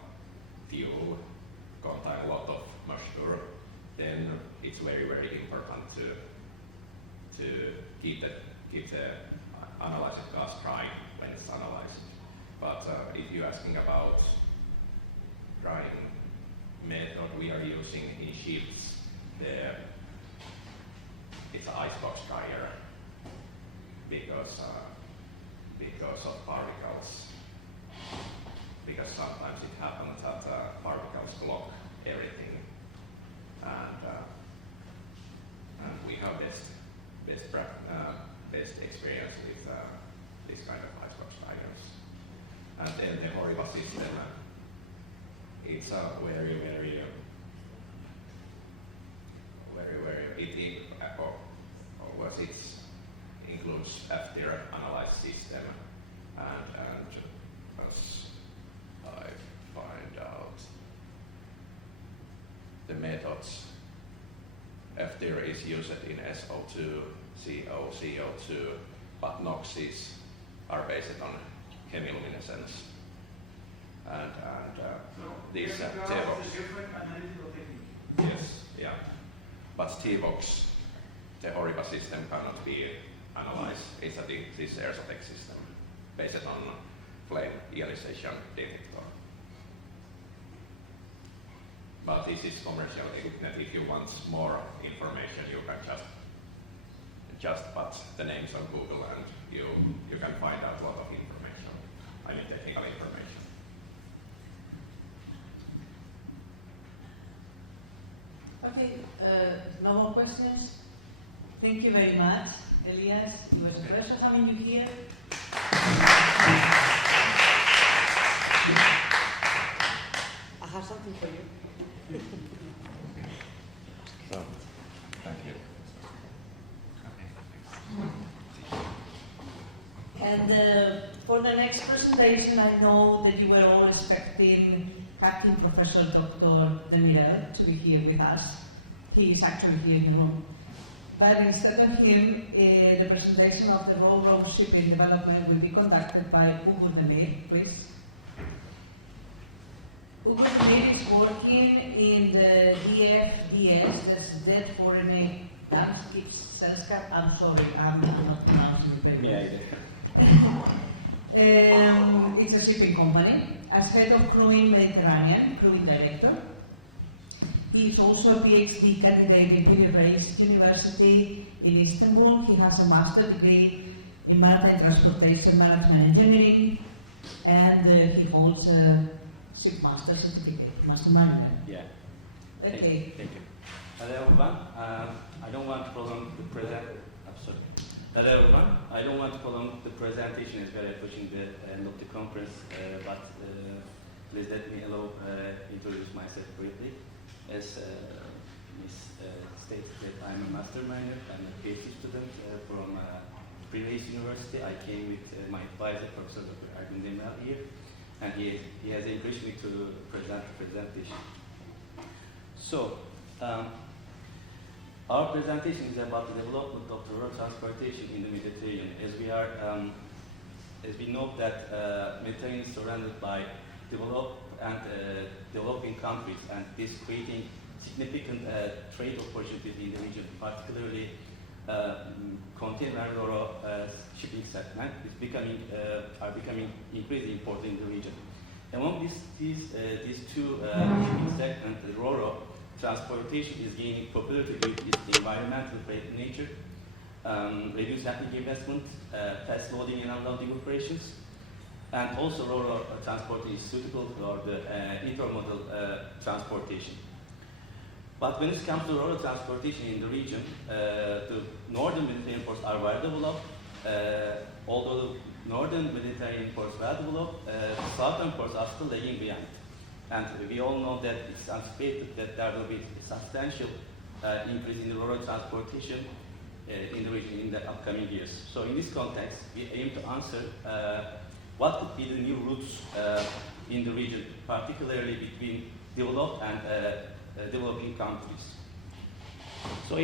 fuel contain a lot of moisture, then it's very important to keep the analyzed gas dry when it's analyzed. But if you're asking about drying method we are using in ships, it's an icebox tire because of particles. Because sometimes it happens that particles block everything, and we have best experience with this kind of icebox tires. And then the Horiba system, it's a very it includes after analyze system, and as I find out the methods, after is used in SO2, CO2, but NOxes are based on chemiluminescence. And these TEVOX. Yes, yeah. But TEVOX, the Horiba system cannot be analyzed. It's this Airsotex system based on flame ionization detector. But this is commercial equipment. If you want more information, you can just put the names on Google and you can find out a lot of information. I mean technical information. Okay, no more questions? Thank you very much, Elias. It was a pleasure having you here. I have something for you. So, thank you. And for the next presentation, I know that you were all expecting acting Professor Dr. Demirel to be here with us. He is actually here in the room. But instead of him, the presentation of the Ro-Ro shipping development will be conducted by Ugo Demir, please. Ugo Demir is working in the DFDS, that's Dead Foreign Dammskibsselskap. I'm sorry, I'm not pronouncing it very well. It's a shipping company. As head of Crewing Mediterranean, crewing director. He is also a PhD candidate at University in Istanbul. He has a master's degree in maritime transportation management engineering, and he holds a shipmaster certificate, master mariner. Yeah. Okay. Thank you. Hello everyone. I don't want to prolong the Hello everyone. I don't want to prolong the presentation as we are approaching the end of the conference, but please let me introduce myself briefly. As Ms. states that I'm a master miner, I'm a PhD student from Prileis University. I came with my advisor, Professor Dr. Ergun Demirel here, and he has encouraged me to present the presentation. So, our presentation is about the development of the road transportation in the Mediterranean. As we know that Mediterranean is surrounded by developing countries, and this creating significant trade opportunities in the region, particularly container and ro-ro shipping segment is becoming increasingly important in the region. Among these two shipping segments, the ro-ro transportation is gaining popularity due to its environmental nature, reduced handling investment, fast loading and unloading operations, and also ro-ro transport is suitable for the intermodal transportation. But when it comes to ro-ro transportation in the region, the northern Mediterranean ports are well developed. Although the northern Mediterranean ports are well developed, the southern ports are still lagging behind. And we all know that it's anticipated that there will be a substantial increase in the ro-ro transportation in the region in the upcoming years. So in this context, we aim to answer what could be the new routes in the region, particularly between developed and developing countries. So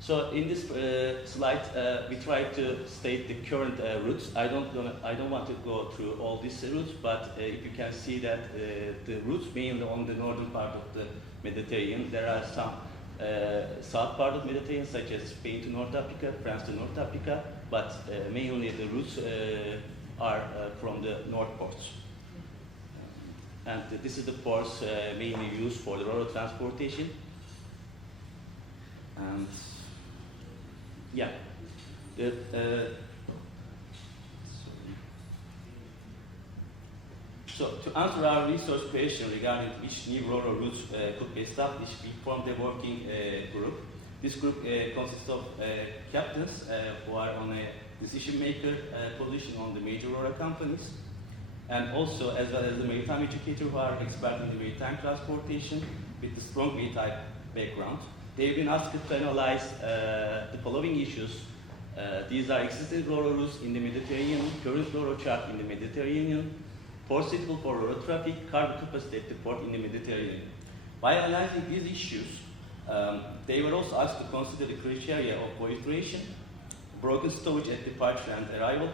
So in this slide, we try to state the current routes. I don't want to go through all these routes, but if you can see that the routes mainly on the northern part of the Mediterranean, there are some south part of the Mediterranean, such as Spain to North Africa, France to North Africa, but mainly the routes are from the north ports. and this is the ports mainly used for the road transportation. And yeah, so to answer our research question regarding which new rural routes could be established, we formed a working group. This group consists of captains who are on a decision-maker position on the major rural companies, and also as well as the maritime educator who are expert in the maritime transportation with the strong maritime background. They've been asked to analyze the following issues. These are existing rural routes in the Mediterranean, current rural chart in the Mediterranean, ports suitable for rural traffic, cargo capacity at the port in the Mediterranean. By analyzing these issues, they were also asked to consider the criteria of voyage duration, broken stowage at departure and arrival,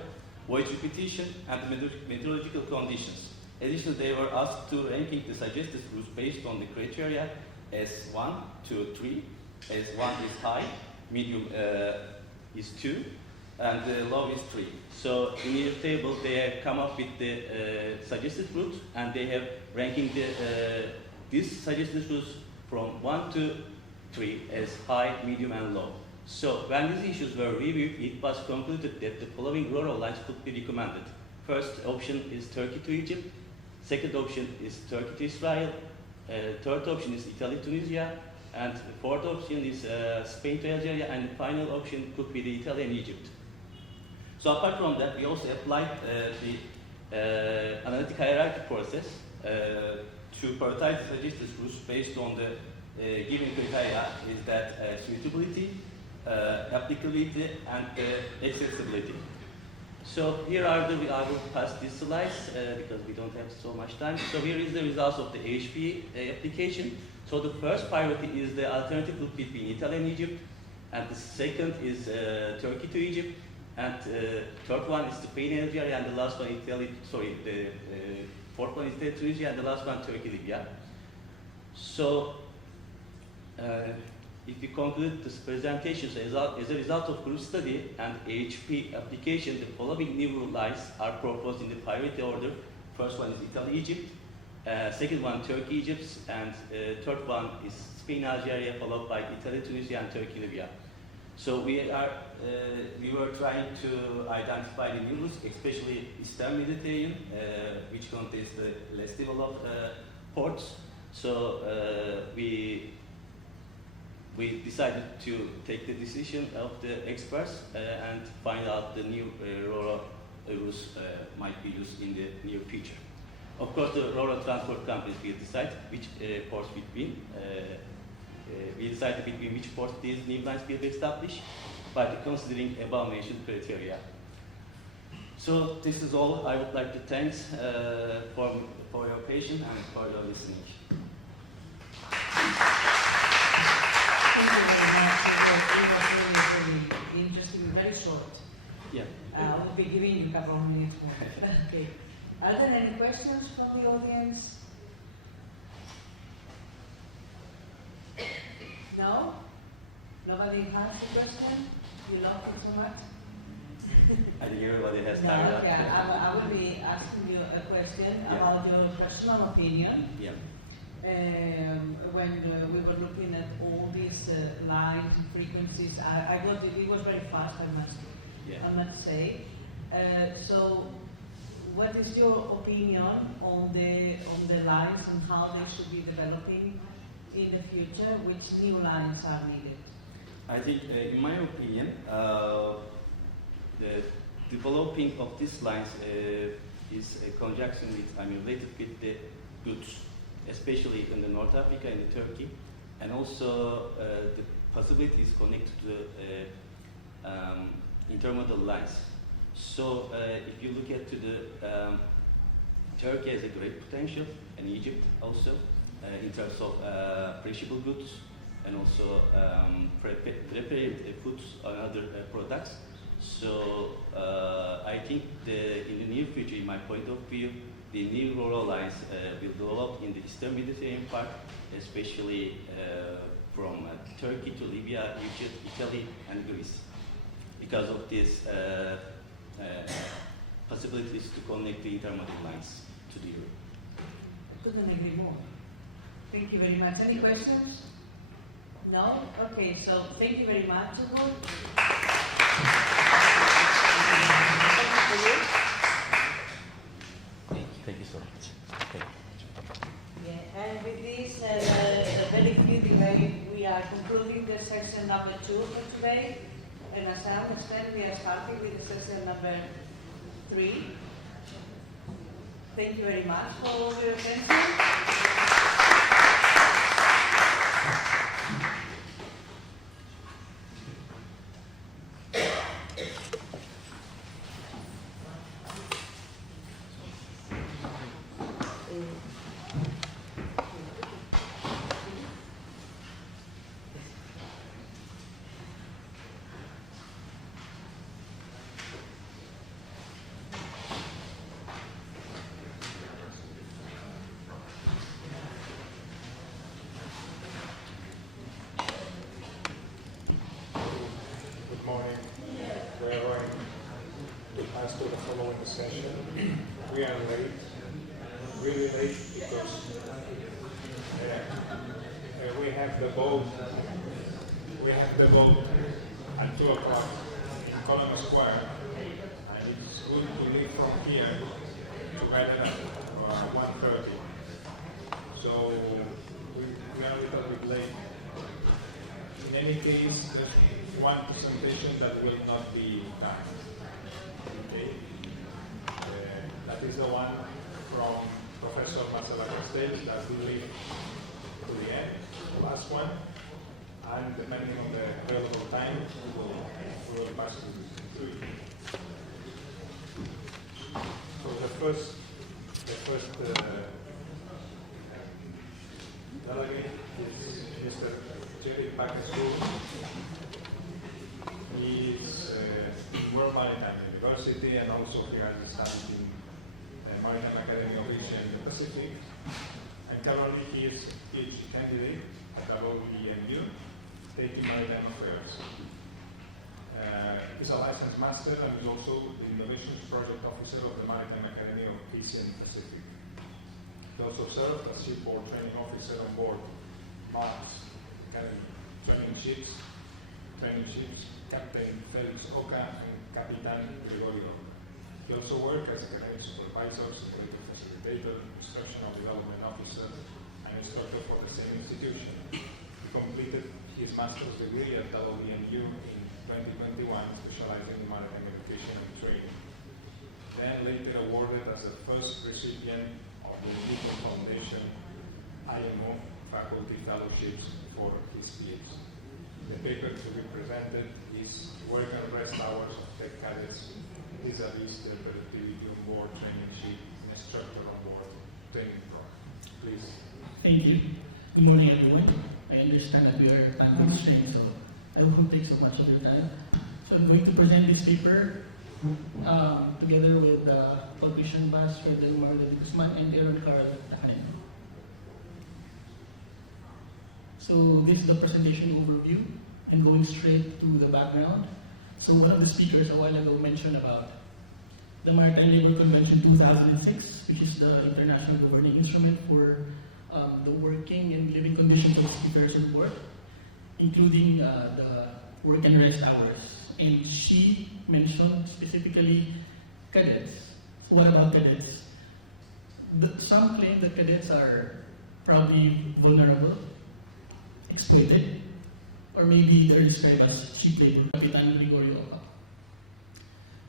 voyage repetition, and the meteorological conditions. Additionally, they were asked to ranking the suggested routes based on the criteria as 1, 2, 3, as 1 is high, medium is 2, and low is 3. So in your table, they have come up with the suggested route, and they have ranking these suggested routes from 1 to 3 as high, medium, and low. So when these issues were reviewed, it was concluded that the following rural lines could be recommended. First option is Turkey to Egypt. Second option is Turkey to Israel. Third option is Italy to Tunisia. And the fourth option is Spain to Algeria. And the final option could be the Italy and Egypt. So apart from that, we also applied the analytic hierarchy process to prioritize the suggested routes based on the given criteria, is that suitability, applicability, and accessibility. So here are the, I will pass these slides because we don't have so much time. So here is the results of the AHP application. So the first priority is the alternative route between Italy and Egypt, and the second is Turkey to Egypt, and third one is Spain and Algeria, and the last one Italy, sorry, the fourth one is Italy, Tunisia, and the last one Turkey, Libya. So if we conclude this presentation, so as a result of group study and AHP application, the following new route lines are proposed in the priority order. First one is Italy, Egypt. Second one, Turkey, Egypt. And third one is Spain, Algeria, followed by Italy, Tunisia, and Turkey, Libya. So we were trying to identify the new routes, especially Eastern Mediterranean, which contains the less developed ports. So we decided to take the decision of the experts and find out the new rural routes might be used in the near future. Of course, the rural transport companies will decide which ports between. We decided between which ports these new lines will be established by considering above mentioned criteria. So this is all. I would like to thank for your patience and for your listening. Thank you very much. It was really interesting, very short. Yeah. I will be giving you a couple of minutes more. Okay. Are there any questions from the audience? No? Nobody has a question? You loved it so much? I think everybody has No, time. okay. I will be asking you a question about your personal opinion. Yeah. When we were looking at all these lines and frequencies, I got it was very fast, I must say. So, what is your opinion on the lines and how they should be developing in the future? Which new lines are needed? I think, in my opinion, the developing of these lines is a conjunction with, related with the goods, especially in the North Africa and the Turkey, and also the possibilities connected to the intermodal lines. So if you look at to the Turkey has a great potential, and Egypt also, in terms of perishable goods and also prepared foods and other products. So I think in the near future, in my point of view, the new rural lines will develop in the Eastern Mediterranean part, especially from Turkey to Libya, Egypt, Italy, and Greece, because of these possibilities to connect the intermodal lines to the Europe. Couldn't agree more. Thank you very much. Any questions? No? Okay, so thank you very much. Thank you so much. Thank you. Yeah, and with this very quickly way, we are concluding the session number 2 for today. And as I understand, we are starting with the session number 3. Thank you very much for your attention. Good morning. We are going to pass to the following session. We are late, really late, because we have the vote. We have the vote at 2 o'clock in Colony Square, and it's good to leave from here to get it at 1:30. So we are a little bit late. In any case, there's one presentation that will not be done. Okay? That is the one from Professor Marcela Castel that will leave to the end, the last one. And depending on the available time, we will pass through it. So the first delegate is Mr. Jerry Packesburg. He is World Maritime University, and also he has studied in Maritime Academy of Asia and the Pacific. And currently he is PhD candidate at WEMU, taking Maritime Affairs. He's a licensed master and is also the Innovations Project Officer of the Maritime Academy of Asia and Pacific. He also served as shipboard training officer on board MARC's training ships, Captain Felix Oka and Capitan Gregorio. He also worked as academic supervisor, security facilitator, instructional development officer, and instructor for the same institution. He completed his master's degree at WEMU in 2021, specializing in maritime education and training. Then later awarded as the first recipient of the Newton Foundation IMO faculty fellowships for his PhD. The paper to be presented is Work and Rest Hours of Tech Cadets vis-a-vis the productivity on board training sheet and instructor on board training program. Please. Thank you. Good morning, everyone. I understand that we are time constrained, so I won't take so much of your time. So I'm going to present this paper together with Paul Christian Bass, Fredel Marlon Guzman, and Aaron Carl Tahain. So this is the presentation overview, and going straight to the background. So one of the speakers a while ago mentioned about the Maritime Labour Convention 2006, which is the international governing instrument for the working and living conditions of seafarers on board, including the work and rest hours. And she mentioned specifically cadets. So what about cadets? Some claim that cadets are probably vulnerable, exploited, or maybe they're described as ship labor, Capitan Gregorio Oka.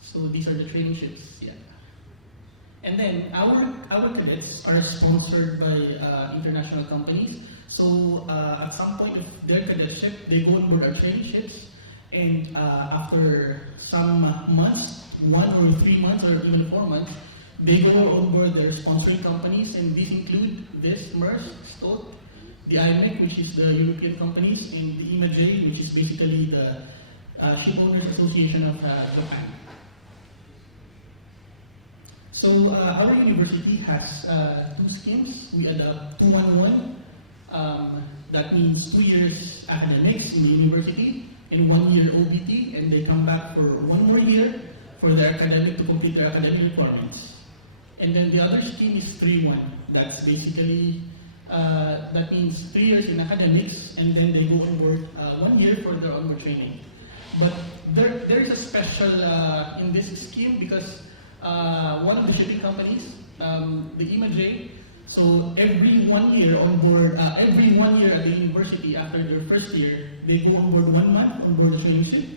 So these are the training ships, yeah. And then our cadets are sponsored by international companies. So at some point of their cadetship, they go on board our training ships, and after some months, 1 or 3 months, or even 4 months, they go on board their sponsoring companies, and these include this Maersk, Stolt, the IMEC, which is the European companies, and the IMAJ, which is basically the Shipowners Association of Japan. So our university has 2 schemes. We adopt 2-1-1. That means 2 years academics in the university and 1 year OBT, and they come back for 1 more year for their academic to complete their academic requirements. And then the other scheme is 3-1. That's basically, that means 3 years in academics, and then they go on board 1 year for their onboard training. But there is a special in this scheme because one of the shipping companies, the IMAJ, so every 1 year on board, every 1 year at the university after their first year, they go on board 1 month on board the training ship,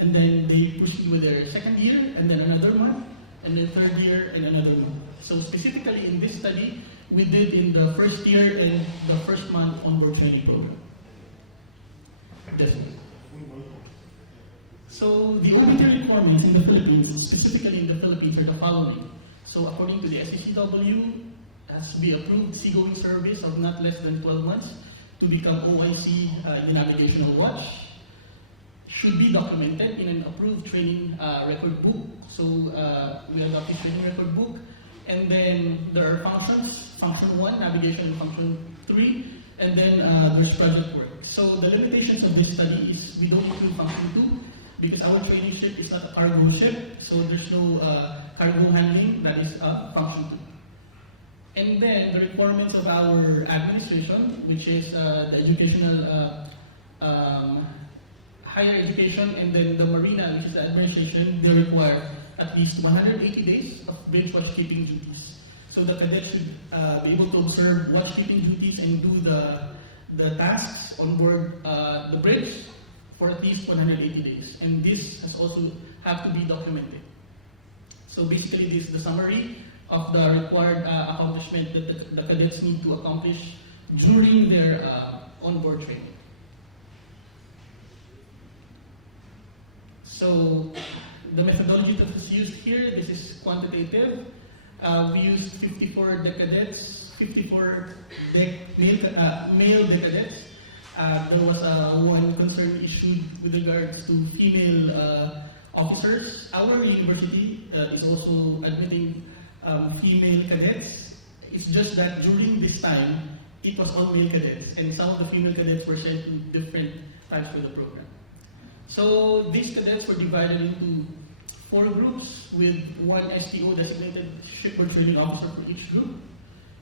and then they proceed with their second year, and then another month, and then third year, and another month. So specifically in this study, we did in the first year and the first month onboard training program. That's it. So the OBT requirements in the Philippines, specifically in the Philippines, are the following. So according to the SECW, has to be approved seagoing service of not less than 12 months to become OIC navigational watch. Should be documented in an approved training record book. So we adopt this training record book. And then there are functions, function 1, navigation, and function 3. And then there's project work. So the limitations of this study is we don't include function 2 because our training ship is not a cargo ship. So there's no cargo handling, that is function 2. And then the requirements of our administration, which is the educational, higher education, and then the marina, which is the administration, they require at least 180 days of bridge watchkeeping duties. So the cadets should be able to observe watchkeeping duties and do the tasks on board the bridge for at least 180 days. And this has also have to be documented. So basically this is the summary of the required accomplishment that the cadets need to accomplish during their onboard training. So the methodology that is used here, this is quantitative. We used 54 decadets, 54 male decadets. There was one concern issued with regards to female officers. Our university is also admitting female cadets. It's just that during this time, it was all male cadets, and some of the female cadets were sent to different types for the program. So these cadets were divided into 4 groups with 1 STO designated shipboard training officer for each group.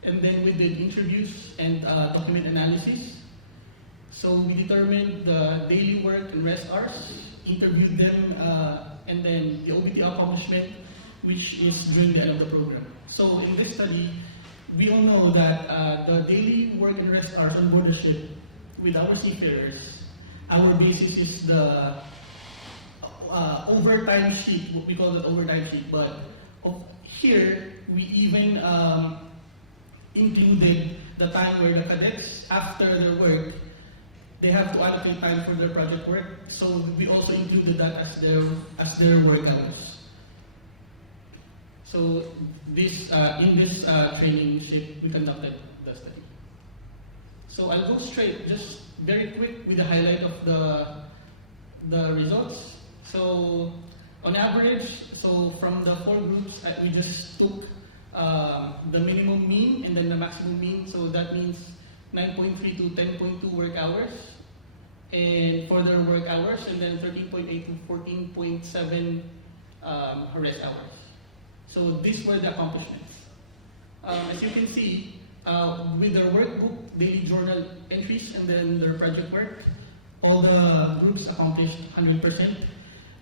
And then we did interviews and document analysis. So we determined the daily work and rest hours, interviewed them, and then the OBT accomplishment, which is during the end of the program. So in this study, we all know that the daily work and rest hours on board the ship with our seafarers, our basis is the overtime sheet, we call it overtime sheet, but here we even included the time where the cadets, after their work, they have to allocate time for their project work, so we also included that as their work hours. So this in this training ship, we conducted the study. So I'll go straight, just very quick with the highlight of the results. So on average, so from the 4 groups, we just took the minimum mean and then the maximum mean. So that means 9.3 to 10.2 work hours, and for their work hours, and then 13.8 to 14.7 rest hours. So these were the accomplishments. As you can see, with their workbook, daily journal entries, and then their project work, all the groups accomplished 100%.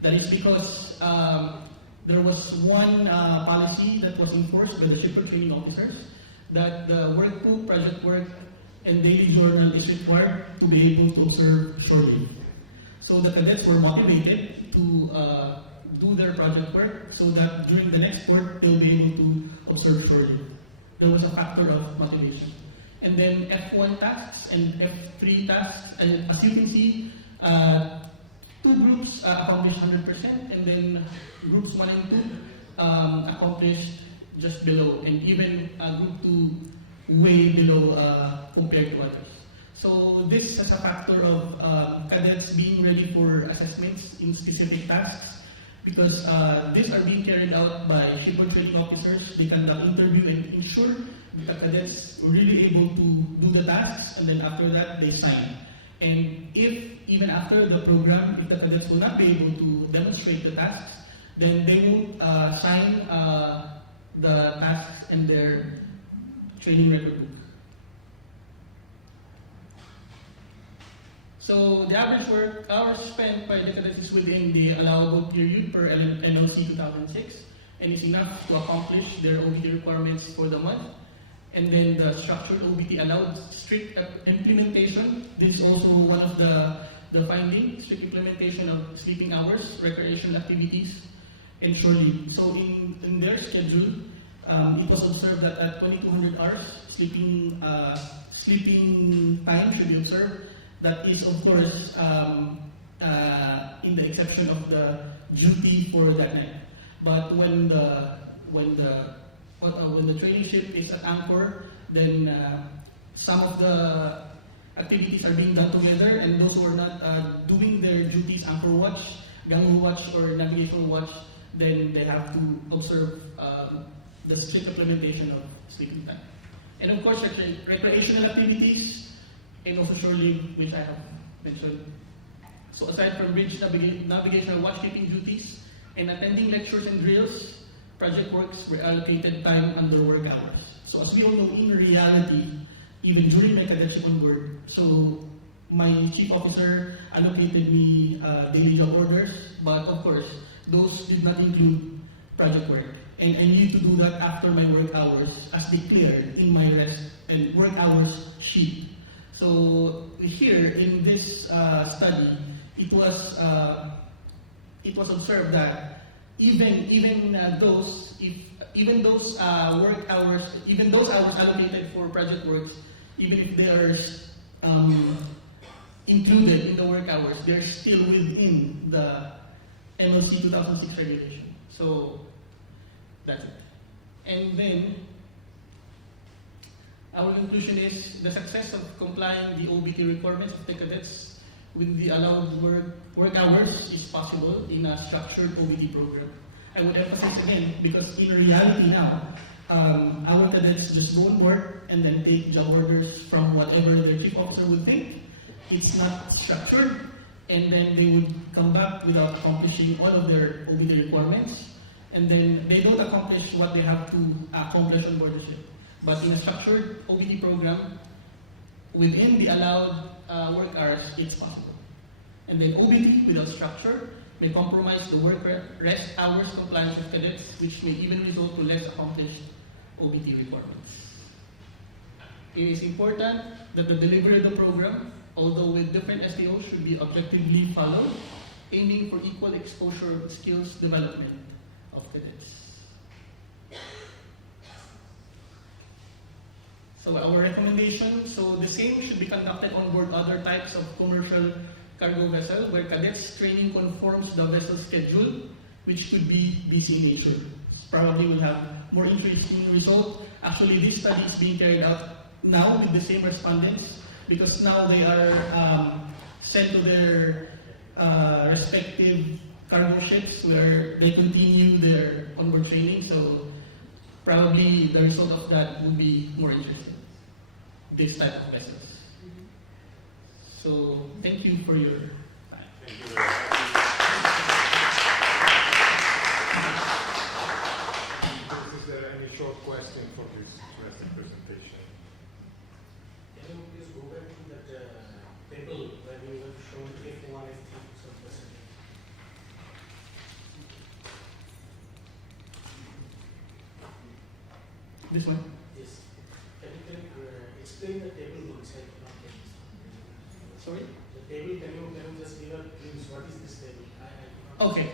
That is because there was one policy that was enforced by the shipboard training officers that the workbook, project work, and daily journal is required to be able to observe shore leave. So the cadets were motivated to do their project work so that during the next work they'll be able to observe shore leave. There was a factor of motivation. And then F1 tasks and F3 tasks, and as you can see, 2 groups accomplished 100%, and then groups 1 and 2 accomplished just below, and even group 2 way below compared to others. So this has a factor of cadets being ready for assessments in specific tasks, because these are being carried out by shipboard training officers. They conduct interview and ensure the cadets were really able to do the tasks, and then after that they sign. And if even after the program, if the cadets will not be able to demonstrate the tasks, then they will sign the tasks and their training record book. So the average work hours spent by the cadets is within the allowable period per NLC 2006 and is enough to accomplish their OBT requirements for the month. And then the structured OBT allowed strict implementation. This is also one of the findings, strict implementation of sleeping hours, recreational activities, and surely. So in their schedule, it was observed that at 2200 hours, sleeping time should be observed. That is, of course, in the exception of the duty for that night. But when the training ship is at anchor, then some of the activities are being done together, and those who are not doing their duties, anchor watch, gangway watch, or navigational watch, then they have to observe the strict implementation of sleeping time. And of course, recreational activities, and also shore-leave, which I have mentioned. So aside from bridge navigational watchkeeping duties and attending lectures and drills, project works were allocated time under work hours. So as we all know, in reality, even during my cadetship on board, so my chief officer allocated me daily job orders, but of course, those did not include project work. And I need to do that after my work hours as declared in my rest and work hours sheet. So here in this study, it was observed that even those hours allocated for project works, even if they are included in the work hours, they're still within the MLC 2006 regulation. So that's it. And then our conclusion is the success of complying the OBT requirements of the cadets with the allowed work hours is possible in a structured OBT program. I would emphasize again, because in reality now, our cadets just go on board and then take job orders from whatever their chief officer would think. It's not structured, and then they would come back without accomplishing all of their OBT requirements, and then they don't accomplish what they have to accomplish on board the ship. But in a structured OBT program, within the allowed work hours, it's possible. And then OBT without structure may compromise the work rest hours compliance with cadets, which may even result to less accomplished OBT requirements. It is important that the delivery of the program, although with different STOs, should be objectively followed, aiming for equal exposure of skills development of cadets. So our recommendation, so the same should be conducted on board other types of commercial cargo vessel where cadets training conforms the vessel schedule, which could be busy in nature. Probably will have more interesting result. Actually, this study is being carried out now with the same respondents because now they are sent to their respective cargo ships where they continue their onboard training. So probably the result of that would be more interesting. This type of vessels. So thank you for your time. Thank you very much. Is there any short question for this presentation? Can you please go back to that table where you have shown F1, F3 some percentage? This one? Yes. Can you explain the table once I cannot get this? Sorry? The table, can you just give a glimpse? What is this table? Okay.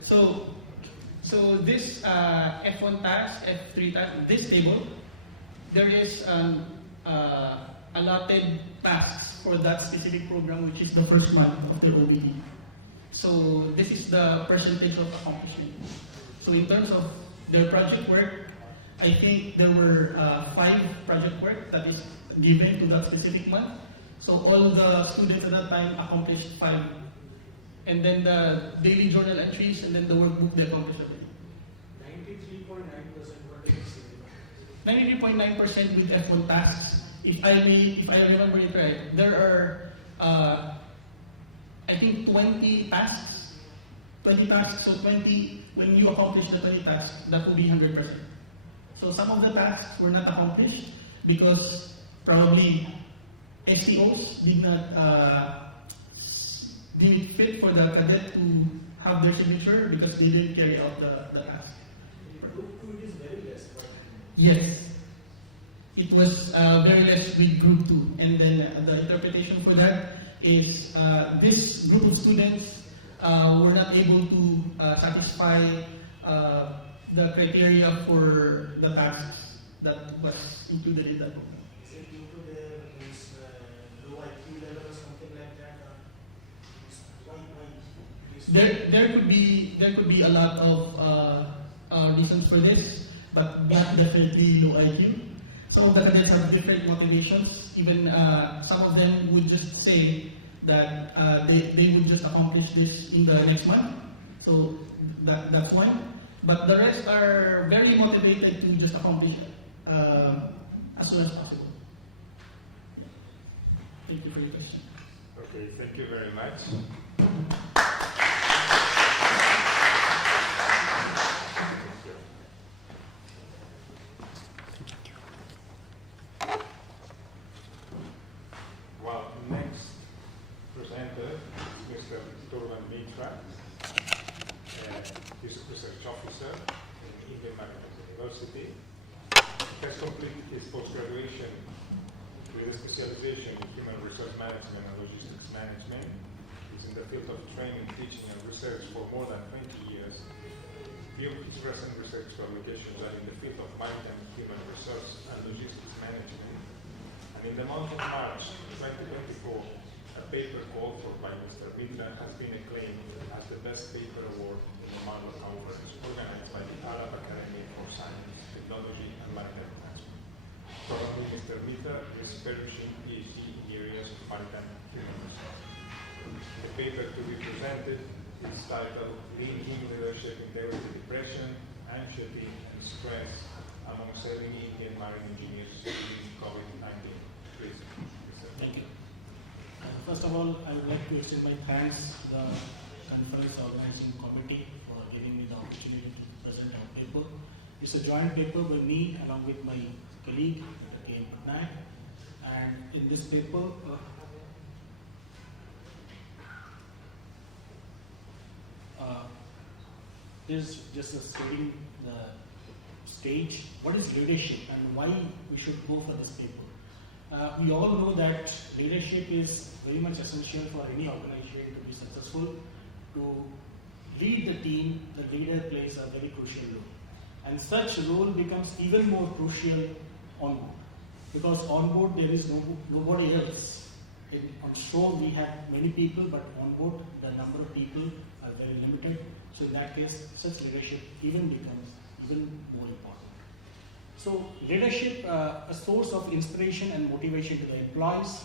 So this F1 task, F3 task, this table, there is allotted tasks for that specific program, which is the first month of their OBT. So this is the percentage of accomplishment. So in terms of their project work, I think there were 5 project work that is given to that specific month. So all the students at that time accomplished 5. And then the daily journal entries and then the workbook they accomplished already. 93.9% what is it? 93.9% with F1 tasks. If I remember it right, there are I think 20 tasks. 20 tasks, so 20, when you accomplish the 20 tasks, that will be 100%. So some of the tasks were not accomplished because probably STOs did not deem it fit for the cadet to have their signature because they didn't carry out the task. Group 2 is very less, but Yes. It was very less with group 2. And then the interpretation for that is this group of students were not able to satisfy the criteria for the tasks that was included in that program. is it due to their low IQ level or something like that? Why There could be a lot of reasons for this, but not definitely low IQ. Some of the cadets have different motivations. Even some of them would just say that they would just accomplish this in the next month. So that's one. But the rest are very motivated to just accomplish it as soon as possible. Thank you for your question. Okay, thank you very much. Well, next presenter is Mr. Turban Mitra. He's a research officer in Indian Maritime University. He has completed his post-graduation with a specialization in human resource management and logistics management. He's in the field of training, teaching, and research for more than 20 years. Few of his recent research publications are in the field of maritime human resource and logistics management. And in the month of March 2024, a paper called for by Mr. Mitra has been acclaimed as the best paper award in the Marvel Conference organized by the Arab Academy for Science, Technology, and Maritime Management. Currently, Mr. Mitra is pursuing PhD in the areas of maritime human resources. The paper to be presented is titled Linking Leadership in Dairy Depression, Anxiety, and Stress among Sailing Indian Marine Engineers during COVID-19. Please, Mr. Thank you. First of all, I would like to extend my thanks to the conference organizing committee for giving me the opportunity to present our paper. It's a joint paper by me along with my colleague, Dr. K. Patnaik. And in this paper, is just stating the stage, what is leadership and why we should go for this paper. We all know that leadership is very much essential for any organization to be successful. To lead the team, the leader plays a very crucial role. And such role becomes even more crucial on board. Because on board there is nobody else. On shore we have many people, but on board the number of people are very limited. So in that case, such leadership even becomes even more important. So leadership, a source of inspiration and motivation to the employees,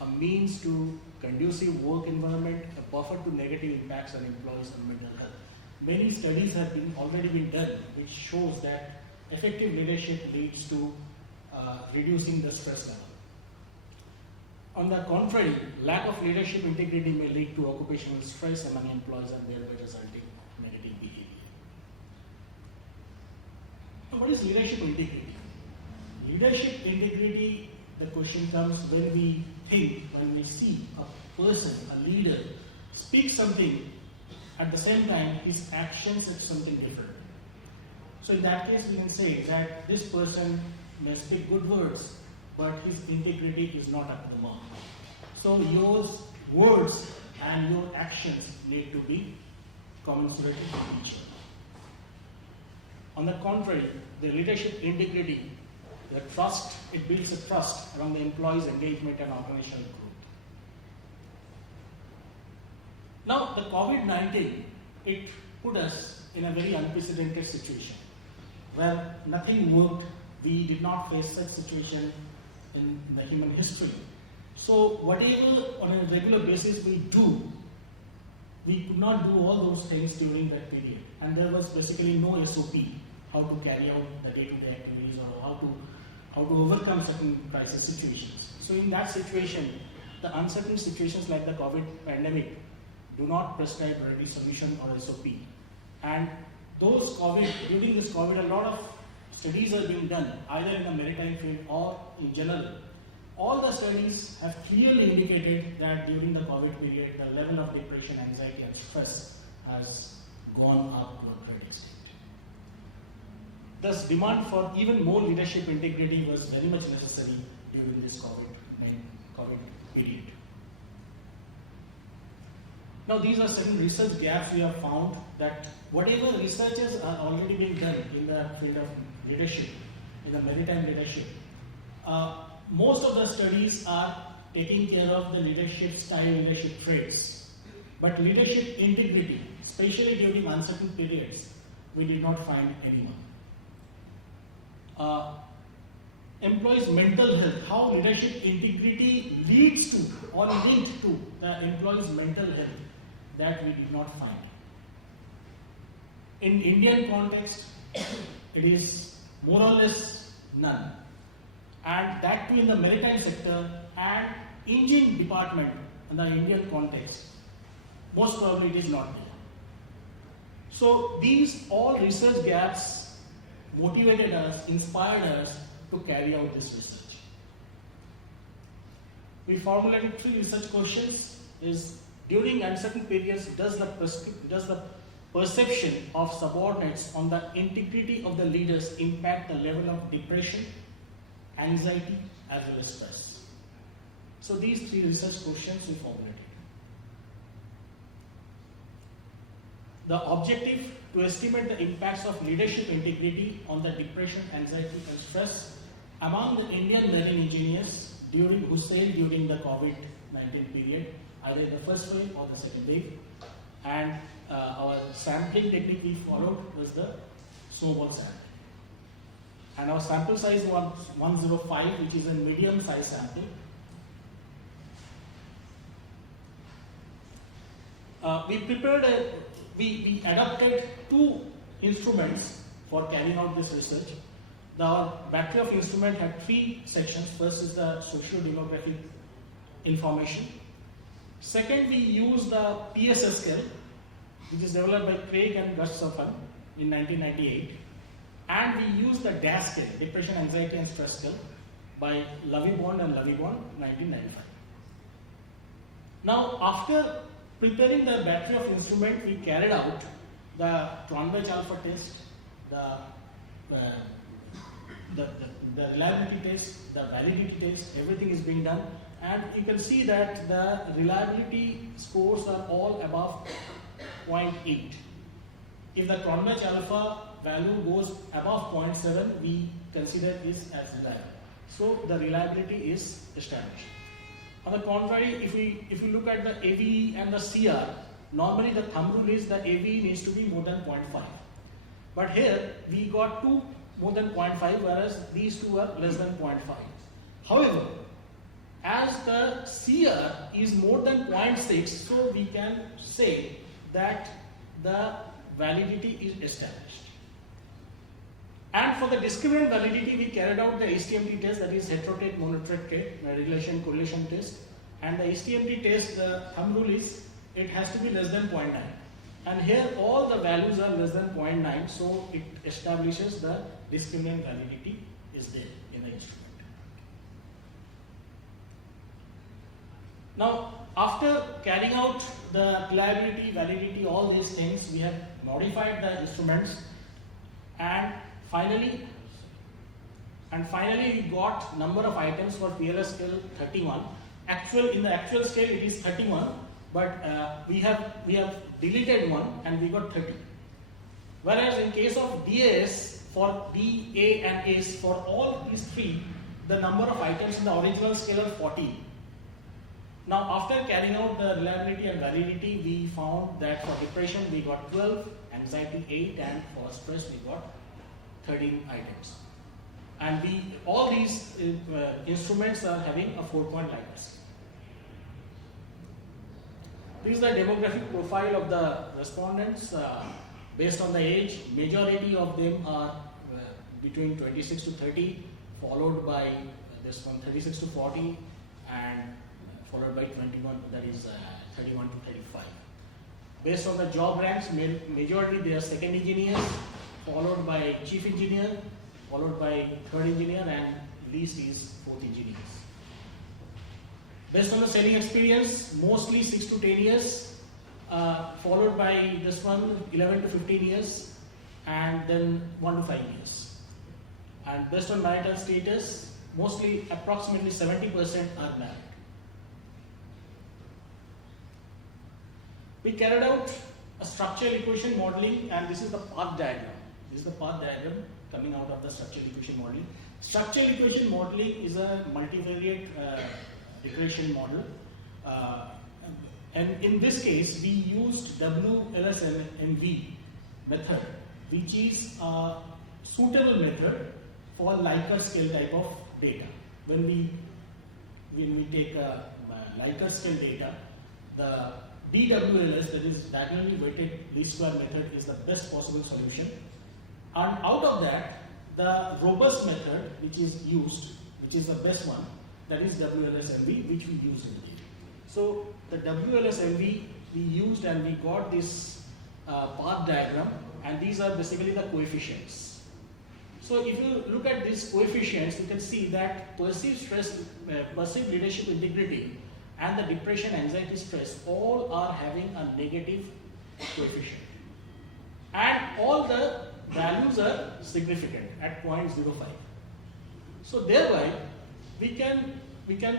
a means to conducive work environment, a buffer to negative impacts on employees and mental health. Many studies have already been done which shows that effective leadership leads to reducing the stress level. On the contrary, lack of leadership integrity may lead to occupational stress among employees and thereby resulting negative behavior. So what is leadership integrity? Leadership integrity, the question comes when we think, when we see a person, a leader, speak something, at the same time his actions are something different. So in that case we can say that this person may speak good words, but his integrity is not up to the mark. So your words and your actions need to be commensurate with each other. On the contrary, the leadership integrity, the trust, it builds a trust around the employees' engagement and organizational growth. Now, the COVID-19, it put us in a very unprecedented situation where nothing worked. We did not face such situation in the human history. So whatever on a regular basis we do, we could not do all those things during that period. And there was basically no SOP, how to carry out the day-to-day activities or how to overcome certain crisis situations. So in that situation, the uncertain situations like the COVID pandemic do not prescribe ready solution or SOP. And during this COVID, a lot of studies are being done, either in the maritime field or in general, all the studies have clearly indicated that during the COVID period, the level of depression, anxiety, and stress has gone up to a great extent. Thus, demand for even more leadership integrity was very much necessary during this COVID period. Now, these are certain research gaps we have found, that whatever researches are already being done in the field of leadership, in the maritime leadership, most of the studies are taking care of the leadership style, leadership traits. But leadership integrity, especially during uncertain periods, we did not find anyone. Employees' mental health, how leadership integrity leads to or linked to the employees' mental health, that we did not find. In Indian context, it is more or less none. And that too in the maritime sector and engine department in the Indian context, most probably it is not there. So these all research gaps motivated us, inspired us to carry out this research. We formulated 3 research questions. Is during uncertain periods, does the perception of subordinates on the integrity of the leaders impact the level of depression, anxiety, as well as stress? So these 3 research questions we formulated. The objective to estimate the impacts of leadership integrity on the depression, anxiety, and stress among the Indian marine engineers who sailed during the COVID-19 period, either in the first wave or the second wave. And our sampling technique we followed was the snowball sampling. And our sample size was 105, which is a medium size sample. We adopted 2 instruments for carrying out this research. The battery of instrument had 3 sections. First is the socio-demographic information. Second, we used the PSS scale, which is developed by Craig and Gus Sofan in 1998. And we used the DAS scale, Depression, Anxiety, and Stress scale, by Lovibond and Lovibond, 1995. Now, after preparing the battery of instrument, we carried out the Cronbach alpha test, the reliability test, the validity test, everything is being done. And you can see that the reliability scores are all above 0.8. If the Cronbach alpha value goes above 0.7, we consider this as reliable. So the reliability is established. On the contrary, if we look at the AVE and the CR, normally the thumb rule is the AVE needs to be more than 0.5. But here we got 2 more than 0.5, whereas these 2 are less than 0.5. However, as the CR is more than 0.6, so we can say that the validity is established. And for the discriminant validity, we carried out the HTMT test, that is heterotrait, monotrait trait, relation correlation test. And the HTMT test, the thumb rule is it has to be less than 0.9. And here all the values are less than 0.9, so it establishes the discriminant validity is there in the instrument. Now, after carrying out the reliability, validity, all these things, we have modified the instruments, and finally we got number of items for PLS scale 31. In the actual scale it is 31, but we have deleted 1 and we got 30. Whereas in case of DAS, for D, A and ACE, for all these 3, the number of items in the original scale are 40. Now, after carrying out the reliability and validity, we found that for depression we got 12, anxiety 8, and for stress we got 13 items. And all these instruments are having a 4-point lattice. This is the demographic profile of the respondents based on the age. Majority of them are between 26 to 30, followed by this one 36 to 40, and followed by 21, that is 31 to 35. Based on the job ranks, majority they are second engineers, followed by chief engineer, followed by third engineer, and least is fourth engineers. Based on the selling experience, mostly 6 to 10 years, followed by this one 11 to 15 years, and then 1 to 5 years. And based on marital status, mostly approximately 70% are married. We carried out a structural equation modeling, and this is the path diagram. This is the path diagram coming out of the structural equation modeling. Structural equation modeling is a multivariate regression model, and in this case we used WLSMV method, which is a suitable method for Likert scale type of data. When we take a Likert scale data, the DWLS, that is diagonally weighted least square method, is the best possible solution, and out of that the robust method which is used, which is the best one, that is WLSMV, which we use in it. So the WLSMV we used, and we got this path diagram, and these are basically the coefficients. So if you look at these coefficients, you can see that perceived stress, perceived leadership integrity, and the depression, anxiety, stress all are having a negative coefficient, and all the values are significant at 0.05. So thereby we can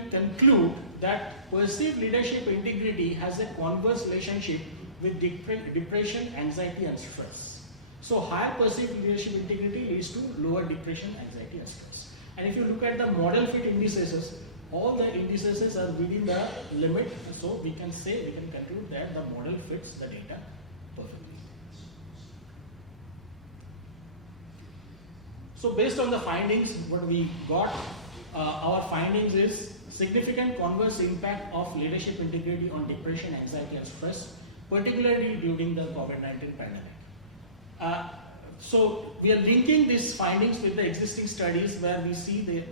conclude that perceived leadership integrity has a converse relationship with depression, anxiety, and stress. So higher perceived leadership integrity leads to lower depression, anxiety, and stress. And if you look at the model fit indices, all the indices are within the limit, so we can conclude that the model fits the data perfectly. So based on the findings, what we got, our findings is significant converse impact of leadership integrity on depression, anxiety, and stress, particularly during the COVID-19 pandemic. So we are linking these findings with the existing studies, where we see that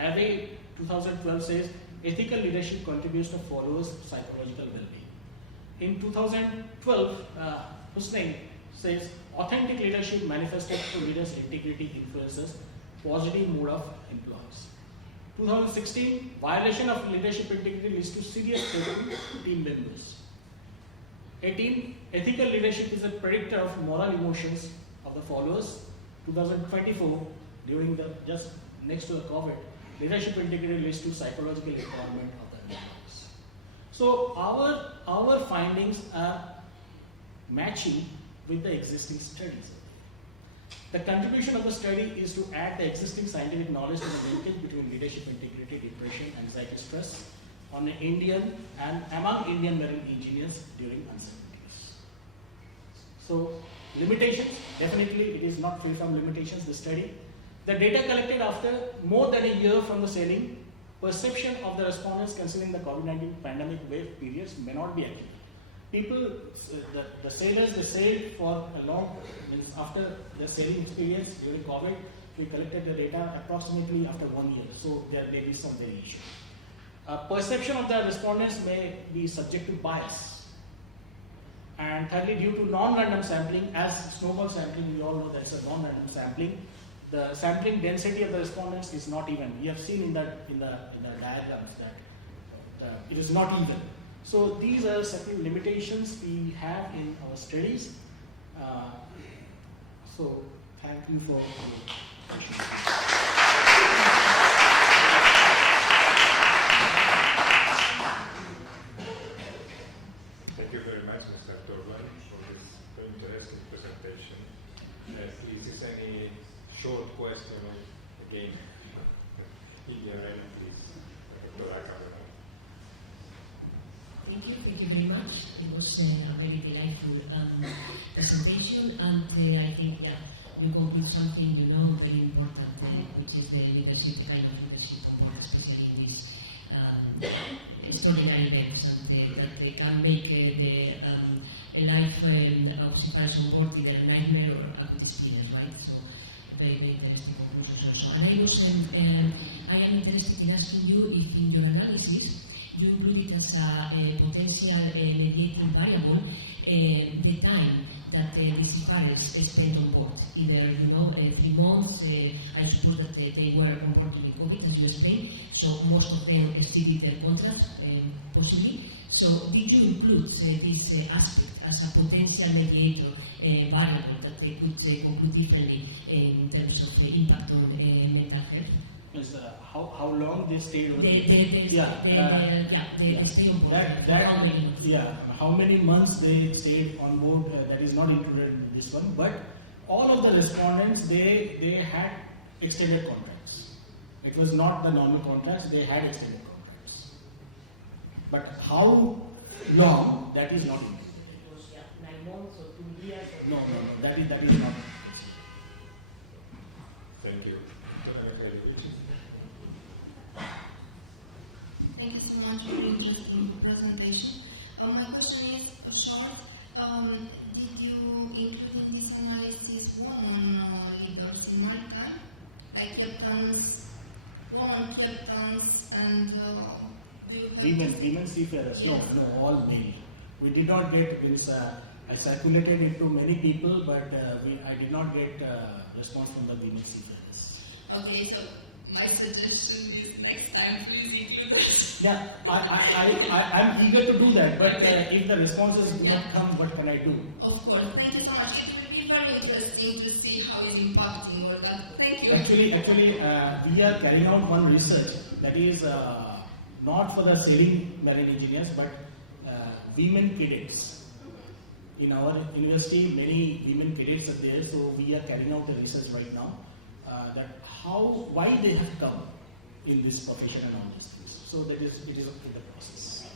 Array 2012 says ethical leadership contributes to followers' psychological well-being. In 2012, Hussain says authentic leadership manifested through leaders' integrity influences positive mood of employees. 2016, violation of leadership integrity leads to serious threat to team members. 18, ethical leadership is a predictor of moral emotions of the followers. 2024, during the just next to the COVID, leadership integrity leads to psychological empowerment of the employees. So our findings are matching with the existing studies. The contribution of the study is to add the existing scientific knowledge to the linkage between leadership integrity, depression, anxiety, stress on the Indian and among Indian marine engineers during uncertainties. So limitations, definitely it is not free from limitations, the study. The data collected after more than a year from the sailing, perception of the respondents considering the COVID-19 pandemic wave periods may not be accurate. People, the sailors, they sailed for a long, means after the sailing experience during COVID, we collected the data approximately after 1 year, so there may be some variation. Perception of the respondents may be subject to bias. And thirdly, due to non-random sampling, as snowball sampling, we all know that's a non-random sampling, the sampling density of the respondents is not even. We have seen in the diagrams that it is not even. So these are certain limitations we have in our studies. So thank you for your attention. Thank you very much, Mr. Torban, for this very interesting presentation. Is there any short question again? If you are ready, please. Thank you very much. It was a very delightful presentation, and I think that you conclude something very important, which is the leadership, the kind of leadership on board, especially in these extraordinary events, and that they can make a life occupiers on board either a nightmare or a good experience, right? So very, very interesting conclusions also. And I am interested in asking you if in your analysis you included as a potential mediating variable the time that the seafarers spent on board. Either, 3 months, I suppose that they were on board during COVID, as you explained, so most of them exceeded their contracts, possibly. So did you include this aspect as a potential mediator variable that they could conclude differently in terms of impact on mental health? Is how long they stayed on They stayed on board. How many months? Yeah, how many months they stayed on board, that is not included in this one, but all of the respondents, they had extended contracts. It was not the normal contracts, they had extended contracts. But how long, that is not included. It was 9 months or 2 years? Or No, that is not. Thank you. Thank you so much for the interesting presentation. My question is short. Did you include in this analysis women leaders in maritime, like captains, women captains, and do you Women seafarers? Yes. No, all male. We did not get, I circulated it to many people, but I did not get response from the women seafarers. Okay, so my suggestion is next time please include us. Yeah, I'm eager to do that, but if the responses do not come, what can I do? Of course, thank you so much. It will be very interesting to see how it's impacting your life. Thank you. Actually, we are carrying out one research that is not for the sailing marine engineers, but women cadets. In our university, many women cadets are there, so we are carrying out the research right now that why they have come in this profession and all these things. So it is in the process.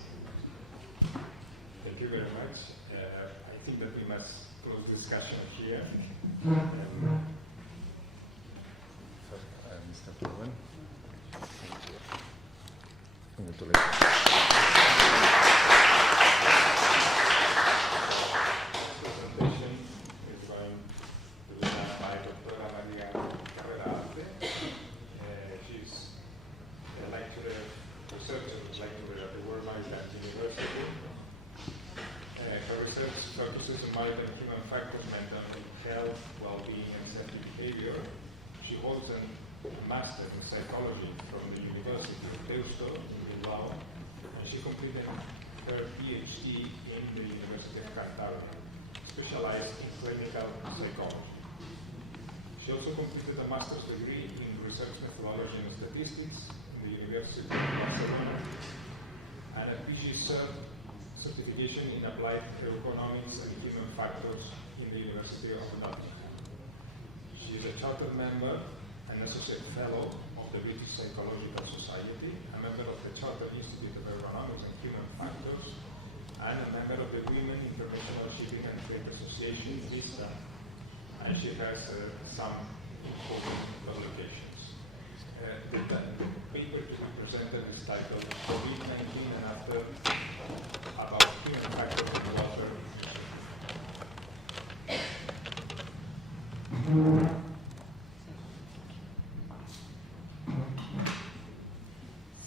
Thank you very much. I think that we must close the discussion here. Mr. Florent. Presentation is going to be done by Dr. Maria Carrera-Arte. She's a lecturer, researcher lecturer at the World Maritime University. Her research focuses on maritime human factors, mental health, well-being, and sensory behavior. She holds a master in psychology from the University of Deusto in Bilbao, and she completed her PhD in the University of Cantabria, specialized in clinical psychology. She also completed a master's degree in research methodology and statistics in the University of Barcelona and a PG certification in applied economics and human factors in the University of London. She is a chartered member and associate fellow of the British Psychological Society, a member of the Chartered Institute of Aeronautics and Human Factors, and a member of the Women International Shipping and Trade Association, VISTA, and she has some important publications. The paper to be presented is titled COVID-19 and After, about human factors in water.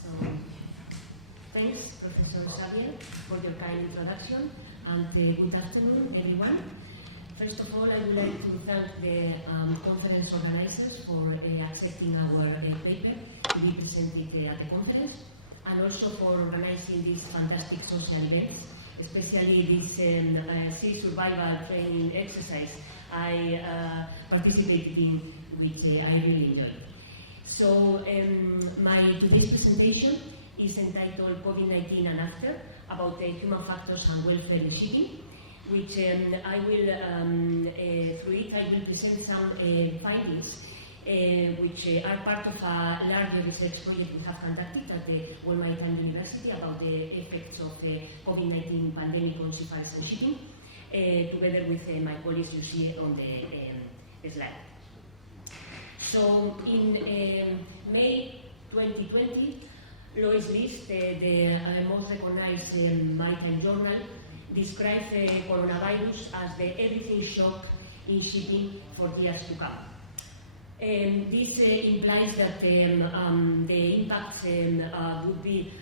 So, thanks, Professor Xavier, for your kind introduction, and good afternoon, everyone. First of all, I would like to thank the conference organizers for accepting our paper to be presented at the conference, and also for organizing this fantastic social event, especially this sea survival training exercise I participated in, which I really enjoyed. So my today's presentation is entitled COVID-19 and After, about human factors and welfare in shipping, which I will, through it, I will present some findings which are part of a larger research project we have conducted at the World Maritime University about the effects of the COVID-19 pandemic on seafarers and shipping, together with my colleagues you see on the slide. So in May 2020, Lois List, the most recognized maritime journal, described the coronavirus as the everything shock in shipping for years to come. This implies that the impacts would be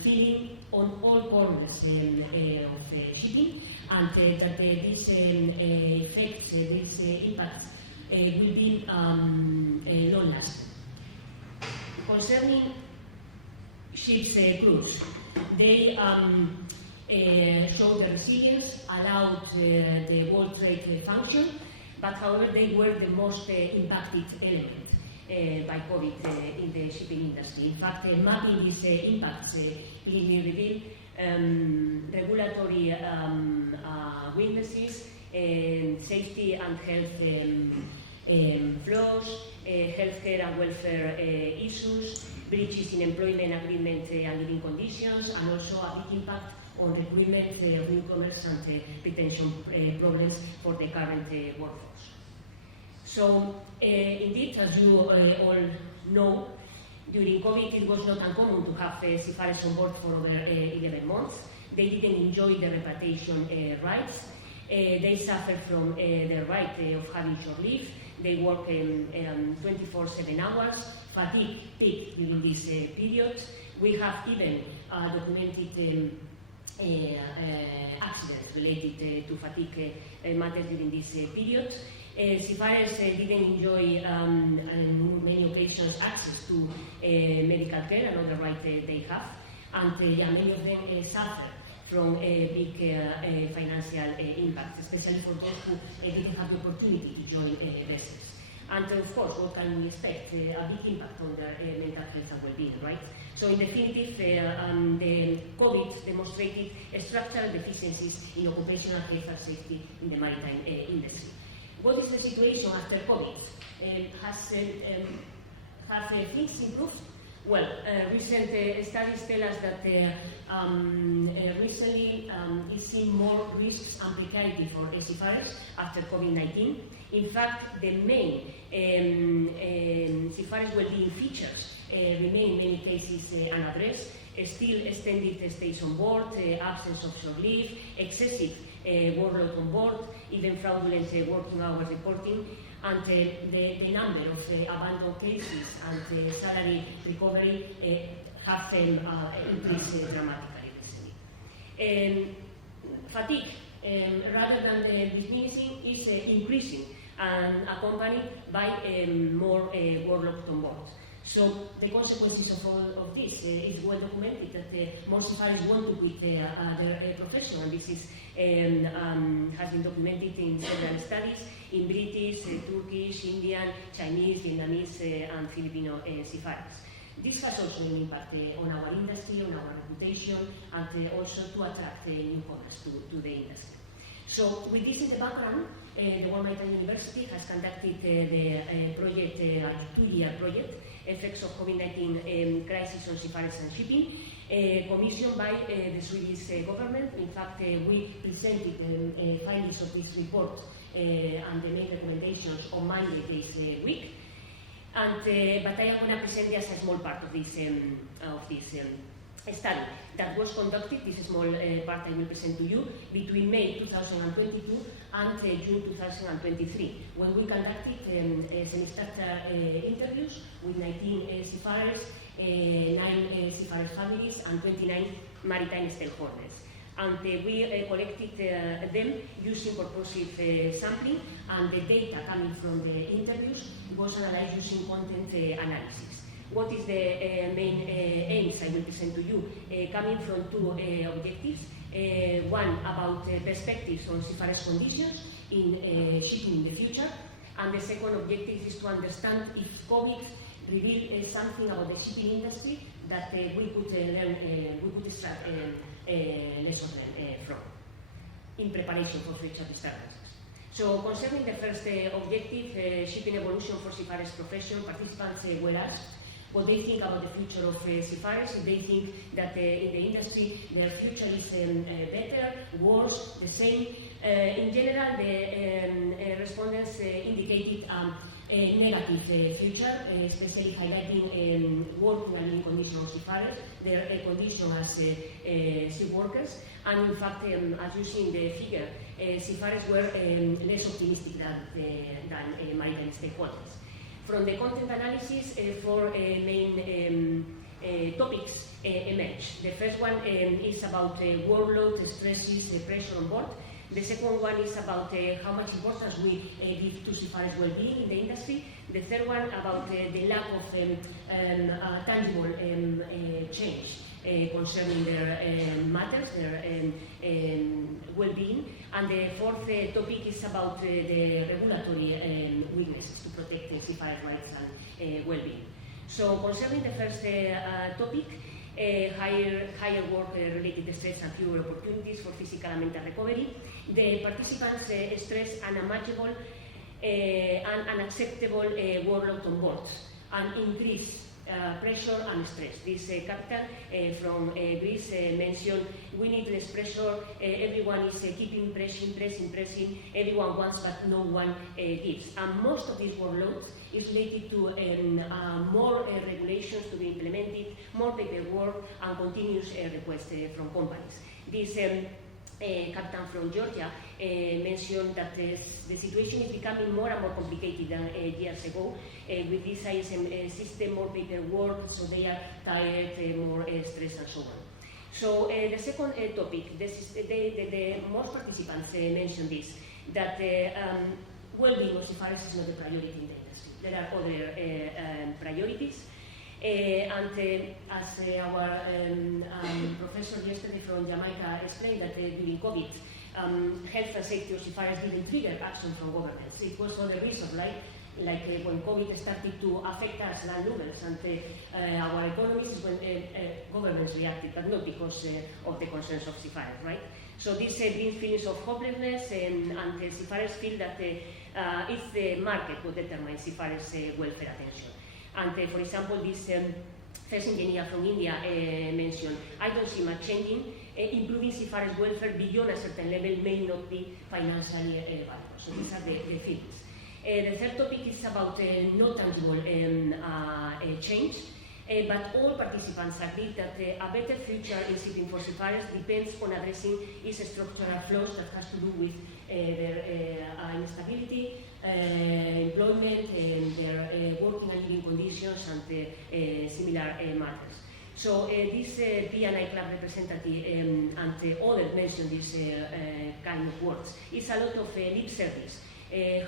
feeling on all corners of shipping, and that these effects, these impacts will be long-lasting. Concerning ships' crews, they showed the resilience, allowed the World Trade function, but however they were the most impacted element by COVID in the shipping industry. In fact, mapping these impacts clearly revealed regulatory weaknesses, safety and health flaws, healthcare and welfare issues, breaches in employment agreement and living conditions, and also a big impact on recruitment, newcomers, and retention problems for the current workforce. So, indeed, as you all know, during COVID it was not uncommon to have seafarers on board for over 11 months. They didn't enjoy the repatriation rights. They suffered from the right of having short leave. They work 24/7 hours, fatigue peaked during this period. We have even documented accidents related to fatigue matters during this period. Seafarers didn't enjoy on many occasions access to medical care, another right they have, and many of them suffer from big financial impacts, especially for those who didn't have the opportunity to join vessels. And of course, what can we expect? A big impact on their mental health and well-being, right? So in definitive, the COVID demonstrated structural deficiencies in occupational health and safety in the maritime industry. What is the situation after COVID? Have things improved? Well, recent studies tell us that recently is seen more risks and precarity for seafarers after COVID-19. In fact, the main seafarers' well-being features remain in many cases unaddressed. Still extended stays on board, absence of shore leave, excessive workload on board, even fraudulent working hours reporting, and the number of abandoned cases and salary recovery have increased dramatically recently. Fatigue, rather than diminishing, is increasing and accompanied by more workload on board. So the consequences of all of this is well documented that more seafarers want to quit their profession, and this is has been documented in several studies in British, Turkish, Indian, Chinese, Vietnamese, and Filipino seafarers. This has also an impact on our industry, on our reputation, and also to attract newcomers to the industry. So with this in the background, the World Maritime University has conducted the project, a 2-year project, Effects of COVID-19 Crisis on Seafarers and Shipping, commissioned by the Swedish government. In fact, we presented findings of this report and the main recommendations on Monday this week. And, but I am going to present just a small part of this study that was conducted, this small part I will present to you, between May 2022 and June 2023, when we conducted semi-structured interviews with 19 seafarers, 9 seafarers' families, and 29 maritime stakeholders. And we collected them using purposive sampling, and the data coming from the interviews was analyzed using content analysis. What is the main aims I will present to you? Coming from 2 objectives. One about perspectives on seafarers' conditions in shipping in the future, and the second objective is to understand if COVID revealed something about the shipping industry that we could learn, we could extract lessons from in preparation for future disturbances. So concerning the first objective, shipping evolution for seafarers' profession, participants were asked what they think about the future of seafarers, if they think that in the industry their future is better, worse, the same. In general, the respondents indicated a negative future, especially highlighting working and living conditions of seafarers, their condition as sea workers, and in fact, as you see in the figure, seafarers were less optimistic than maritime stakeholders. From the content analysis, 4 main topics emerge. The first one is about workload, stresses, pressure on board. The second one is about how much importance we give to seafarers' well-being in the industry. The third one about the lack of tangible change concerning their matters, their well-being. And the fourth topic is about the regulatory weaknesses to protect seafarers' rights and well-being. So concerning the first topic, higher work-related stress and fewer opportunities for physical and mental recovery, the participants stress unmanageable and unacceptable workload on board and increase pressure and stress. This captain from Greece mentioned we need less pressure, everyone is keeping pressing, everyone wants but no one gives. And most of these workloads is related to more regulations to be implemented, more paperwork and continuous requests from companies. This captain from Georgia mentioned that the situation is becoming more and more complicated than years ago with this ISM system, more paperwork, so they are tired, more stress and so on. So the second topic, the most participants mentioned this, that well-being of seafarers is not a priority in the industry. There are other priorities. And as our professor yesterday from Jamaica explained, that during COVID, health and safety of seafarers didn't trigger action from governments. It was for the reason, right? Like when COVID started to affect us land lubbers and our economies, when governments reacted, but not because of the concerns of seafarers, right? So this brings feelings of hopelessness, and seafarers feel that it's the market who determines seafarers' welfare attention. And for example, this first engineer from India mentioned, I don't see much changing. Improving seafarers' welfare beyond a certain level may not be financially valuable. So these are the feelings. The third topic is about no tangible change, but all participants agree that a better future in shipping for seafarers depends on addressing its structural flaws that has to do with their instability, employment, their working and living conditions, and similar matters. So this P&I Club representative and others mentioned this kind of words. It's a lot of lip service.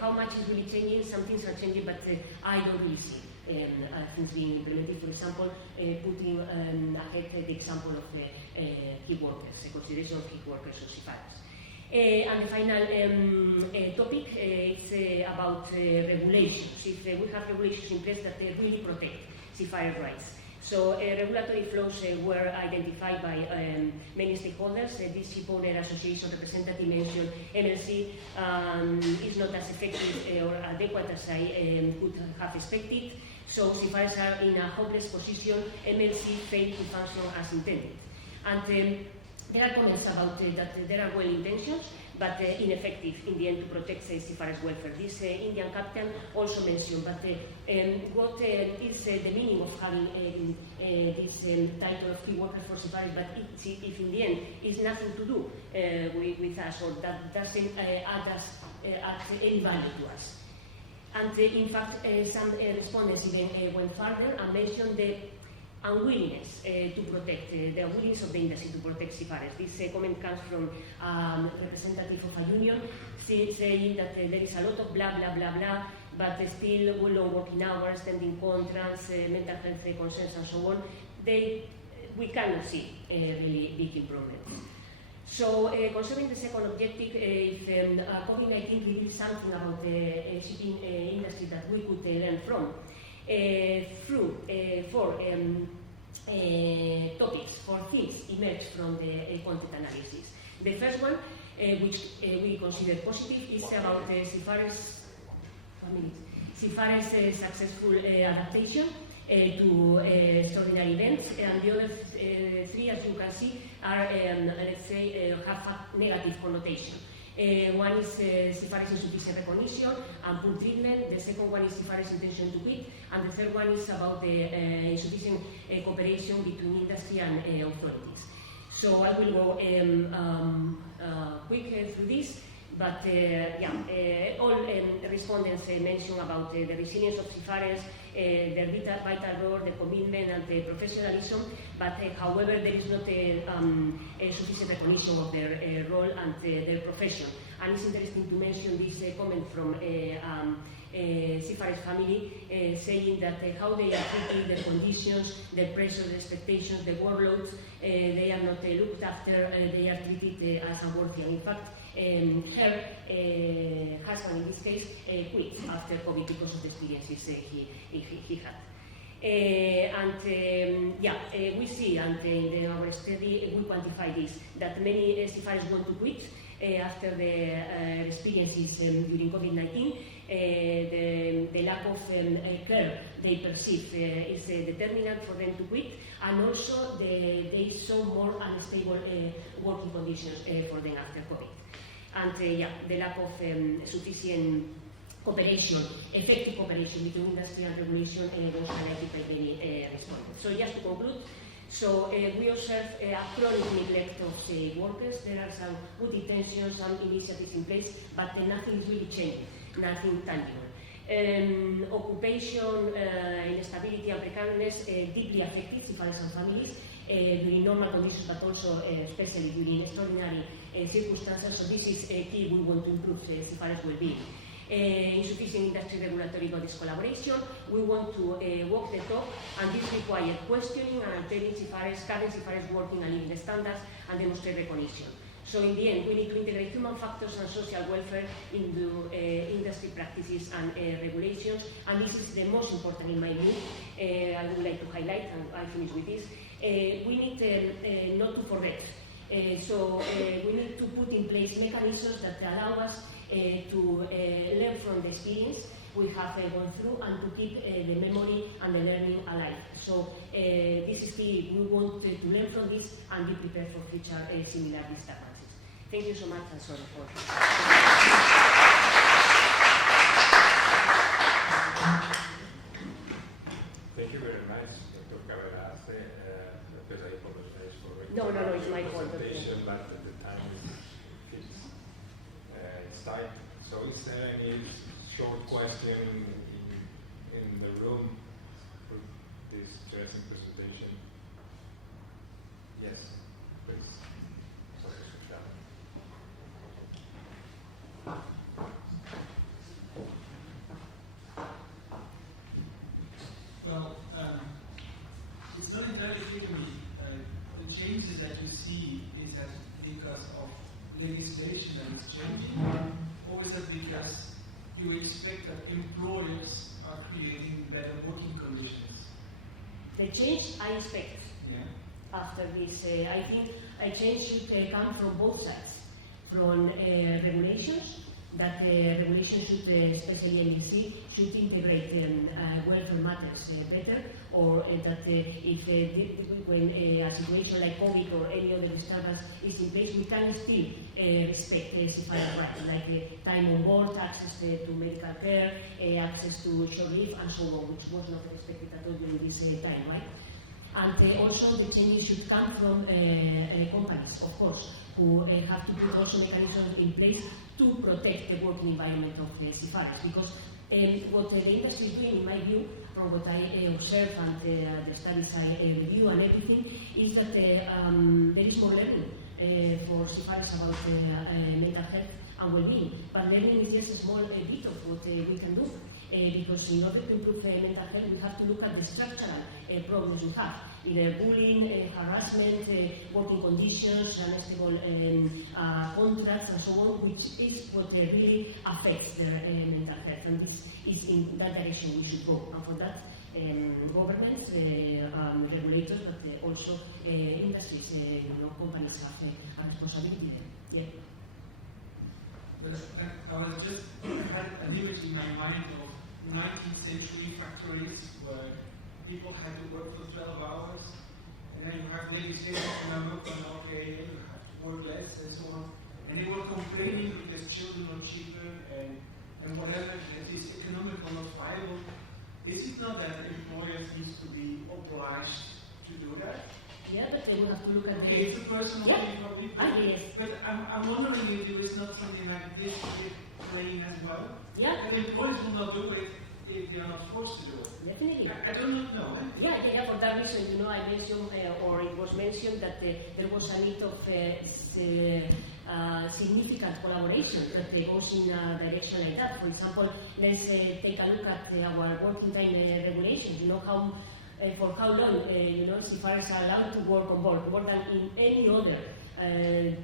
How much is really changing? Some things are changing, but I don't really see things being implemented. For example, putting ahead the example of the key workers, the consideration of key workers or seafarers. And the final topic is about regulations. If we have regulations in place that really protect seafarer rights. So regulatory flows were identified by many stakeholders. This shipowner association representative mentioned MLC is not as effective or adequate as I would have expected. So seafarers are in a hopeless position. MLC failed to function as intended. And there are comments about that there are well intentions, but ineffective in the end to protect seafarers' welfare. This Indian captain also mentioned, but what is the meaning of having this title of key workers for seafarers, but if in the end it's nothing to do with us, or that doesn't add any value to us. And in fact, some respondents even went further and mentioned the unwillingness to protect, the unwillingness of the industry to protect seafarers. This comment comes from a representative of a union saying that there is a lot of blah, blah, blah, blah, but still long working hours, standing contracts, mental health concerns and so on. We cannot see really big improvements. So concerning the second objective, if COVID-19 reveals something about the shipping industry that we could learn from, four topics, 4 things emerge from the content analysis. The first one, which we consider positive, is about seafarers' successful adaptation to extraordinary events, and the other 3, as you can see, are, let's say, have a negative connotation. One is seafarers' insufficient recognition and poor treatment. The second one is seafarers' intention to quit. And the third one is about the insufficient cooperation between industry and authorities. So I will go quick through this. But all respondents mentioned about the resilience of seafarers, their vital role, the commitment and the professionalism, but however there is not a sufficient recognition of their role and their profession. And it's interesting to mention this comment from seafarers family saying that how they are treated, their conditions, their pressures, the expectations, the workloads, they are not looked after, they are treated as unworthy. And in fact, her husband in this case quit after COVID because of the experiences he had. We see, and in our study we quantify this, that many seafarers want to quit after the experiences during COVID-19. The lack of care they perceive is determinant for them to quit, and also they saw more unstable working conditions for them after COVID. And the lack of sufficient cooperation, effective cooperation between industry and regulation was highlighted by many respondents. So just to conclude, we observe a chronic neglect of workers. There are some good intentions, some initiatives in place, but nothing is really changing, nothing tangible. Occupation, instability and precariousness deeply affected seafarers and families during normal conditions, but also especially during extraordinary circumstances. So this is key. We want to improve seafarers' well-being. Insufficient industry regulatory bodies collaboration. We want to walk the talk, and this requires questioning and altering current seafarers' working and living standards and demonstrate recognition. So in the end, we need to integrate human factors and social welfare into industry practices and regulations, and this is the most important in my view. I would like to highlight, and I finish with this. We need not to forget. We need to put in place mechanisms that allow us to learn from the experience we have gone through and to keep the memory and the learning alive. So this is key. We want to learn from this and be prepared for future similar disturbances. Thank you so much, and sorry for... Thank you very much, Dr. Cabelace, because I apologize for No, it's my fault. presentation, but the time is fixed. It's tight. So is there any short question in the room for this interesting presentation? Yes, please. Well, it's not entirely clear to me. The changes that you see, is that because of legislation that is changing, or is it because you expect that employers are creating better working conditions? The change I expect after this, I think a change should come from both sides. From regulations, that regulations should, especially MLC, should integrate welfare matters better, or that if when a situation like COVID or any other disturbance is in place, we can still respect seafarer rights, like time on board, access to medical care, access to shore leave, and so on, which was not expected at all during this time, right? And also the changes should come from companies, of course, who have to put also mechanisms in place to protect the working environment of seafarers, because what the industry is doing, in my view, from what I observe and the studies I review and everything, is that there is more learning for seafarers about mental health and well-being. But learning is just a small bit of what we can do, because in order to improve mental health, we have to look at the structural problems we have. Either bullying, harassment, working conditions, unstable contracts, and so on, which is what really affects their mental health. And this is in that direction we should go. And for that, governments, regulators, but also industries, companies have a responsibility there. Yeah. But I was just had an image in my mind of 19th century factories where people had to work for 12 hours, and then you have legislators remember, okay, you have to work less, and so on. And they were complaining because children are cheaper and whatever, that is economical, not viable. Is it not that employers need to be obliged to do that? Yeah, but we have to look at Okay, it's a personal thing probably. Yes. But I'm wondering if there is not something like this with training as well. Yeah. And employees will not do it if they are not forced to do it. Definitely. I do not know. Yeah, for that reason, I mentioned, or it was mentioned that there was a need of significant collaboration that goes in a direction like that. For example, let's take a look at our working time regulations. How for how long seafarers are allowed to work on board, more than in any other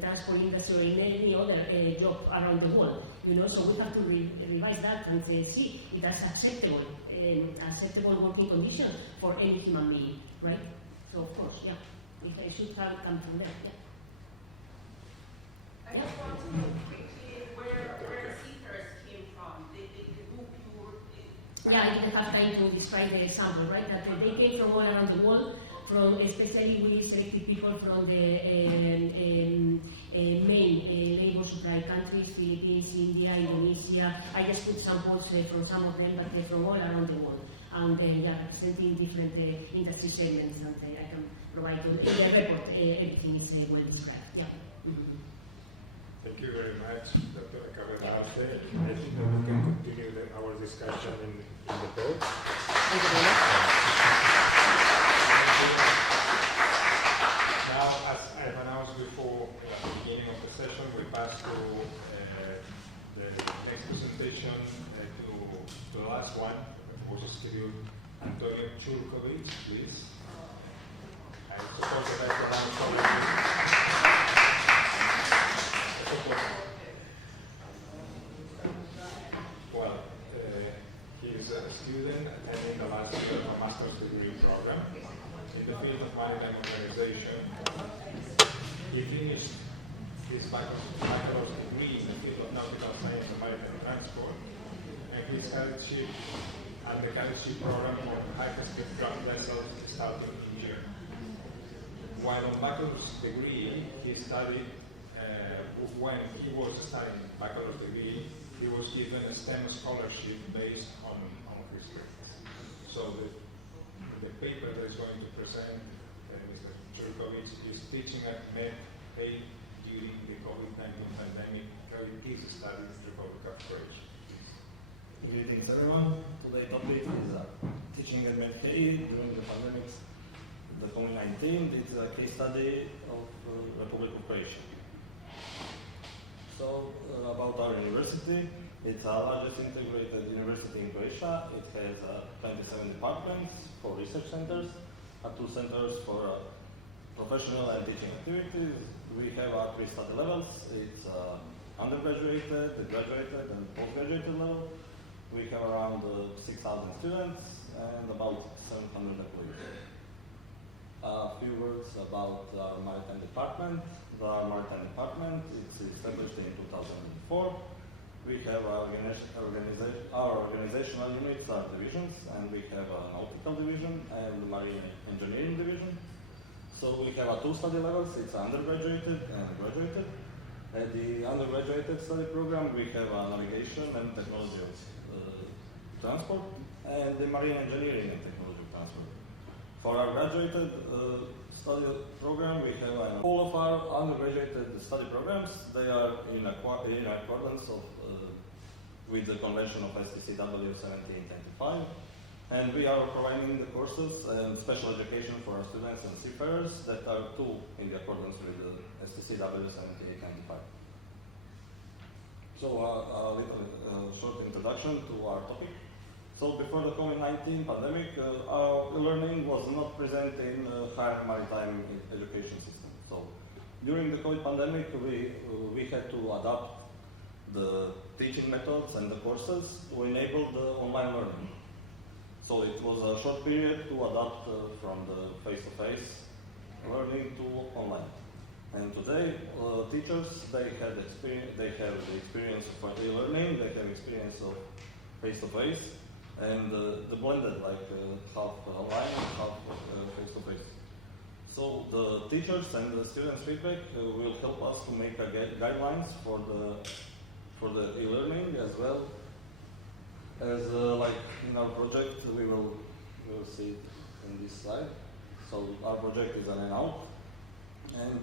transport industry or in any other job around the world. So we have to revise that and see if that's acceptable working conditions for any human being, right? So of course, yeah, it should have come from there. Yeah. I just want to know quickly where the seekers came from. The group you were in. Yeah, I didn't have time to describe the example, right? That they came from all around the world. Especially we selected people from the main labor supply countries, Philippines, India, Indonesia. I just put samples from some of them, but they're from all around the world. And representing different industry segments, and I can provide in the report, everything is well described. Yeah. Mm-hmm. Thank you very much, Dr. Caballarte. I think that we can continue our discussion in the boat. Thank you very much. Now, as I've announced before at the beginning of the session, we pass to the next presentation to the last one, which is scheduled. Antonio Churkovic, please. I suppose that I pronounce Well, he is a student attending the last year of a master's degree program in the field of maritime organization. He finished his bachelor's degree in the field of nautical science and maritime transport, and his cadetship and the cadetship program for high-speed draft vessels starting in June. While on bachelor's degree, he studied, when he was studying bachelor's degree, he was given a STEM scholarship based on his grades. So the paper that is going to present Mr. Churkovic is teaching at Med-8 during the COVID-19 pandemic, carried his studies in the Republic of Croatia. Greetings everyone. Today's topic is teaching at Med-8 during the pandemic, the COVID-19. It's a case study of Republic of Croatia. So about our university, it's the largest integrated university in Croatia. It has 27 departments, 4 research centers, 2 centers for professional and teaching activities. We have 3 study levels. It's undergraduate, graduated, and postgraduate level. We have around 6,000 students and about 700 employees. A few words about our maritime department. The maritime department is established in 2004. We have our organizational units are divisions, and we have a nautical division and marine engineering division. So we have 2 study levels. It's undergraduate and graduated. At the undergraduate study program, we have navigation and technology of transport, and the marine engineering and technology of transport. For our graduated study program, we have all of our undergraduate study programs. They are in accordance with the convention of STCW 1725, and we are providing the courses and special education for our students and seafarers that are too in accordance with the STCW 1725. So a little short introduction to our topic. So before the COVID-19 pandemic, our learning was not present in higher maritime education system. So during the COVID pandemic, we had to adapt the teaching methods and the courses to enable the online learning. So it was a short period to adapt from the face-to-face learning to online. And today, teachers, they have the experience of e-learning, they have experience of face-to-face, and the blended, like half online and half face-to-face. So the teachers and the students' feedback will help us to make guidelines for the e-learning, as well as like in our project, we will see it in this slide. So our project is an out, and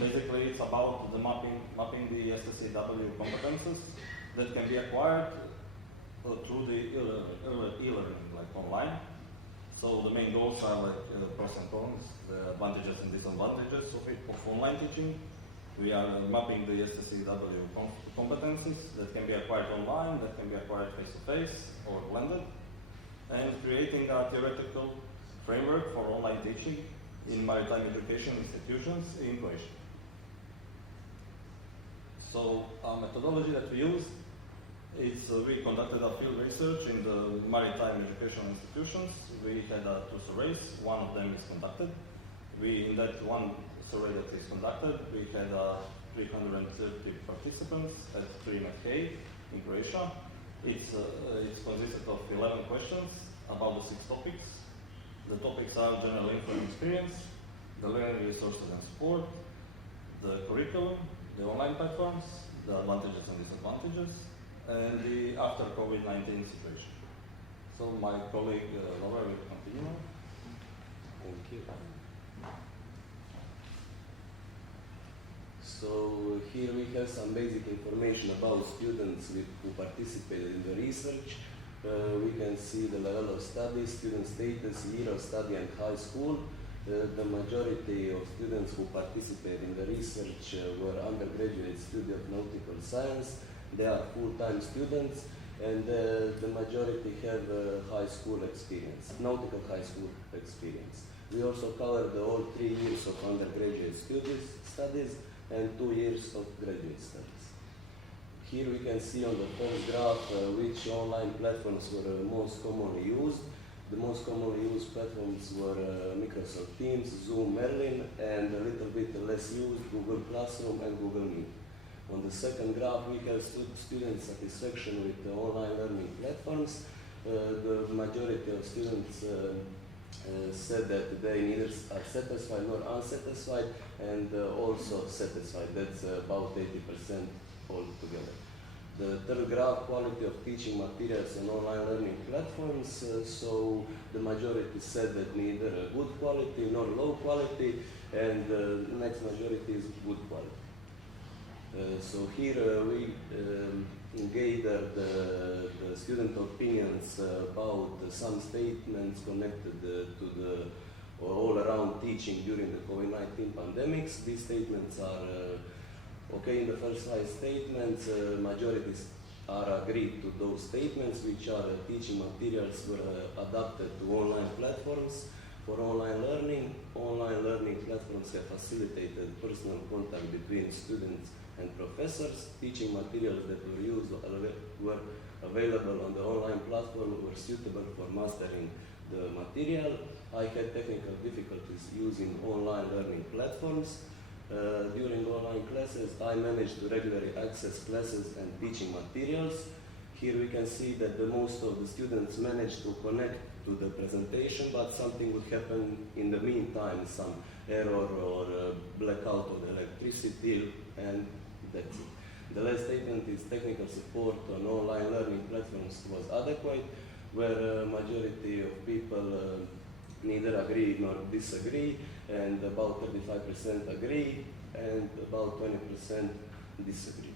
basically it's about the mapping the STCW competences that can be acquired through the e-learning, like online. So the main goals are like pros and cons, the advantages and disadvantages of online teaching. We are mapping the STCW competencies that can be acquired online, that can be acquired face-to-face or blended, and creating a theoretical framework for online teaching in maritime education institutions in Croatia. So our methodology that we used is we conducted a field research in the maritime education institutions. We had 2 surveys, one of them is conducted. In that one survey that is conducted, we had 330 participants at 3 MK in Croatia. It's consisted of 11 questions about the 6 topics. The topics are general info and experience, the learning resources and support, the curriculum, the online platforms, the advantages and disadvantages, and the after COVID-19 situation. So my colleague Laura will continue. Thank you. So here we have some basic information about students who participated in the research. We can see the level of study, student status, year of study and high school. The majority of students who participated in the research were undergraduate students of nautical science. They are full-time students, and the majority have high school experience, nautical high school experience. We also covered all 3 years of undergraduate studies and 2 years of graduate studies. Here we can see on the first graph which online platforms were most commonly used. The most commonly used platforms were Microsoft Teams, Zoom, Merlin, and a little bit less used Google Classroom and Google Meet. On the second graph, we have student satisfaction with the online learning platforms. The majority of students said that they neither are satisfied nor unsatisfied, and also satisfied. That's about 80% altogether. The third graph, quality of teaching materials and online learning platforms. So the majority said that neither good quality nor low quality, and the next majority is good quality. So here we gathered the student opinions about some statements connected to the all-around teaching during the COVID-19 pandemics. These statements are okay. In the first 5 statements, majorities are agreed to those statements, which are teaching materials were adapted to online platforms for online learning. Online learning platforms have facilitated personal contact between students and professors. Teaching materials that were used were available on the online platform were suitable for mastering the material. I had technical difficulties using online learning platforms. During online classes, I managed to regularly access classes and teaching materials. Here we can see that most of the students managed to connect to the presentation, but something would happen in the meantime, some error or blackout of the electricity, and that's it. The last statement is technical support on online learning platforms was adequate, where majority of people neither agree nor disagree, and about 35% agree, and about 20% disagree.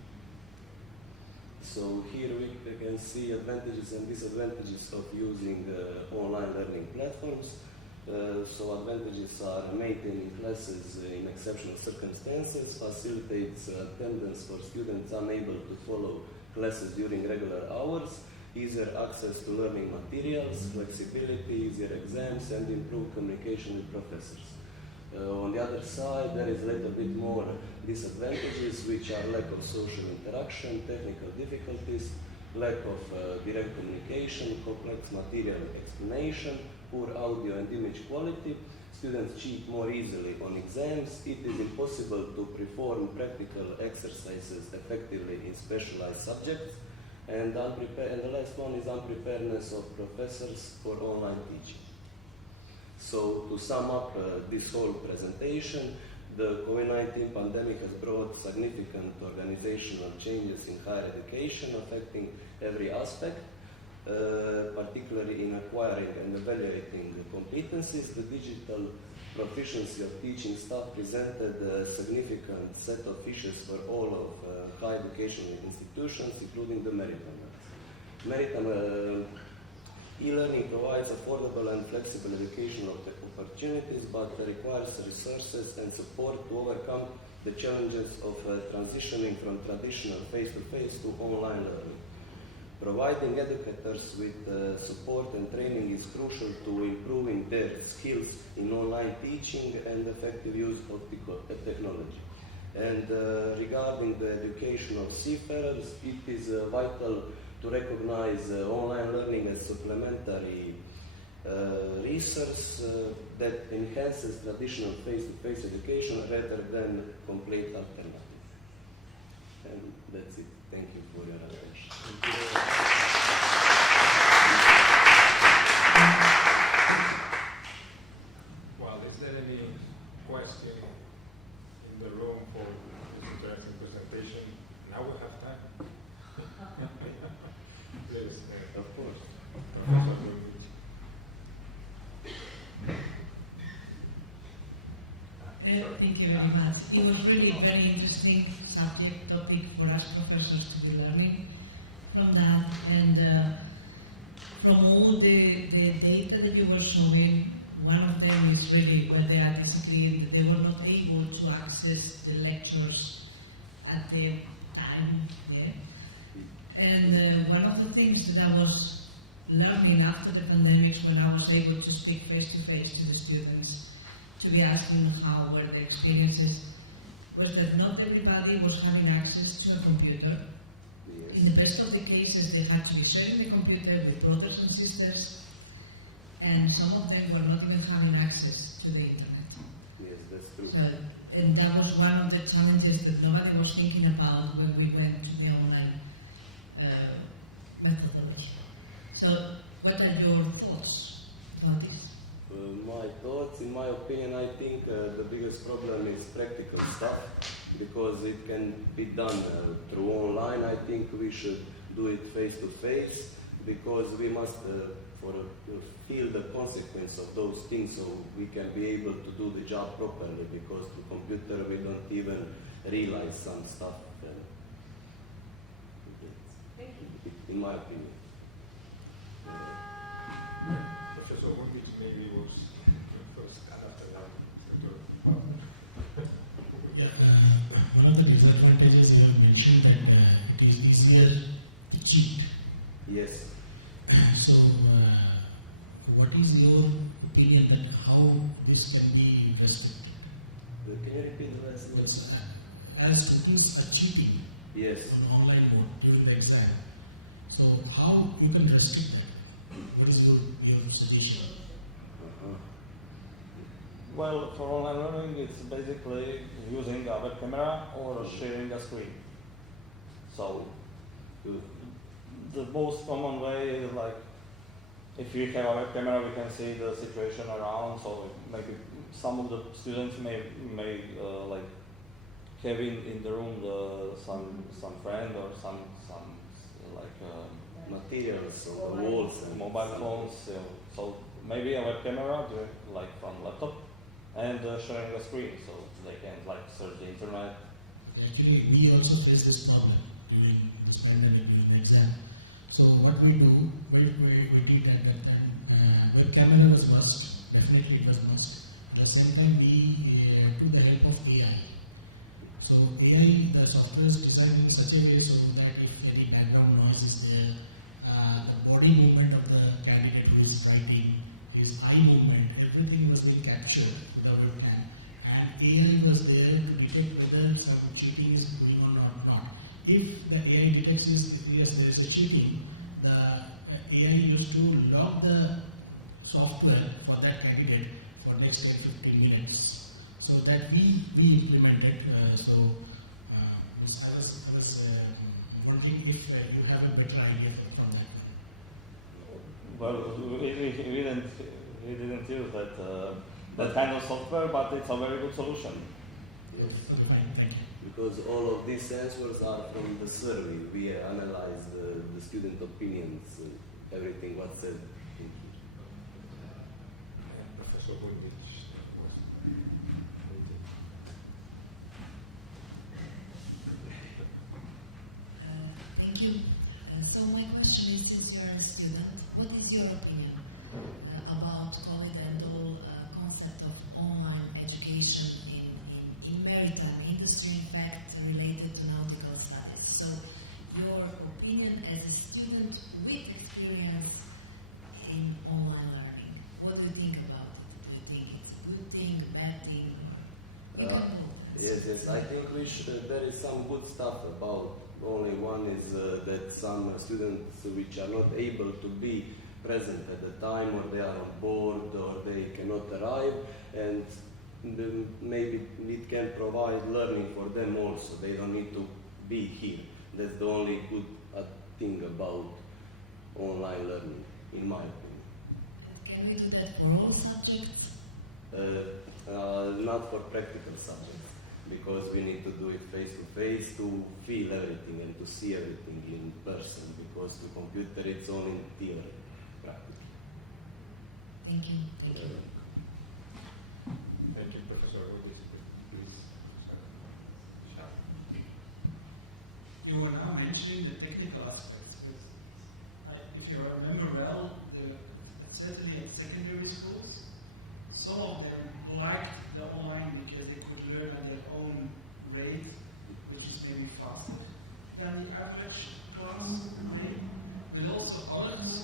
So here we can see advantages and disadvantages of using online learning platforms. So advantages are maintaining classes in exceptional circumstances, facilitates attendance for students unable to follow classes during regular hours, easier access to learning materials, flexibility, easier exams, and improved communication with professors. On the other side, there is a little bit more disadvantages, which are lack of social interaction, technical difficulties, lack of direct communication, complex material explanation, poor audio and image quality. Students cheat more easily on exams. It is impossible to perform practical exercises effectively in specialized subjects. And the last one is unpreparedness of professors for online teaching. So to sum up this whole presentation, the COVID-19 pandemic has brought significant organizational changes in higher education, affecting every aspect, particularly in acquiring and evaluating the competencies. The digital proficiency of teaching staff presented a significant set of issues for all of higher educational institutions, including the Maritime. Maritime e-learning provides affordable and flexible educational opportunities, but requires resources and support to overcome the challenges of transitioning from traditional face-to-face to online learning. Providing educators with support and training is crucial to improving their skills in online teaching and effective use of technology. And regarding the education of seafarers, it is vital to recognize online learning as supplementary resource that enhances traditional face-to-face education rather than complete alternative. And that's it. Thank you for your attention. Well, is there any question in the room for this interesting presentation? Now we have time. Please. Of course. Thank you very much. It was really a very interesting subject, topic for us professors to be learning from that. And from all the data that you were showing, one of them is really when they are basically, they were not able to access the lectures at the time. Yeah? And one of the things that I was learning after the pandemic, when I was able to speak face-to-face to the students, to be asking how were the experiences, was that not everybody was having access to a computer. Yes. In the best of the cases, they had to be sharing the computer with brothers and sisters, and some of them were not even having access to the internet. Yes, that's true. So, and that was one of the challenges that nobody was thinking about when we went to the online methodology. So, what are your thoughts about this? My thoughts, in my opinion, I think the biggest problem is practical stuff, because it can be done through online. I think we should do it face to face, because we must feel the consequence of those things, so we can be able to do the job properly, because through computer we don't even realize some stuff. Thank you. In my opinion. Professor Wundic maybe was first after that. Yeah, one of the disadvantages you have mentioned that it is easier to cheat. Yes. So, what is your opinion that how this can be restricted? Can you repeat the last word? As students are cheating yes. on online mode during the exam, so how you can restrict that? What is your suggestion? Well, for online learning, it's basically using a web camera or sharing a screen. So, the most common way is like, if you have a web camera, we can see the situation around. So maybe some of the students may like have in the room some friend or some like materials on the walls and mobile phones. So maybe a web camera, like from laptop, and sharing a screen so they can like search the internet. Actually, we also face this problem during this pandemic, during the exam. So what we do, we did at that time, web camera was must, definitely it was must. At the same time, we took the help of AI. So AI, the software is designed in such a way so that if any background noise is there, the body movement of the candidate who is writing, his eye movement, everything was being captured with the webcam. And AI was there to detect whether some cheating is going on or not. If the AI detects yes, there is a cheating, the AI used to lock the software for that candidate for next 10-15 minutes. So that we implemented. I was wondering if you have a better idea from that. Well, we didn't use that kind of software, but it's a very good solution. Yes. Because all of these answers are from the survey. We analyze the student opinions, everything what's said. Professor Wundic. you. So my question is, since you're a student, what is your opinion about COVID and the whole concept of online education in maritime industry, in fact, related to nautical studies? So your opinion as a student with experience in online learning, what do you think about it? Do you think it's a good thing, a bad thing? Yes, I think there is some good stuff about. Only one is that some students which are not able to be present at the time, or they are on board, or they cannot arrive, and maybe it can provide learning for them also. They don't need to be here. That's the only good thing about online learning, in my opinion. Can we do that for all subjects? Not for practical subjects, because we need to do it face to face to feel everything and to see everything in person, because the computer it's only in theory, practically. Thank you. Thank you. Thank you, Professor. Please. You were now mentioning the technical aspects, because if you remember well, certainly at secondary schools, some of them liked the online because they could learn at their own rate, which is maybe faster than the average class rate, but also others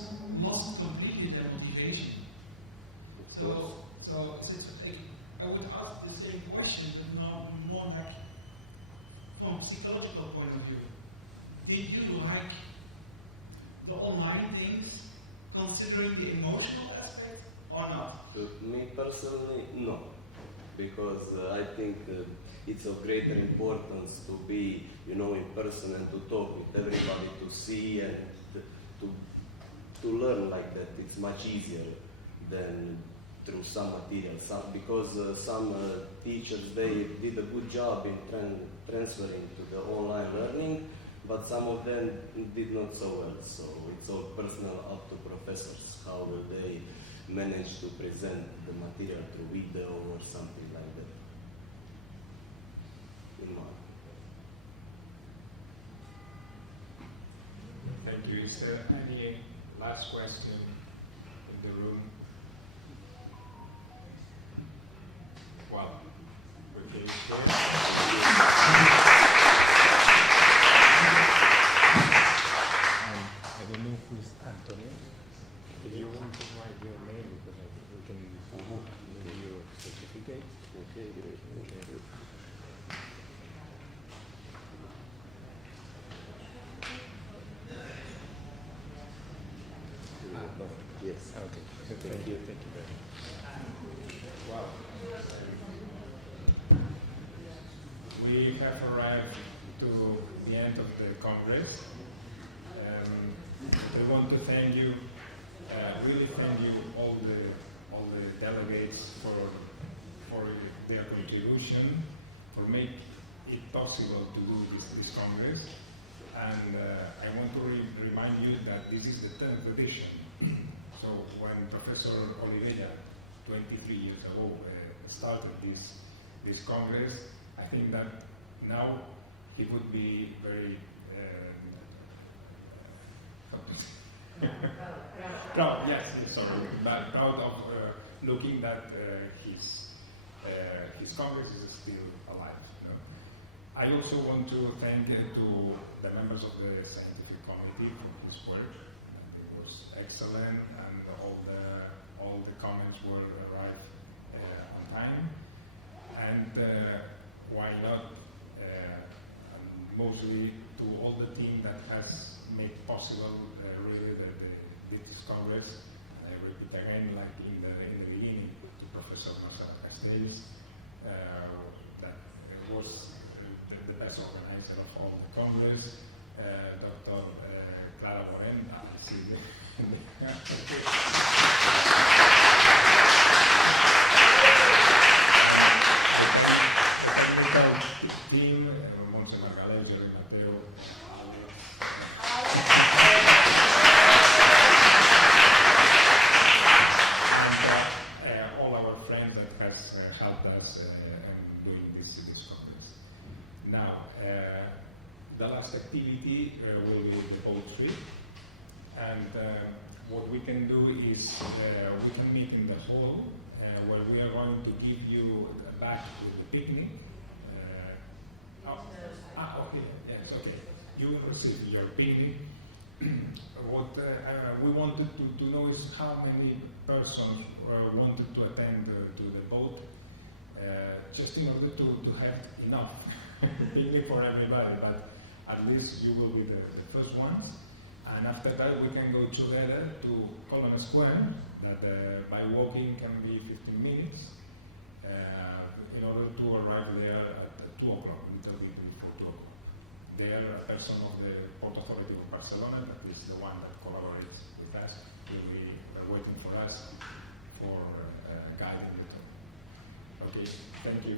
lost completely their motivation. So I would ask the same question, but more like from a psychological point of view. Did you like the online things, considering the emotional aspect, or not? Me personally, no, because I think it's of greater importance to be, in person and to talk with everybody, to see and to learn like that. It's much easier than through some material. Because some teachers, they did a good job in transferring to the online learning, but some of them did not so well. So it's all personal, up to professors. How will they manage to present the material through video or something like that? In my Thank you. Is there any last question in the room? Well, okay, I don't know who is Antonio. If you want to write your name, because I think we can maybe your certificate. Okay, great. Thank you. Yes. Okay. Thank you. Thank you very much. Wow. We have arrived to the end of the Congress. I want to thank you, really thank you all the delegates for their contribution, for making it possible to do this Congress. And I want to remind you that this is the 10th edition. So when Professor Oliveira, 23 years ago, started this Congress, I think that now he would be very proud, yes, sorry, but proud of looking that his Congress is still alive. I also want to thank to the members of the scientific committee for this work. It was excellent, and all the comments were arrived on time. And why not? Mostly to all the team that has made possible really this Congress. And I repeat again, like in the beginning, to Professor Marcelo Castells, that was the best organizer of all the Congress. Dr. Clara Moren, I see the team, Monse Margalef, Jerry Mateo, and all our friends that has helped us can do is we can meet in the hall where we are going to give you back to the picnic. Okay, yes, okay. You will receive your picnic. What we wanted to know is how many persons wanted to attend to the boat, just in order to have enough picnic for everybody, but at least you will be the first ones. And after that, we can go together to Colon Square, that by walking can be 15 minutes, in order to arrive there at 2 o'clock, a little bit before 2 o'clock. There, a person of the Port Authority of Barcelona, that is the one that collaborates with us, will be waiting for us for guiding the tour. Okay, thank you.